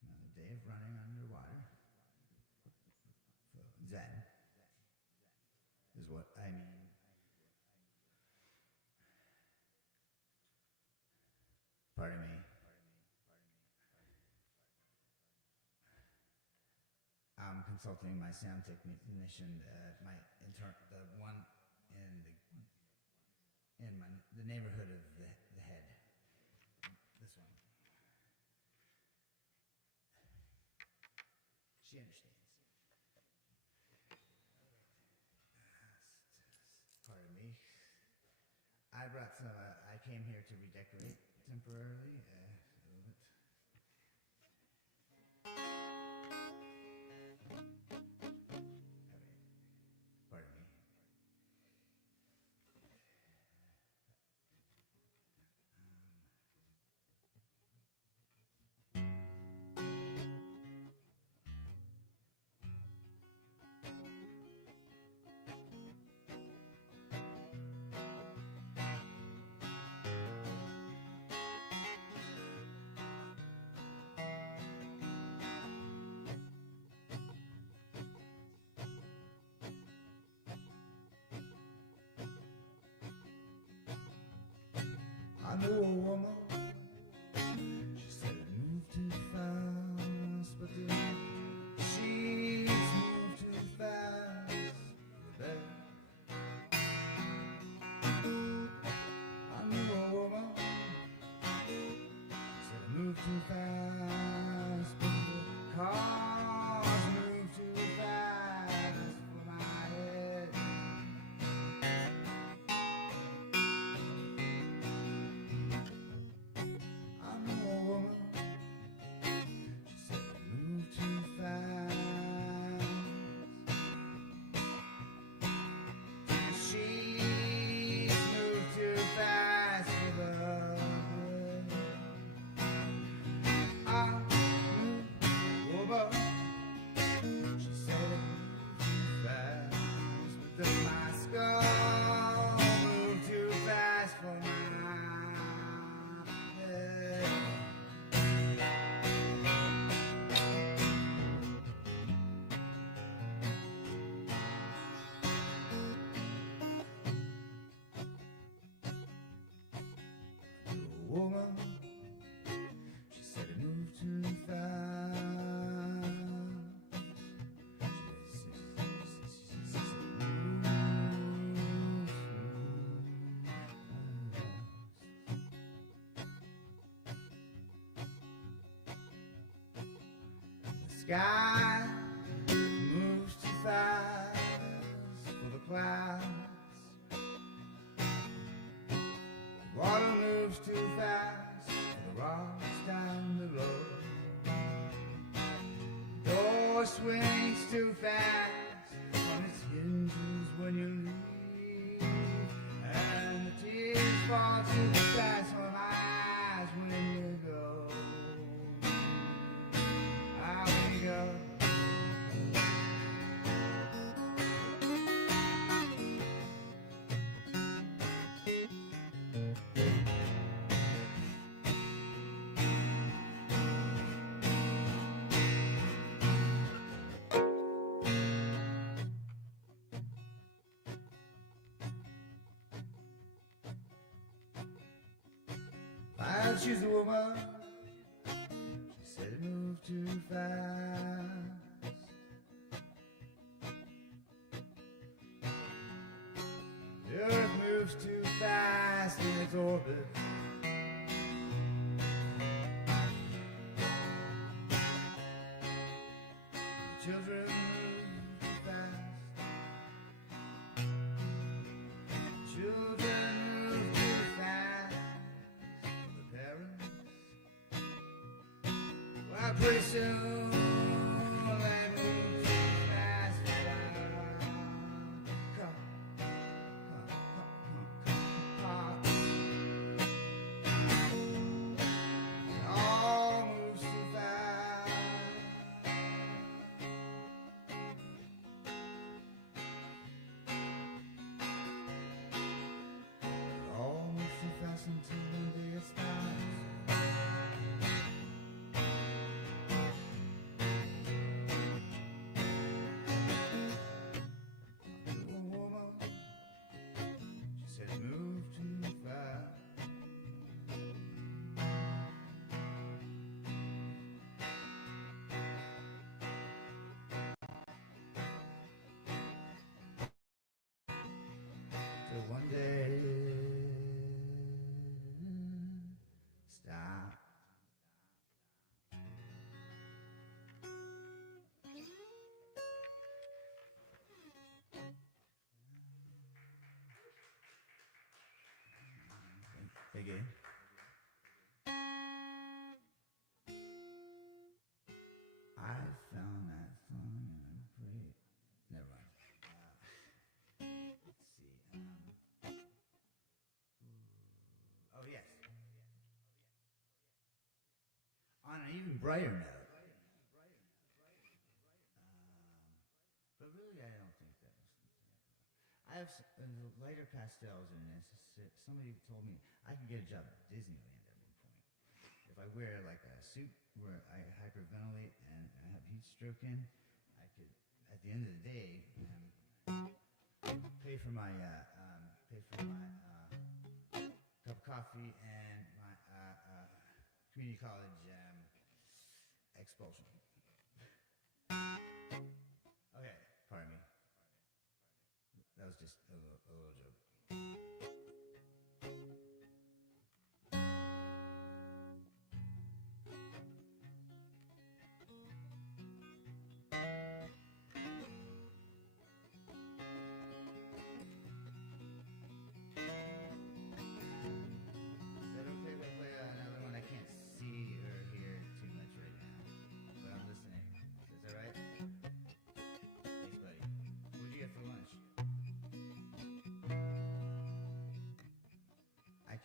Another day of running underwater. Zen is what I mean. Pardon me. I'm consulting my sound technician, the one in the neighborhood of the head. This one. She understands. Pardon me. I brought some. I came here to redecorate temporarily. Pardon me. I know a woman, she said it moved too fast, but the sheets moved too fast for that. I knew a woman, she said it moved too fast, but the cars moved too fast for my head. Woman, she said it moved too fast. The sky moves too fast. moves too fast for the rocks down below. Door swings too fast on its hinges when you leave, and the tears fall too fast from my eyes when you go. I wake up. I'd choose a woman. She said it moved too fast. The earth moves too fast in its orbit. The children move too fast. Children move too fast. Well, pretty soon they move too fast. It all moves too fast. It all moves too fast until one day it stops. One day, stop. Again. I found that song and great. Never mind. Let's see. Oh, yes. On an even brighter note. But really, I don't think that was. I have lighter pastels in this. Somebody told me I could get a job at Disneyland at one point. If I wear like a suit where I hyperventilate and I have heat stroke in, I could, at the end of the day, pay for my cup of coffee and my community college expulsion. Okay, pardon me. That was just a little joke.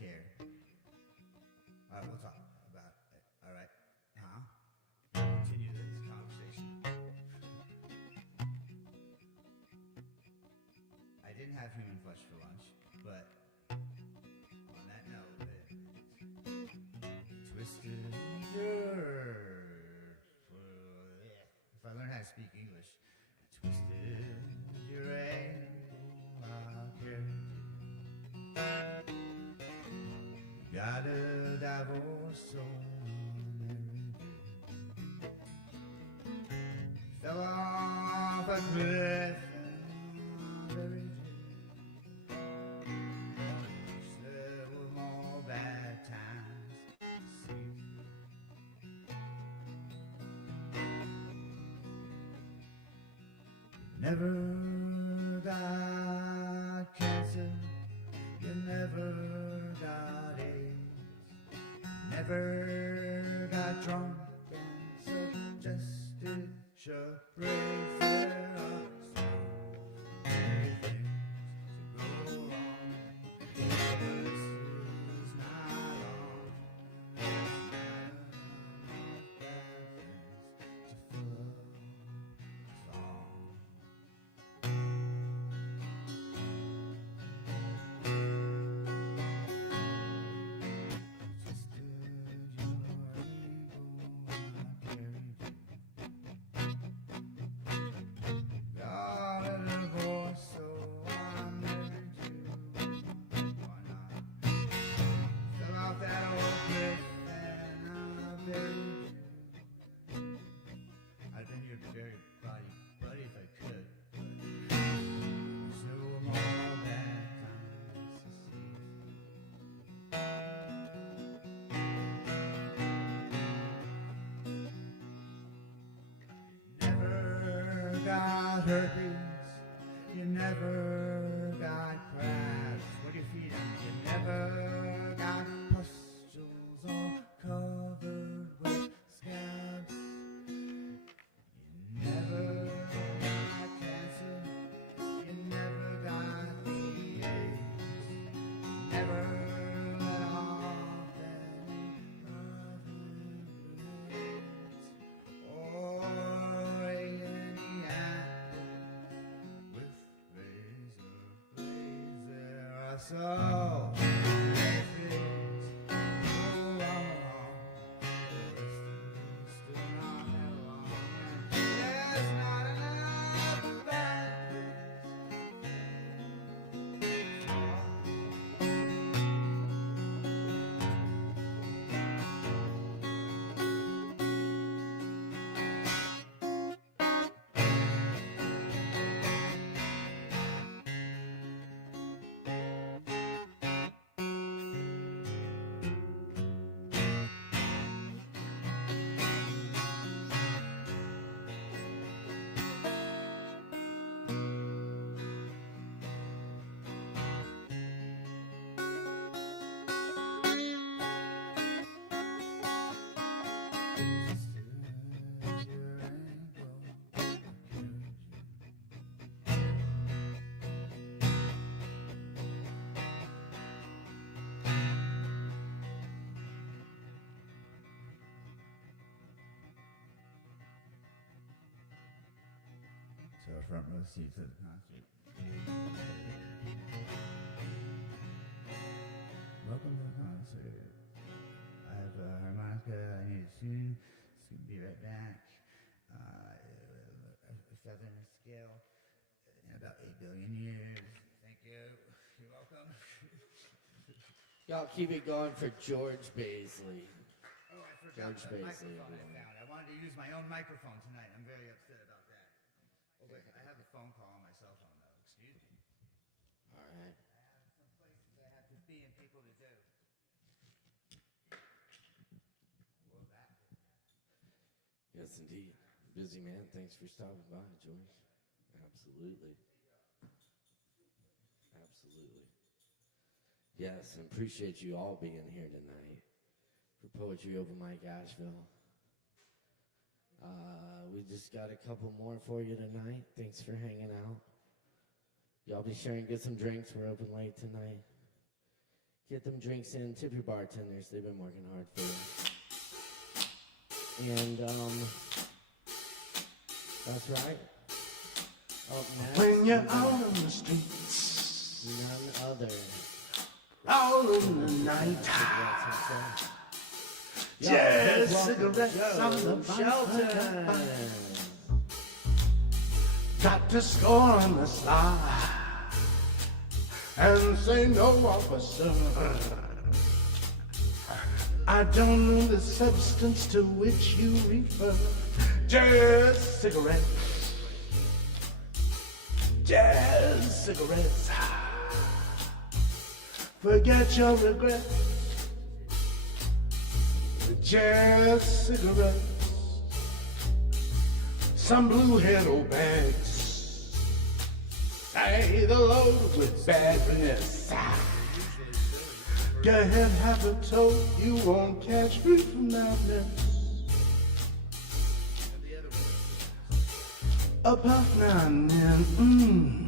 Care. We'll talk about it. All right. Continue this conversation. I didn't have human flesh for lunch, but on that note, twisted your. If I learn how to speak English, twisted your ankle, I'll carry you. Got a divorce on every day. Fell off a cliff every day. There were more bad times to see. Never got cancer. You never got AIDS. never got drunk and suggested charades. There are so many things to go wrong. This is not all. There's not enough bad things to fill a song. Got a divorce, so I married you. Why not? Fell off that old cliff and I buried you. I'd been your buried buddy if I could. But there's no more bad times to see. Never got herpes, you never got crabs. What do you feed them? You never got pustules all covered with scabs. You never got cancer, you never got the AIDS. You never let off any other grenades. Or any apple with razor blades. There are so many things to go wrong. The list is still not that long, and there's not enough bad So front row seat to the concert. Welcome to the concert. I have a harmonica I need to tune. It's going to be right back. A southern scale in about 8 billion years. Thank you. You're welcome. Y'all keep it going for George Baisley. Oh, I forgot George the Baisley. microphone I found. I wanted to use my own microphone tonight. I'm very upset about that. Oh, wait, I have a phone call on my cell phone, though. Excuse me. All right. I have some places I have to be and people to do. Well, that did. Yes, indeed. Busy man. Thanks for stopping by, George. Absolutely. Absolutely. Yes, and appreciate you all being here tonight for Poetry Open Mic Asheville. We just got a couple more for you tonight. Thanks for hanging out. Y'all be sure and get some drinks. We're open late tonight. Get them drinks in. Tip your bartenders. They've been working hard for you. And that's right. Up next, When you're out on the streets, none other. rolling the night, just cigarettes on the shelter. Got to score on the sly and say no, officer. I don't know the substance to which you refer. Just cigarettes, just cigarettes. Forget your regrets. Just cigarettes. Some blue-head old bags. Say the load with badness. Go ahead, have a tote, you won't catch me from madness. A puff now and then,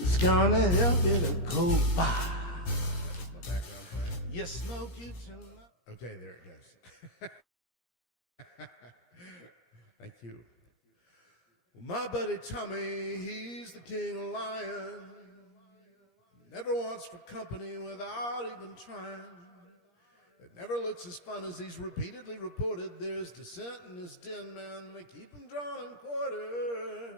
it's gonna help you to go by. You smoke it till... Okay, there it goes. Thank you. Well, my buddy Tommy, he's the king of lion. Never wants for company without even trying. It never looks as fun as he's repeatedly reported. There's dissent in his den, man. They keep him drawn and quartered.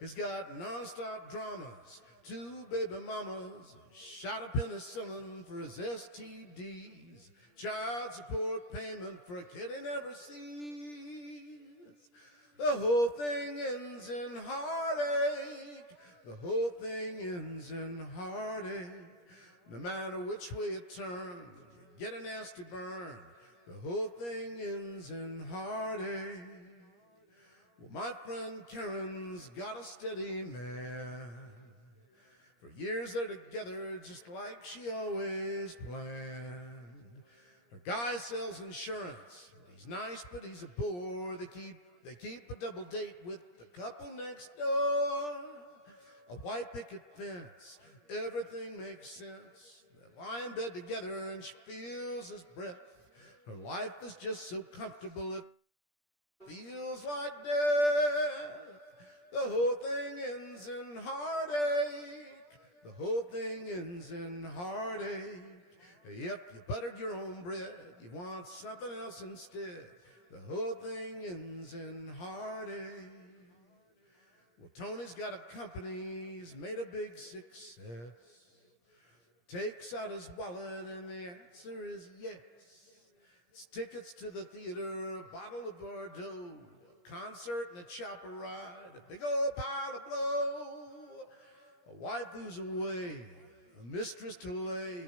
He's got non-stop dramas, 2 baby mamas, shot up penicillin for his STDs, child support payment for a kid he never sees. The whole thing ends in heartache. The whole thing ends in heartache. No matter which way it turns, you get a nasty burn. The whole thing ends in heartache. Well, my friend Karen's got a steady man. For years they're together just like she always planned. Her guy sells insurance. He's nice, but he's a bore. They keep a double date with the couple next door. A white picket fence, everything makes sense. They lie in bed together and she feels his breath. Her life is just so comfortable it feels like death. The whole thing ends in heartache. The whole thing ends in heartache. If you buttered your own bread, you want something else instead. The whole thing ends in heartache. Well, Tony's got a company, he's made a big success. Takes out his wallet and the answer is yes. It's tickets to the theater, a bottle of Bordeaux, a concert and a chopper ride, a big old pile of blow. A wife who's away, a mistress to lay.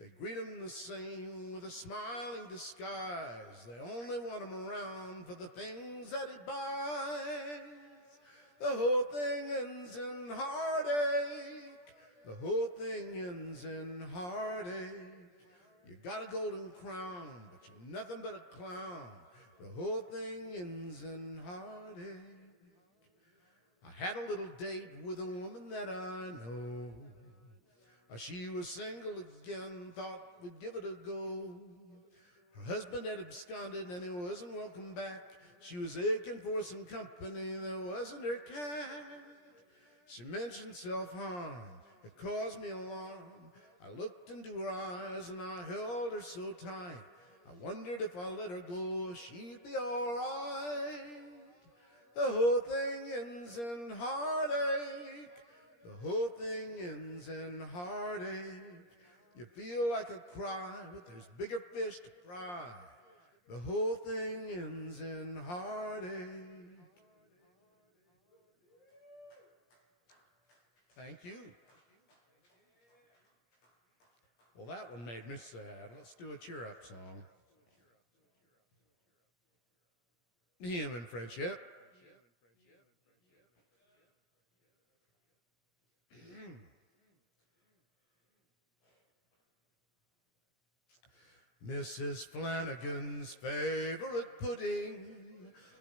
They greet him the same with a smiling disguise. They only want him around for the things that he buys. The whole thing ends in heartache. The whole thing ends in heartache. You got a golden crown, but you're nothing but a clown. The whole thing ends in heartache. I had a little date with a woman that I know. She was single again, thought we'd give it a go. Her husband had absconded and he wasn't welcome back. She was aching for some company, there wasn't her cat. She mentioned self-harm, it caused me alarm. I looked into her eyes and I held her so tight. I wondered if I let her go, she'd be alright. The whole thing ends in heartache. The whole thing ends in heartache. You feel like a cry, but there's bigger fish to fry. The whole thing ends in heartache. Thank you. Well, that one made me sad. Let's do a cheer-up song. Human friendship. Mrs. Flanagan's favorite pudding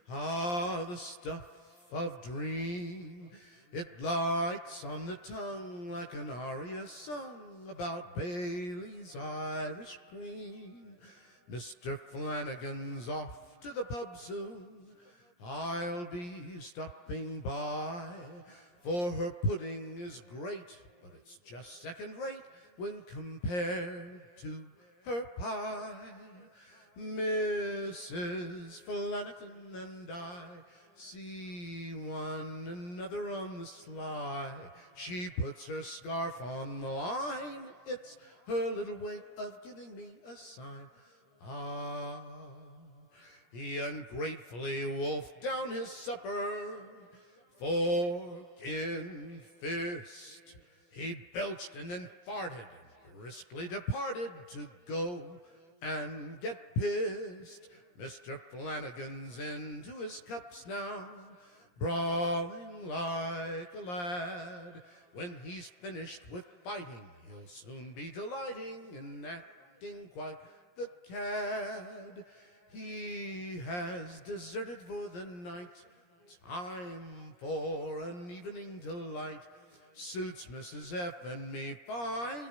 are the stuff of dream. It lights on the tongue like an aria sung about Bailey's Irish cream. Mr. Flanagan's off to the pub soon. I'll be stopping by, for her pudding is great, but it's just second rate when compared to her pie. Mrs. Flanagan and I see one another on the sly. She puts her scarf on the line. It's her little way of giving me a sign. Ah, he ungratefully wolfed down his supper, fork in fist. He belched and then farted, briskly departed to go and get pissed. Mr. Flanagan's into his cups now, brawling like a lad. When he's finished with fighting, he'll soon be delighting and acting quite the cad. He has deserted for the night, time for an evening delight. Suits Mrs. F and me fine.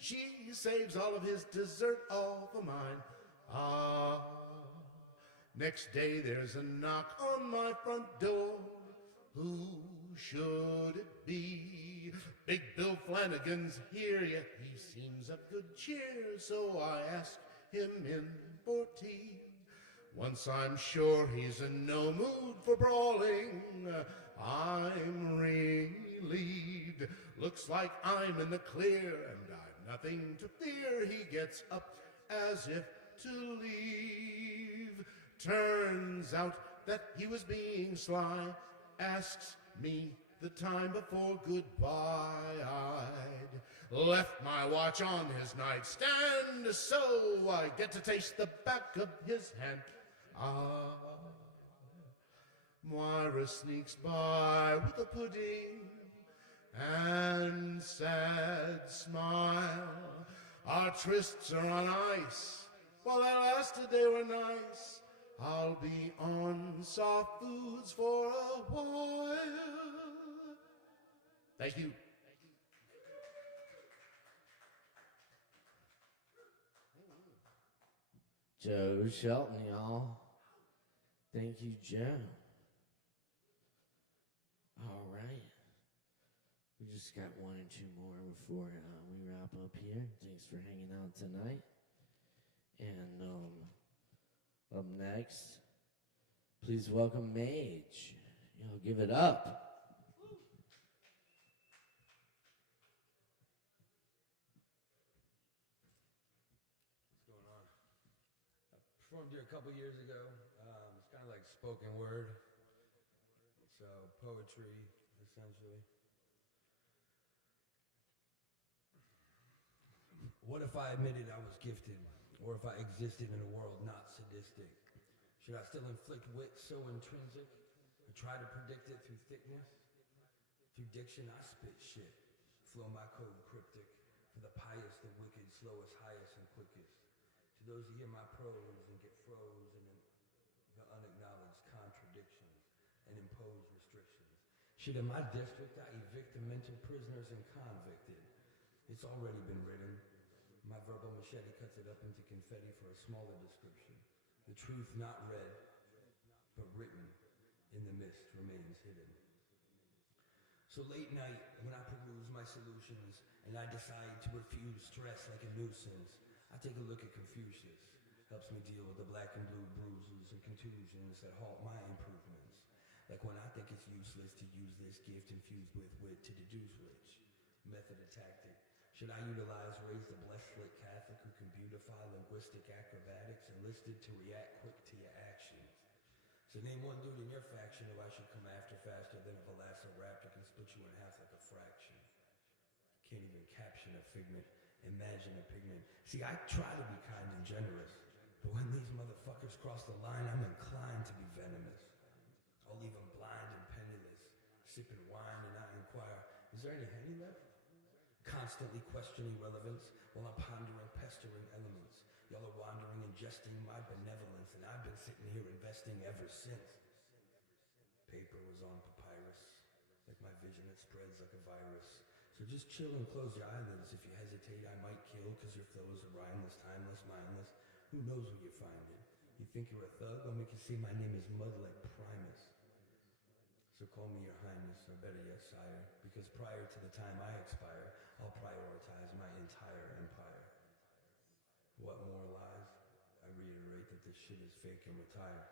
She saves all of his dessert all for mine. Ah, next day there's a knock on my front door. Who should it be? Big Bill Flanagan's here, yet he seems of good cheer, so I ask him in for tea. Once I'm sure he's in no mood for brawling, I'm relieved. Looks like I'm in the clear, and I've nothing to fear. He gets up as if to leave. Turns out that he was being sly, asks me the time before goodbye. I'd left my watch on his nightstand, so I get to taste the back of his hand. Ah, Moira sneaks by with a pudding and sad smile. Our trysts are on ice. While they lasted, they were nice. I'll be on soft foods for a while. Thank you. Joe Shelton, y'all. Thank you, Joe. All right. We just got one or two more before we wrap up here. Thanks for hanging out tonight. And up next, please welcome Mage. Y'all give it up. What's going on? I performed here a couple years ago. It's kind of like spoken word. So poetry, essentially. What if I admitted I was gifted? Or if I existed in a world not sadistic? Should I still inflict wit so intrinsic? Or try to predict it through thickness? Through diction, I spit shit. Flow my code cryptic. For the pious, the wicked, slowest, highest, and quickest. To those who hear my prose and get frozen in the unacknowledged contradictions and impose restrictions. Shit, in my district, I evict the mental prisoners and convicted. It's already been written. My verbal machete cuts it up into confetti for a smaller description. The truth not read, but written in the mist remains hidden. So late night, when I peruse my solutions and I decide to refuse stress like a nuisance, I take a look at Confucius. Helps me deal with the black and blue bruises and contusions that halt my improvements. Like when I think it's useless to use this gift infused with wit to deduce which method or tactic should I utilize, raise the blessed lit Catholic who can beautify linguistic acrobatics enlisted to react quick to your actions? So name one dude in your faction who I should come after faster than a velociraptor can split you in half like a fraction. Can't even caption a figment, imagine a pigment. See, I try to be kind and generous, but when these motherfuckers cross the line, I'm inclined to be venomous. I'll leave them blind and penniless, sipping wine and I inquire, is there any Henny left? Constantly questioning relevance while I'm pondering pestering elements. Y'all are wandering, ingesting my benevolence, and I've been sitting here investing ever since. Paper was on papyrus, like my vision it spreads like a virus. So just chill and close your eyelids. If you hesitate, I might kill, cause your flows are rhymeless, timeless, mindless. Who knows where you find it? You think you're a thug? I'll make you see my name is mud like Primus. So call me your highness, or better yet, sire, because prior to the time I expire, I'll prioritize my entire empire. What more lies? I reiterate that this shit is fake and retired.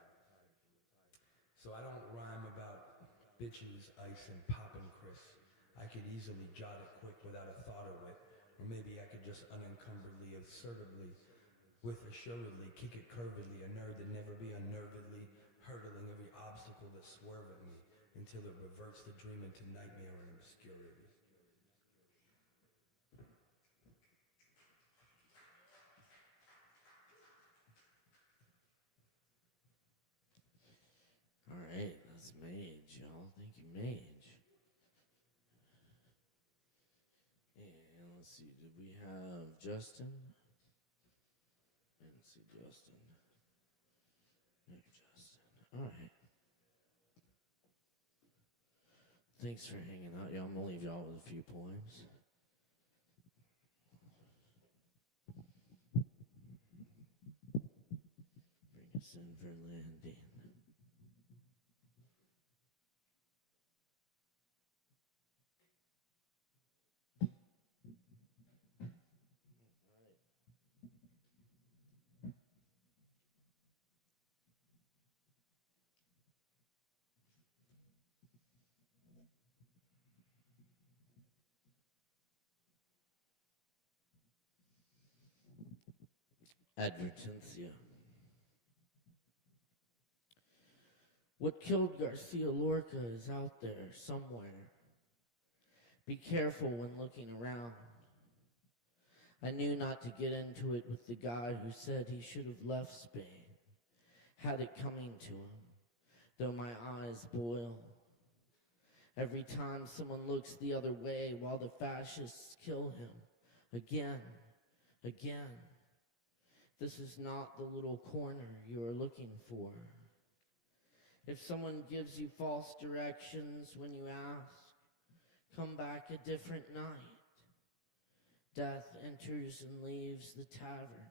So I don't rhyme about bitches, ice, and poppin' Chris. I could easily jot it quick without a thought of it, or maybe I could just unencumberedly, assertively, with assuredly, kick it curvedly, a nerd that never be unnervedly, hurdling every obstacle that swerve at me, until it reverts the dream into nightmare and obscurity. All right, that's Mage, y'all. Thank you, Mage. Let's see, did we have Justin? Let's see, Justin. No, Justin. All right. Thanks for hanging out, y'all. I'm gonna leave y'all with a few poems. Bring us in for landing. Advertencia. What killed Garcia Lorca is out there somewhere. Be careful when looking around. I knew not to get into it with the guy who said he should have left Spain. Had it coming to him, though my eyes boil. Every time someone looks the other way while the fascists kill him. Again, again. This is not the little corner you are looking for. If someone gives you false directions when you ask, come back a different night. Death enters and leaves the tavern,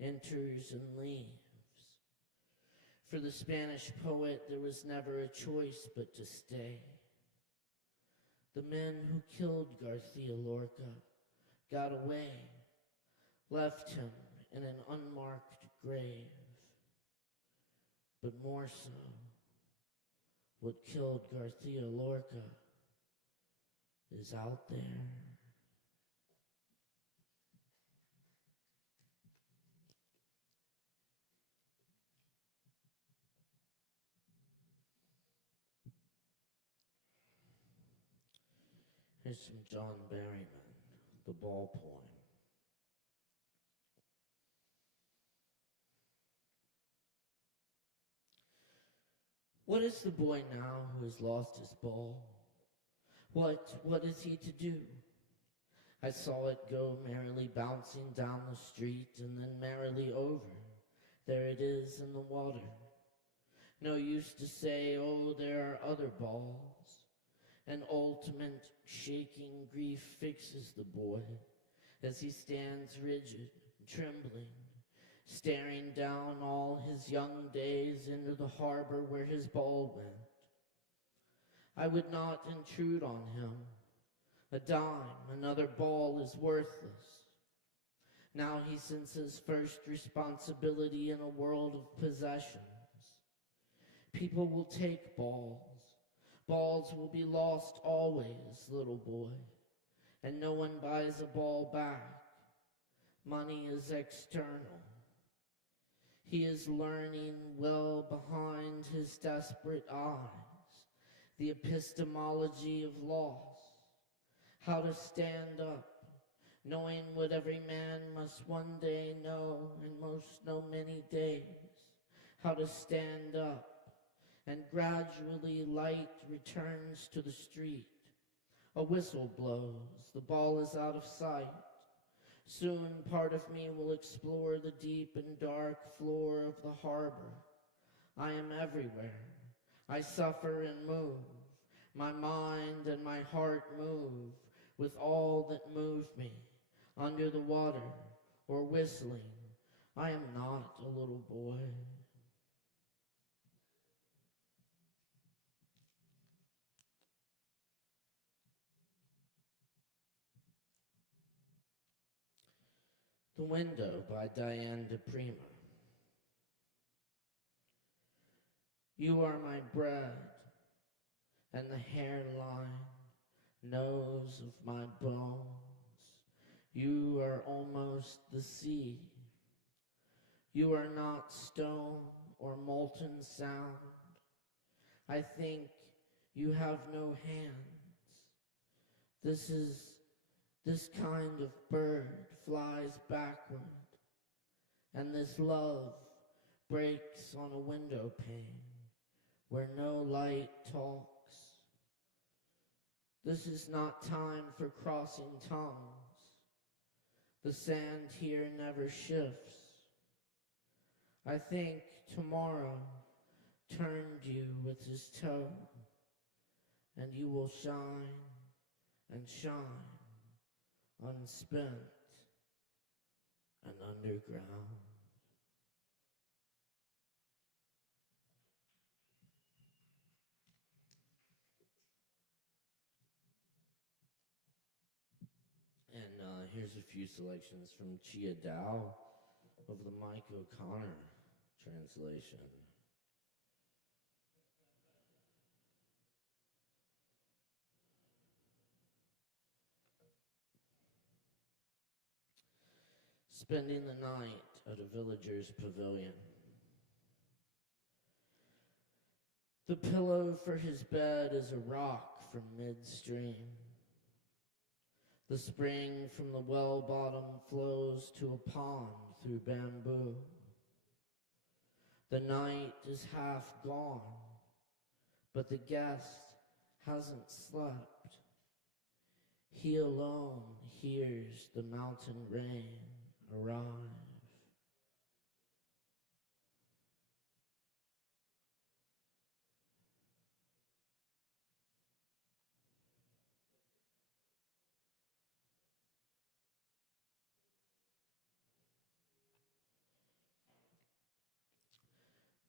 enters and leaves. For the Spanish poet, there was never a choice but to stay. The men who killed Garcia Lorca got away, left him in an unmarked grave. But more so, what killed Garcia Lorca is out there. Here's some John Berryman, the ball poem. What is the boy now who has lost his ball? What is he to do? I saw it go merrily bouncing down the street and then merrily over. There it is in the water. No use to say, oh, there are other balls. An ultimate shaking grief fixes the boy as he stands rigid, trembling, staring down all his young days into the harbor where his ball went. I would not intrude on him. A dime, another ball is worthless. Now he senses first responsibility in a world of possessions. People will take balls. Balls will be lost always, little boy, and no one buys a ball back. Money is external. He is learning well behind his desperate eyes the epistemology of loss, how to stand up, knowing what every man must one day know and most know many days, how to stand up, and gradually light returns to the street. A whistle blows, the ball is out of sight. Soon part of me will explore the deep and dark floor of the harbor. I am everywhere. I suffer and move. My mind and my heart move with all that move me. Under the water or whistling, I am not a little boy. The Window by Diane DePrima. You are my bread and the hairline, nose of my bones. You are almost the sea. You are not stone or molten sound. I think you have no hands. This kind of bird flies backward, and this love breaks on a window pane where no light talks. This is not time for crossing tongues. The sand here never shifts. I think tomorrow turned you with his toe, and you will shine and shine, unspent and underground. And here's a few selections from Chia Dao of the Mike O'Connor translation. Spending the night at a villager's pavilion. The pillow for his bed is a rock from midstream. The spring from the well bottom flows to a pond through bamboo. The night is half gone, but the guest hasn't slept. He alone hears the mountain rain arrive.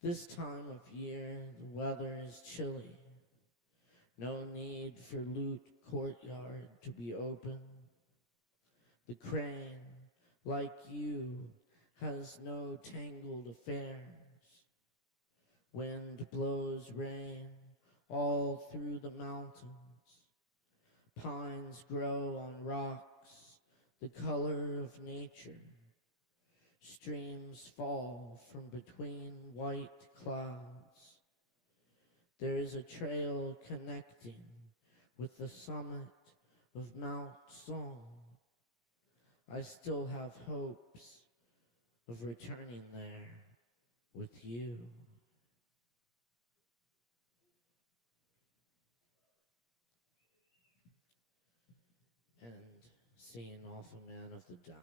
This time of year, the weather is chilly. No need for Lute Courtyard to be open. The crane, like you, has no tangled affairs. Wind blows rain all through the mountains. Pines grow on rocks, the color of nature. Streams fall from between white clouds. There is a trail connecting with the summit of Mount Song. I still have hopes of returning there with you. And seeing off a man of the Tao.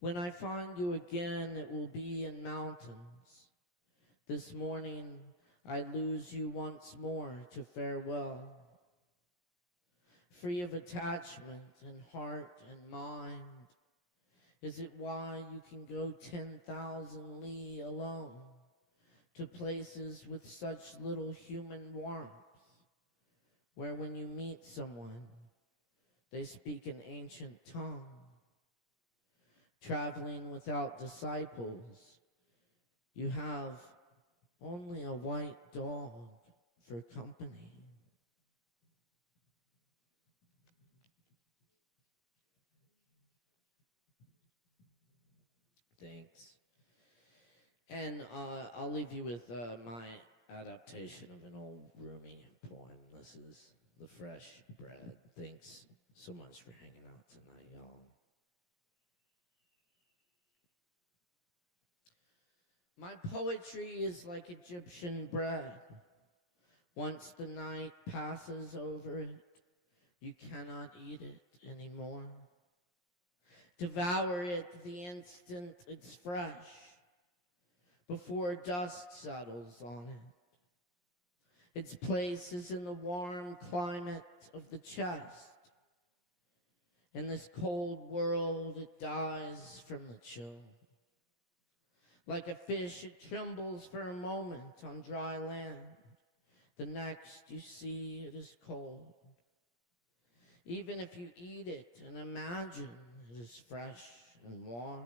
When I find you again, it will be in mountains. This morning, I lose you once more to farewell. Free of attachment in heart and mind, is it why you can go 10,000 li alone to places with such little human warmth, where when you meet someone, they speak an ancient tongue? Traveling without disciples, you have only a white dog for company. Thanks. And I'll leave you with my adaptation of an old Rumi poem. This is The Fresh Bread. Thanks so much for hanging out tonight, y'all. My poetry is like Egyptian bread. Once the night passes over it, you cannot eat it anymore. Devour it the instant it's fresh, before dust settles on it. Its place is in the warm climate of the chest. In this cold world, it dies from the chill. Like a fish, it trembles for a moment on dry land. The next you see, it is cold. Even if you eat it and imagine it is fresh and warm,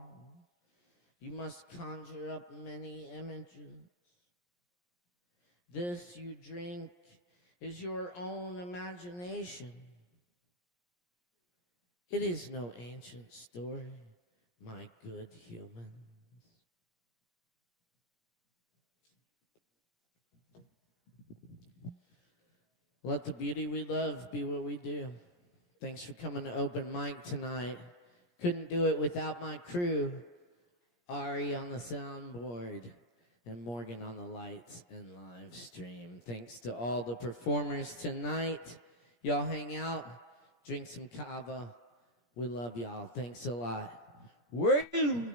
you must conjure up many images. This you drink is your own imagination. It is no ancient story, my good humans. Let the beauty we love be what we do. Thanks for coming to Open Mic tonight. Couldn't do it without my crew. Ari on the soundboard and Morgan on the lights and live stream. Thanks to all the performers tonight. Y'all hang out. drink some Kava. We love y'all. Thanks a lot. Woo!